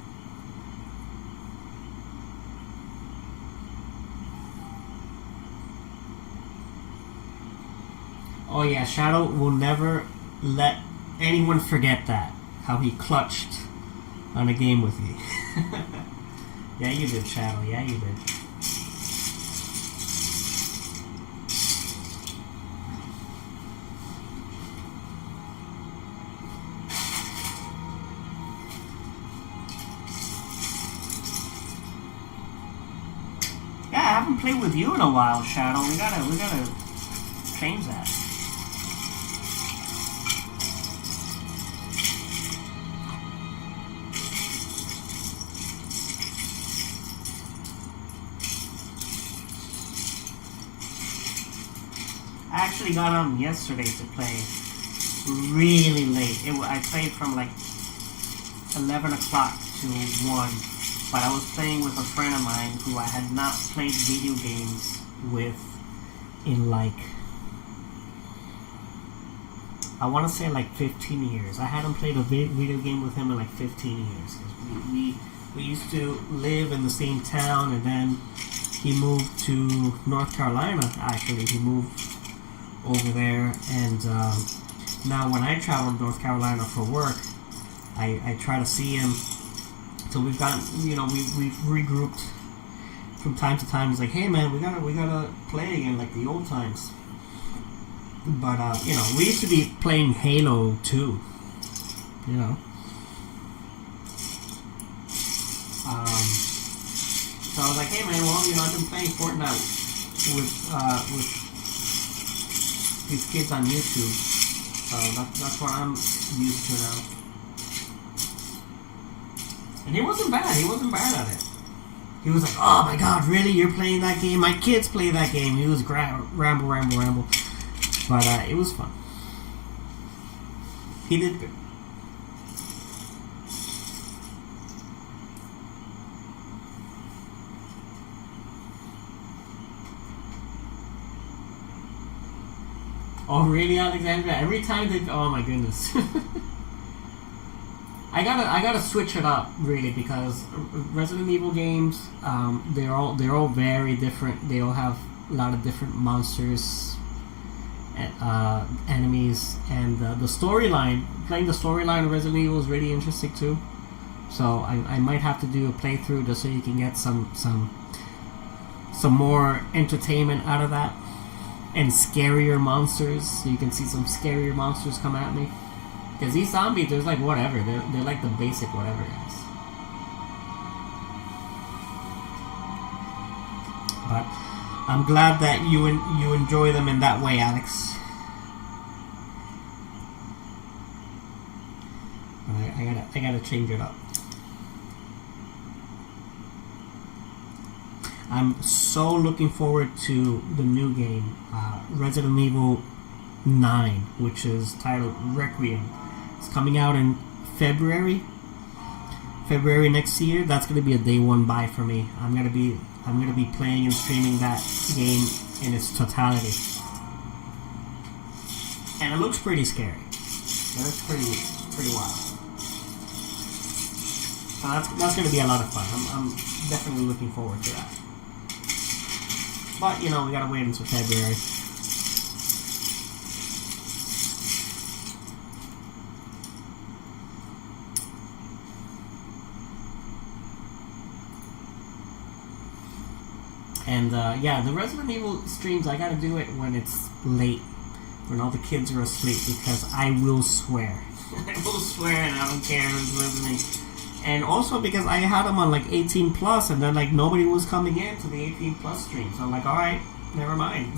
Oh yeah, Shadow will never let anyone forget that. How he clutched on a game with me. Yeah, you did, Shadow. Yeah, you did. Yeah, I haven't played with you in a while, Shadow. We gotta change that. I actually got on yesterday to play really late. I played from 11 o'clock to 1, but I was playing with a friend of mine who I had not played video games with in I want to say 15 years. I hadn't played a video game with him in 15 years. We used to live in the same town, and then he moved to North Carolina. Actually, he moved over there, and now when I travel to North Carolina for work, I try to see him. So we've gotten, we've regrouped from time to time. He's like, hey man, we gotta play again like the old times. But we used to be playing Halo too. So I was like, hey man, well, I've been playing Fortnite with these kids on YouTube. So that's what I'm used to now. And he wasn't bad. He wasn't bad at it. He was like, "Oh my god, really? You're playing that game? My kids play that game." He was ramble. But it was fun. He did good. Oh really, Alexandra? Every time they, oh my goodness. I gotta switch it up really, because Resident Evil games, they're all very different. They all have a lot of different monsters, enemies, and the storyline. Playing the storyline of Resident Evil is really interesting too. So I might have to do a playthrough just so you can get some more entertainment out of that, and scarier monsters. So you can see some scarier monsters come at me. Because these zombies, there's like whatever. They're like the basic whatever guys. But I'm glad that you enjoy them in that way, Alex. But I gotta change it up. I'm so looking forward to the new game, Resident Evil 9, which is titled Requiem. It's coming out in February next year. That's gonna be a day one buy for me. I'm gonna be playing and streaming that game in its totality, and it looks pretty scary. It looks pretty wild. So that's gonna be a lot of fun. I'm definitely looking forward to that. But you know, we gotta wait until February. And yeah, the Resident Evil streams, I gotta do it when it's late, when all the kids are asleep, because I will swear. I will swear, and I don't care who's listening. And also because I had them on like 18 plus, and then like nobody was coming in to the 18 plus stream, so I'm like, alright, never mind.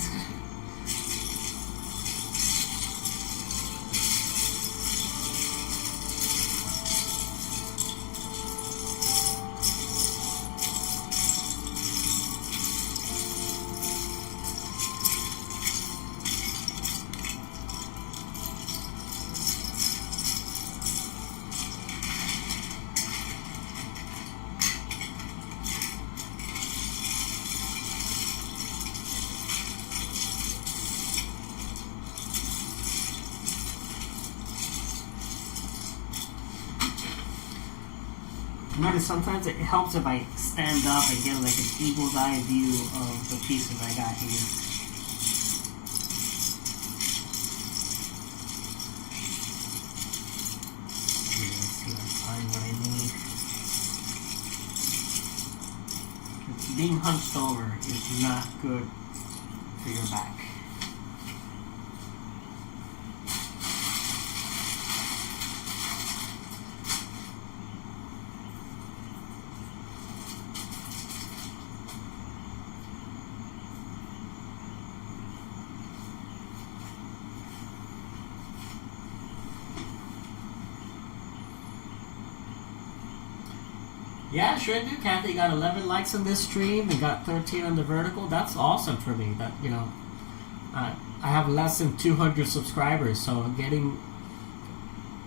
Notice sometimes it helps if I stand up and get like an eagle's eye view of the pieces I got here. Let's see if I find what I need. Being hunched over is not good for your back. Yeah, sure do, Kathy. Got 11 likes on this stream and got 13 on the vertical. That's awesome for me. That, you know, I have less than 200 subscribers, so getting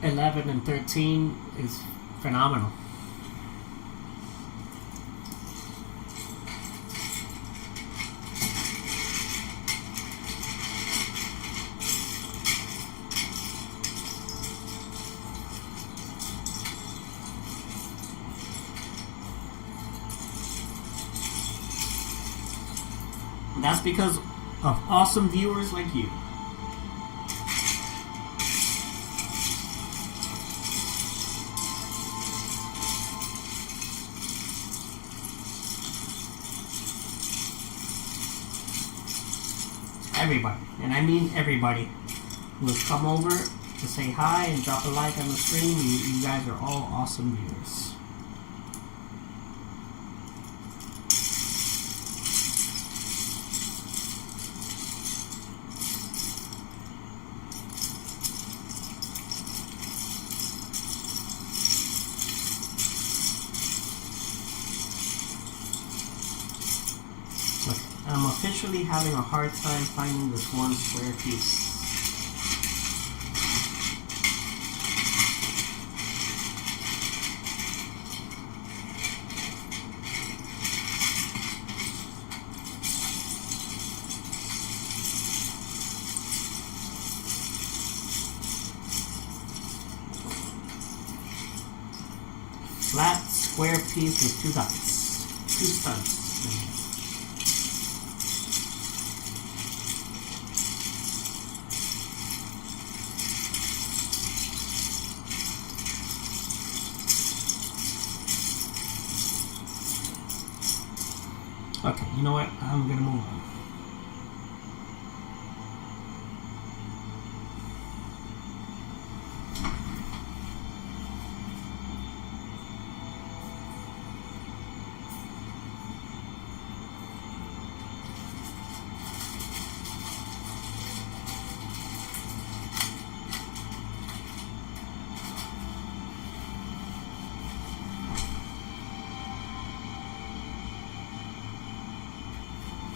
11 and 13 is phenomenal. That's because of awesome viewers like you. Everybody, and I mean everybody, who has come over to say hi and drop a like on the stream. You guys are all awesome viewers. really having a hard time finding this one square piece. Flat square piece with 2 dots, 2 studs. Okay, you know what? I'm gonna move on.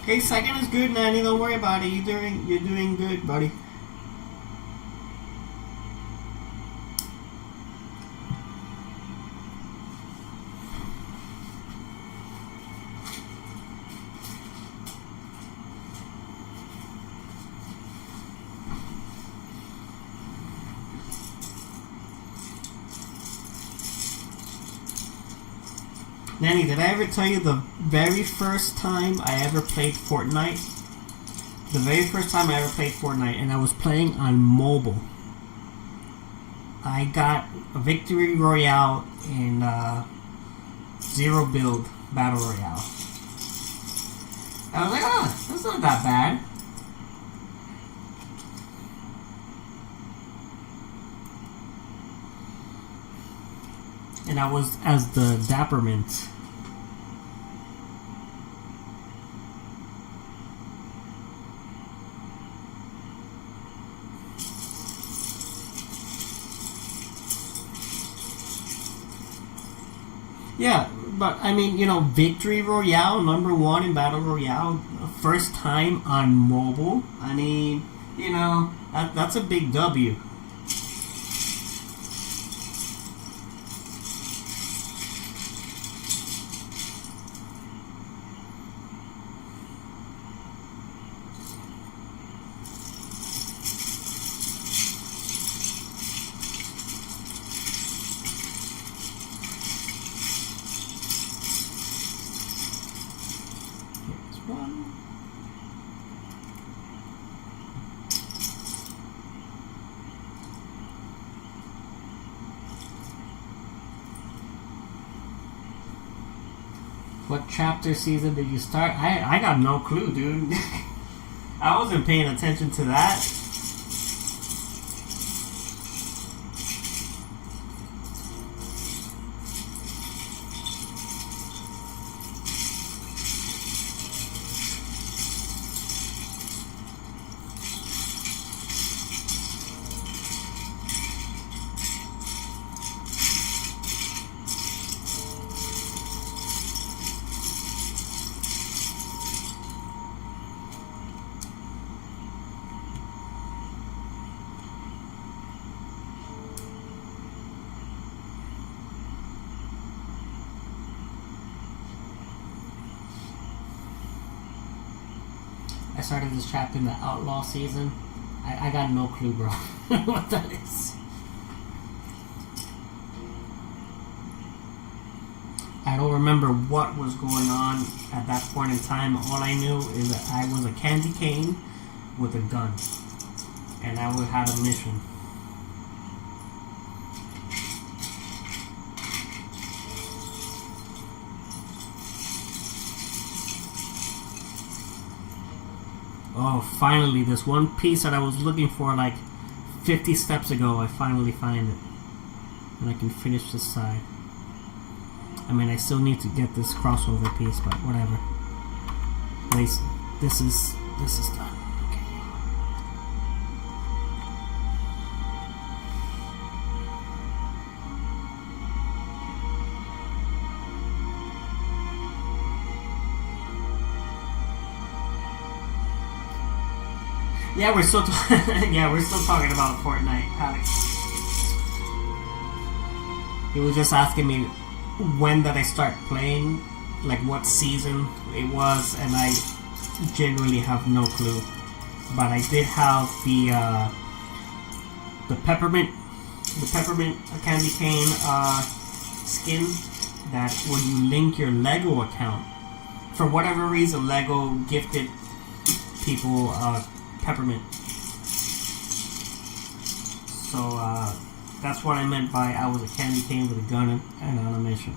Okay, second is good, Nanny. Don't worry about it. You're doing good, buddy. Nanny, did I ever tell you the very first time I ever played Fortnite? The very first time I ever played Fortnite, and I was playing on mobile. I got a Victory Royale in Zero Build Battle Royale. I was like, oh, that's not that bad. And I was as the Dappermint. Yeah, but I mean, you know, Victory Royale, #1 in Battle Royale, first time on mobile. I mean, you know, that's a big W. What chapter season did you start? I got no clue, dude. I wasn't paying attention to that. I started this chapter in the Outlaw season. I got no clue, bro, what that is. I don't remember what was going on at that point in time. All I knew is that I was a candy cane with a gun. And I had a mission. Oh, finally, this one piece that I was looking for like 50 steps ago, I finally find it. And I can finish this side. I mean, I still need to get this crossover piece, but whatever. At least this is done. Okay. Yeah, we're still yeah, we're still talking about Fortnite, Alex. He was just asking me when did I start playing, like what season it was, and I genuinely have no clue. But I did have the peppermint candy cane skin that when you link your Lego account, for whatever reason, Lego gifted people peppermint. So that's what I meant by I was a candy cane with a gun and animation.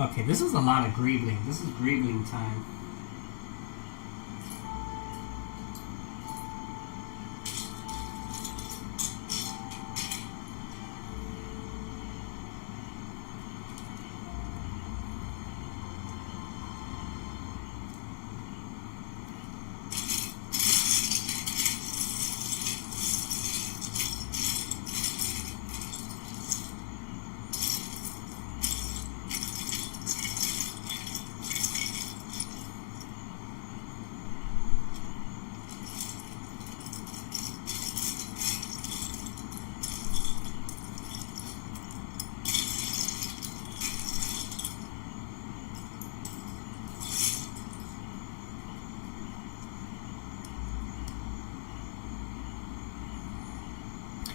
Okay, this is a lot of greebling. This is greebling time.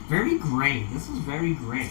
Very gray. This is very gray.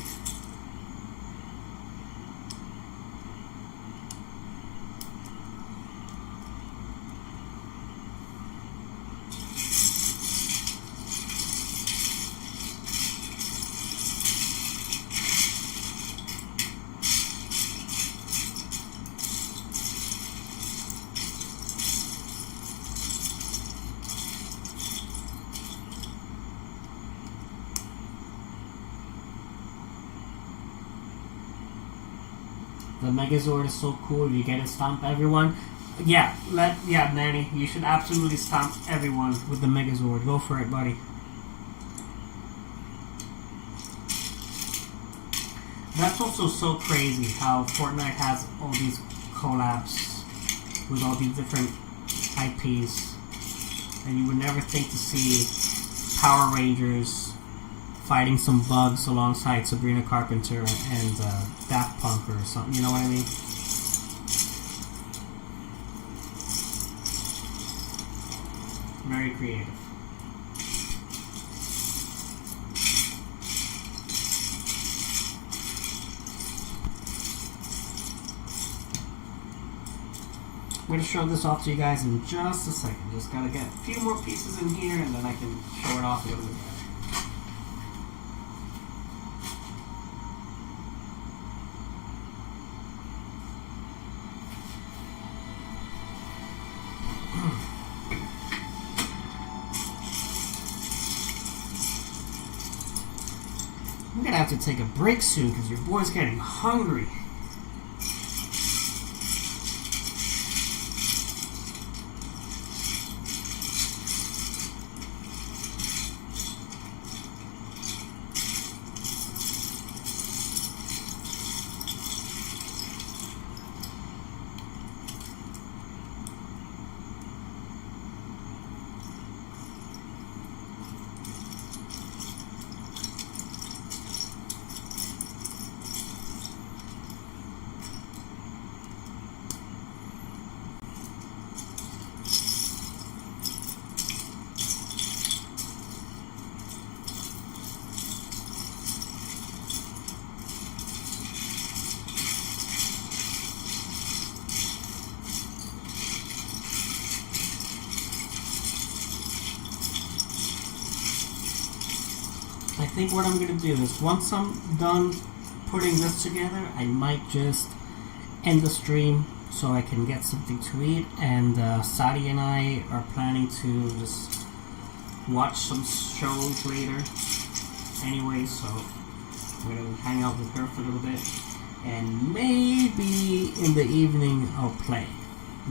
The Megazord is so cool. You get to stomp everyone. Yeah, Nanny, you should absolutely stomp everyone with the Megazord. Go for it, buddy. That's also so crazy how Fortnite has all these collabs with all these different IPs, and you would never think to see Power Rangers fighting some bugs alongside Sabrina Carpenter and Daft Punk or something, you know what I mean? Very creative. I'm going to show this off to you guys in just a second. Just gotta get a few more pieces in here and then I can show it off a little bit better. I'm gonna have to take a break soon because your boy's getting hungry. I think what I'm going to do is once I'm done putting this together, I might just end the stream, so I can get something to eat. And Sadi and I are planning to just watch some shows later. Anyway, so we're gonna hang out with her for a little bit, and maybe in the evening I'll play.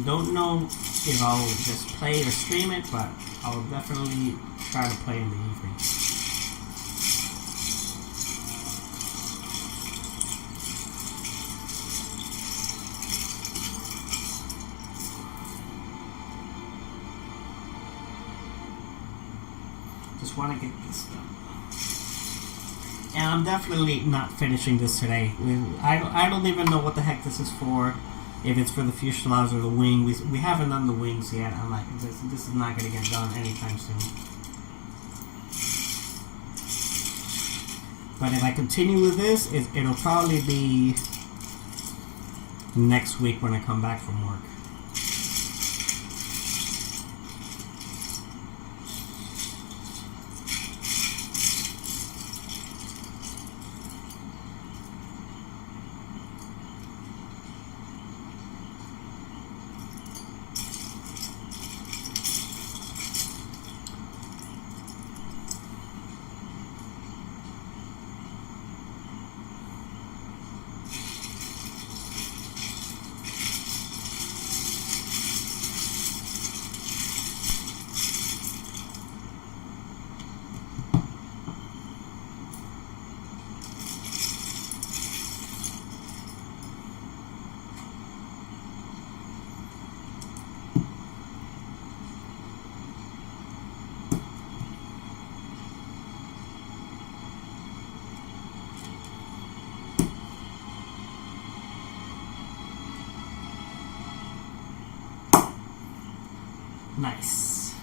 Don't know if I'll just play or stream it, but I'll definitely try to play in the evening. Just want to get this done. And I'm definitely not finishing this today. I don't even know what the heck this is for. If it's for the fuselage or the wing. We haven't done the wings yet. I'm like, this is not going to get done anytime soon. But if I continue with this, it'll probably be next week when I come back from work. Nice.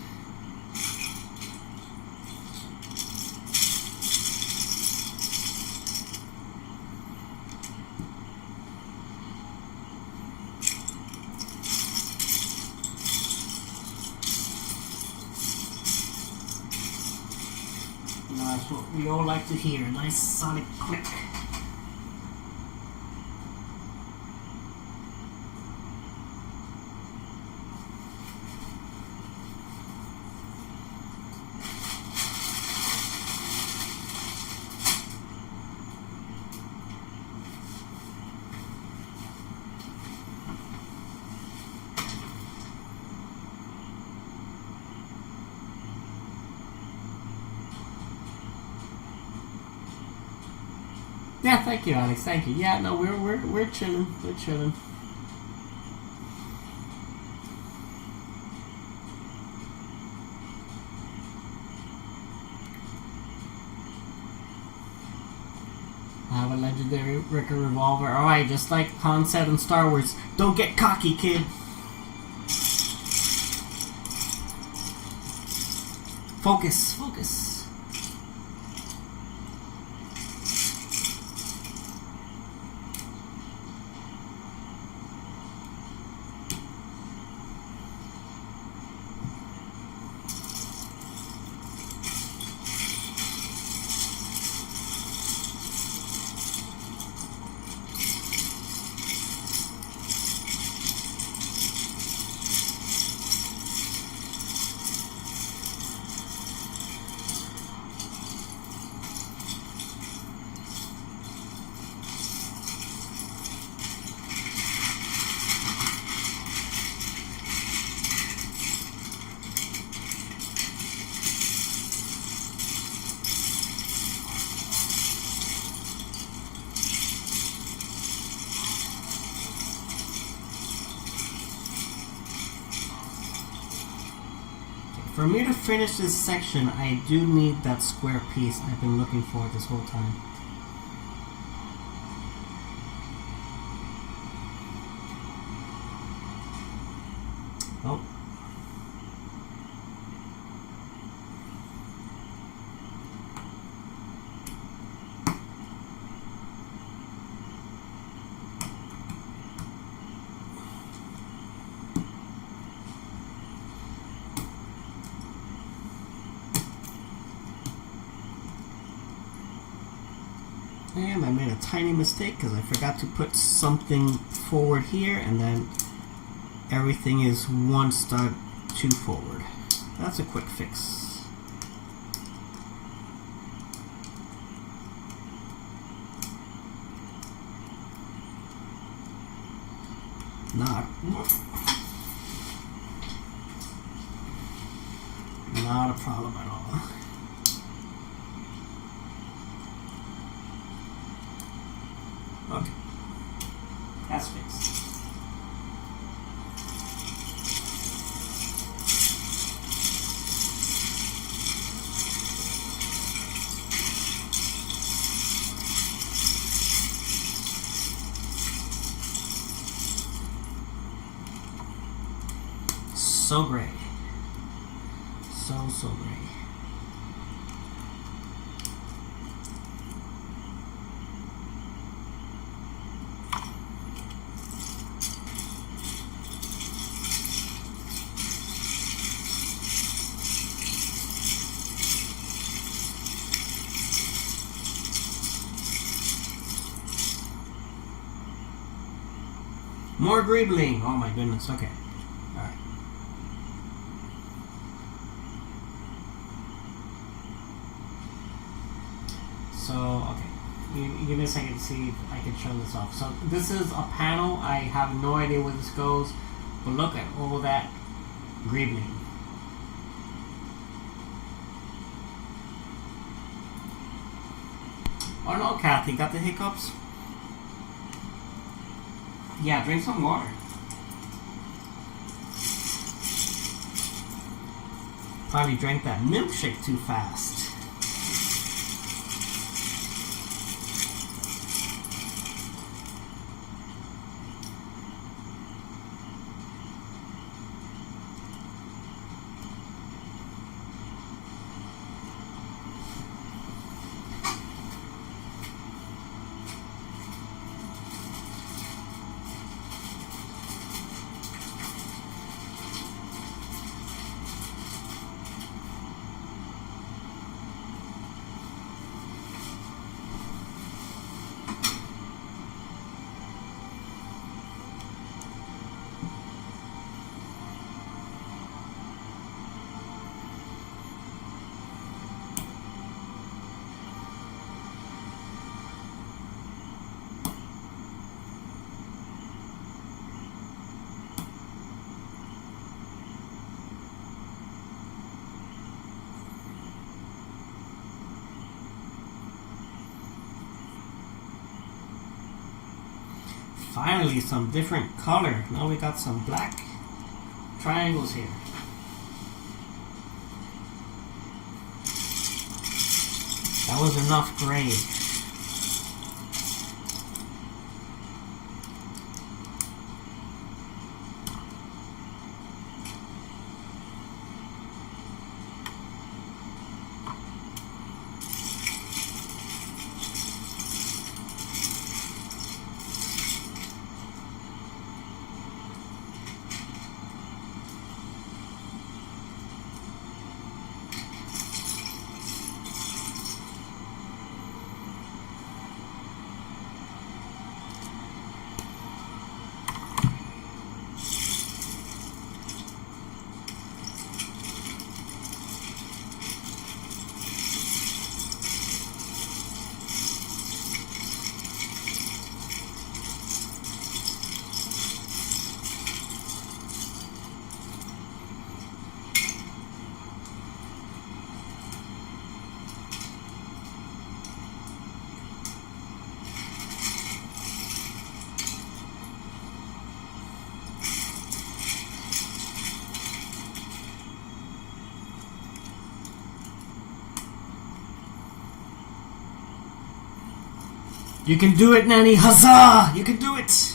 That's what we all like to hear. A nice solid click. Yeah, thank you, Alex. Thank you. Yeah, no, we're chilling. We're chilling. I have a legendary Ricker revolver. Alright, just like Han said in Star Wars, don't get cocky, kid. Focus, focus. For me to finish this section, I do need that square piece I've been looking for this whole time. Oh. And I made a tiny mistake because I forgot to put something forward here, and then everything is one stud too forward. That's a quick fix. Not a problem at all. Okay, that's fixed. So gray. So gray. More greebling. Oh my goodness. Okay. All right. So, okay, give me a second to see if I can show this off. So this is a panel. I have no idea where this goes, but look at all that greebling. Oh no, Kathy, got the hiccups? Yeah, drink some water. Probably drank that milkshake too fast. Finally, some different color. Now we got some black triangles here. That was enough gray. You can do it, Nanny! Huzzah! You can do it!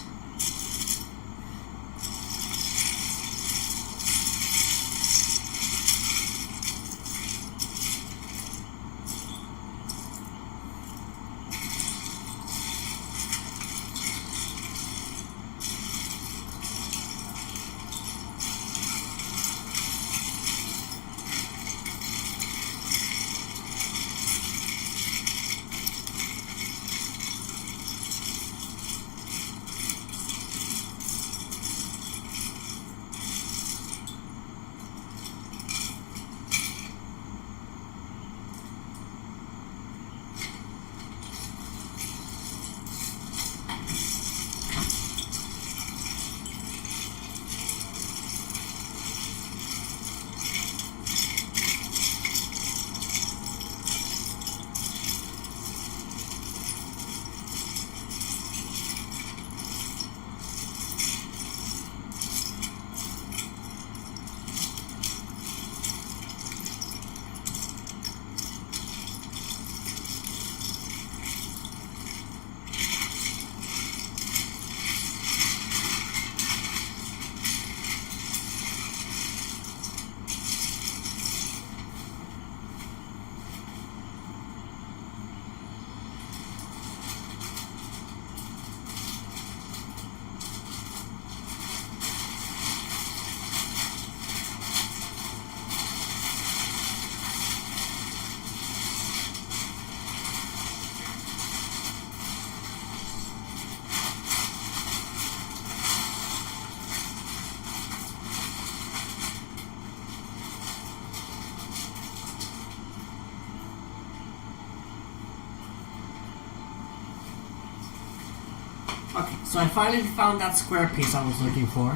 So I finally found that square piece I was looking for.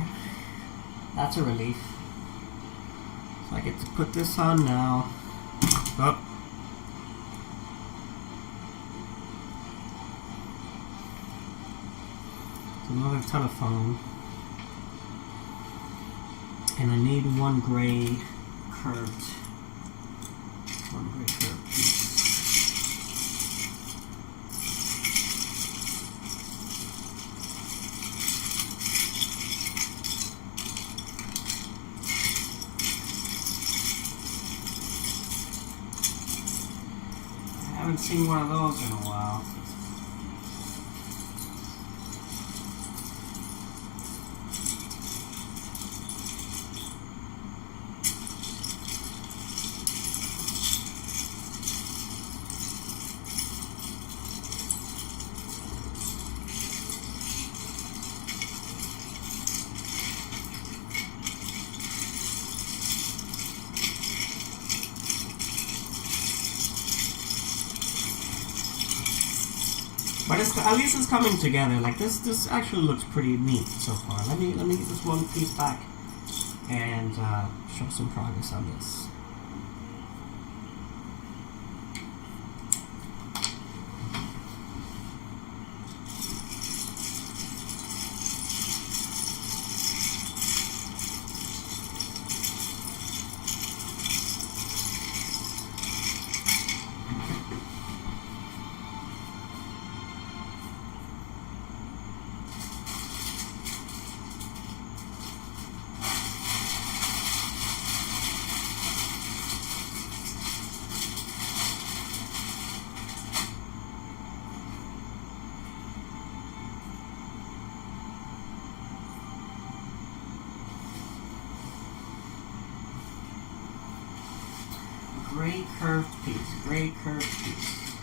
That's a relief. So I get to put this on now. Oh. Another telephone. And I need one gray curved. One gray curved piece. I haven't seen one of those in a while. But at least it's coming together. Like this actually looks pretty neat so far. Let me get this one piece back and show some progress on this. Gray curved piece, gray curved piece.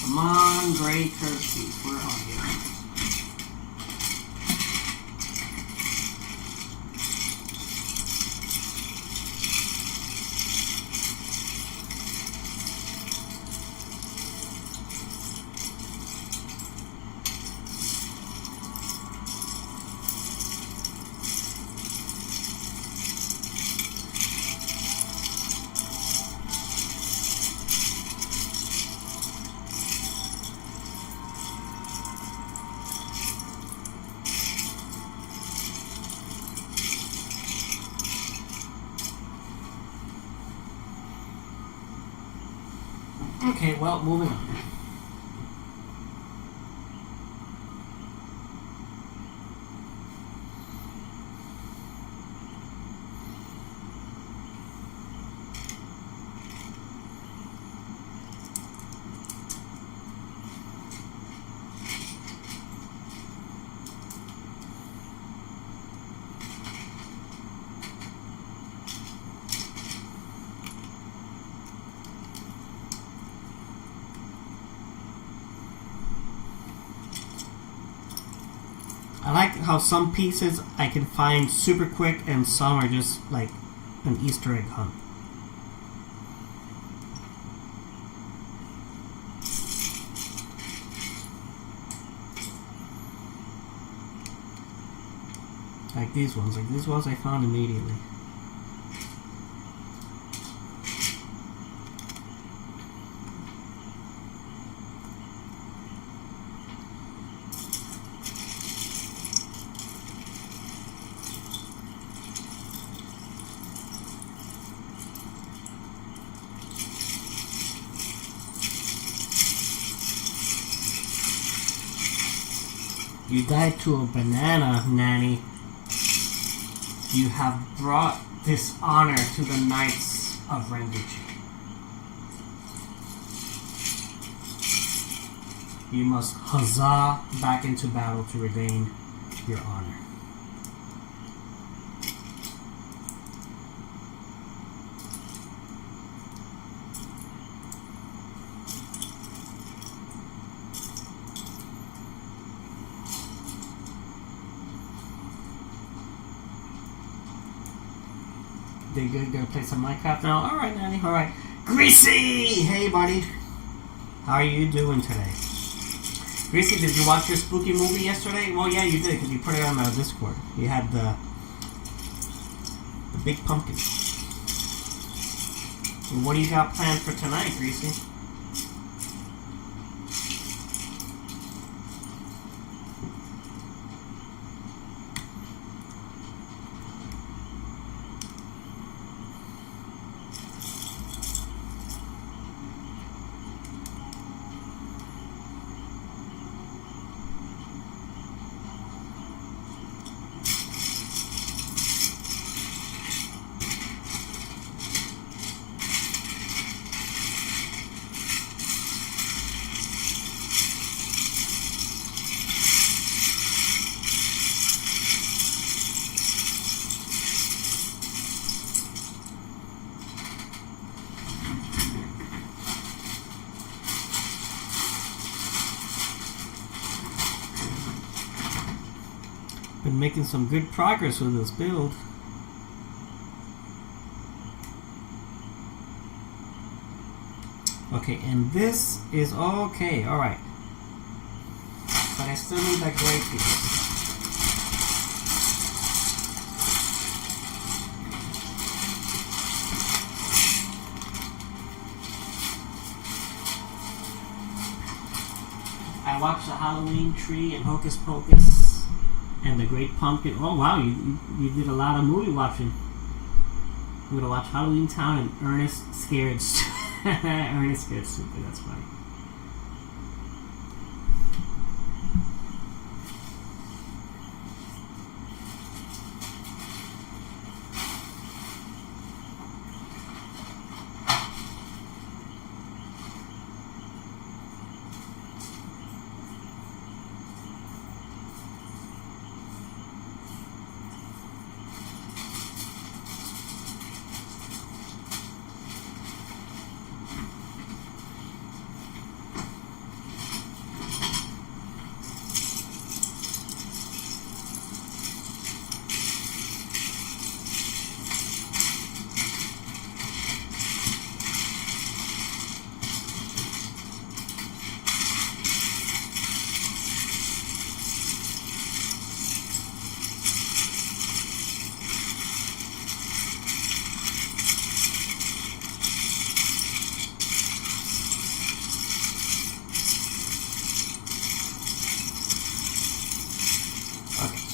Come on, gray curved piece, where are you? Okay, well, moving on. I like how some pieces I can find super quick and some are just like an Easter egg hunt. Like these ones I found immediately. You died to a banana, Nanny. You have brought dishonor to the Knights of Renduchi. You must huzzah back into battle to regain your honor. They gonna play some Minecraft now. All right, Nanny. All right. Greasy, hey buddy. How are you doing today? Greasy, did you watch your spooky movie yesterday? Well, yeah, you did because you put it on the Discord. You had the big pumpkin. What do you got planned for tonight, Greasy? Been making some good progress with this build. Okay, and this is okay, alright. But I still need that gray piece. I watched the Halloween tree and Hocus Pocus. And the Great Pumpkin. Oh wow, you did a lot of movie watching. I'm gonna watch Halloween Town and Ernest Scared Ernest Scared Stupid. That's funny.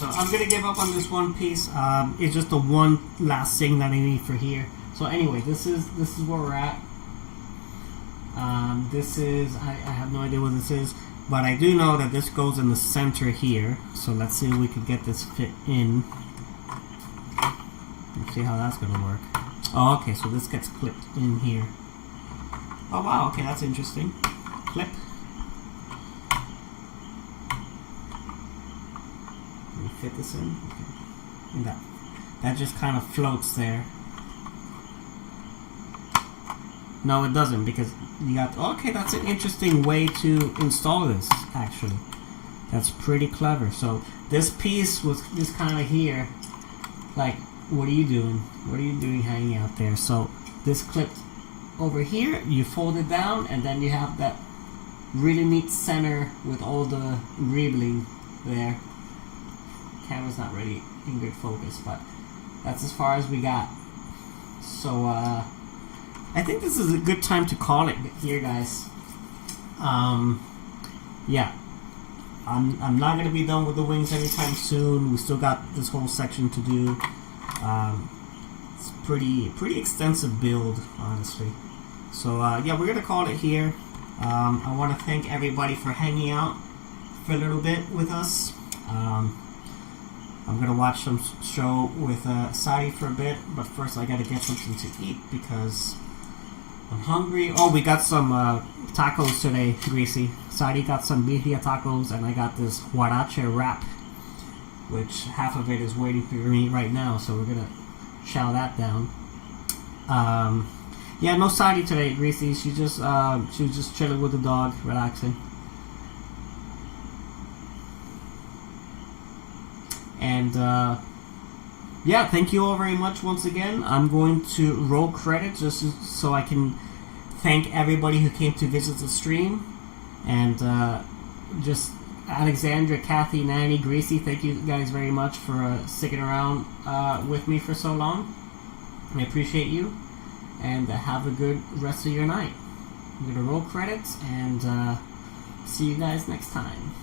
So I'm gonna give up on this one piece. It's just the one last thing that I need for here. So anyway, this is where we're at. This is I have no idea what this is, but I do know that this goes in the center here. So let's see if we can get this fit in. Let's see how that's gonna work. Oh, okay. So this gets clipped in here. Oh wow. Okay, that's interesting. Clip. Fit this in. Okay. And that just kind of floats there. No, it doesn't, because you got. Okay, that's an interesting way to install this. Actually, that's pretty clever. So this piece was just kind of here. Like, what are you doing? What are you doing hanging out there? So this clipped over here. You fold it down, and then you have that really neat center with all the ribbling there. Camera's not really in good focus, but that's as far as we got. So I think this is a good time to call it here, guys. Yeah, I'm not gonna be done with the wings anytime soon. We still got this whole section to do. It's pretty extensive build, honestly. So yeah, we're gonna call it here. I want to thank everybody for hanging out for a little bit with us. I'm gonna watch some show with Sadi for a bit, but first I gotta get something to eat because I'm hungry. Oh, we got some tacos today, Greasy. Sadi got some birria tacos, and I got this huarache wrap, which half of it is waiting for me right now, so we're gonna chow that down. Yeah, no Sadi today, Greasy. She was just chilling with the dog, relaxing. And yeah, thank you all very much once again. I'm going to roll credits just so I can thank everybody who came to visit the stream. And just Alexandra, Kathy, Nanny, Gracie, thank you guys very much for sticking around with me for so long. I appreciate you. And have a good rest of your night. I'm going to roll credits and see you guys next time.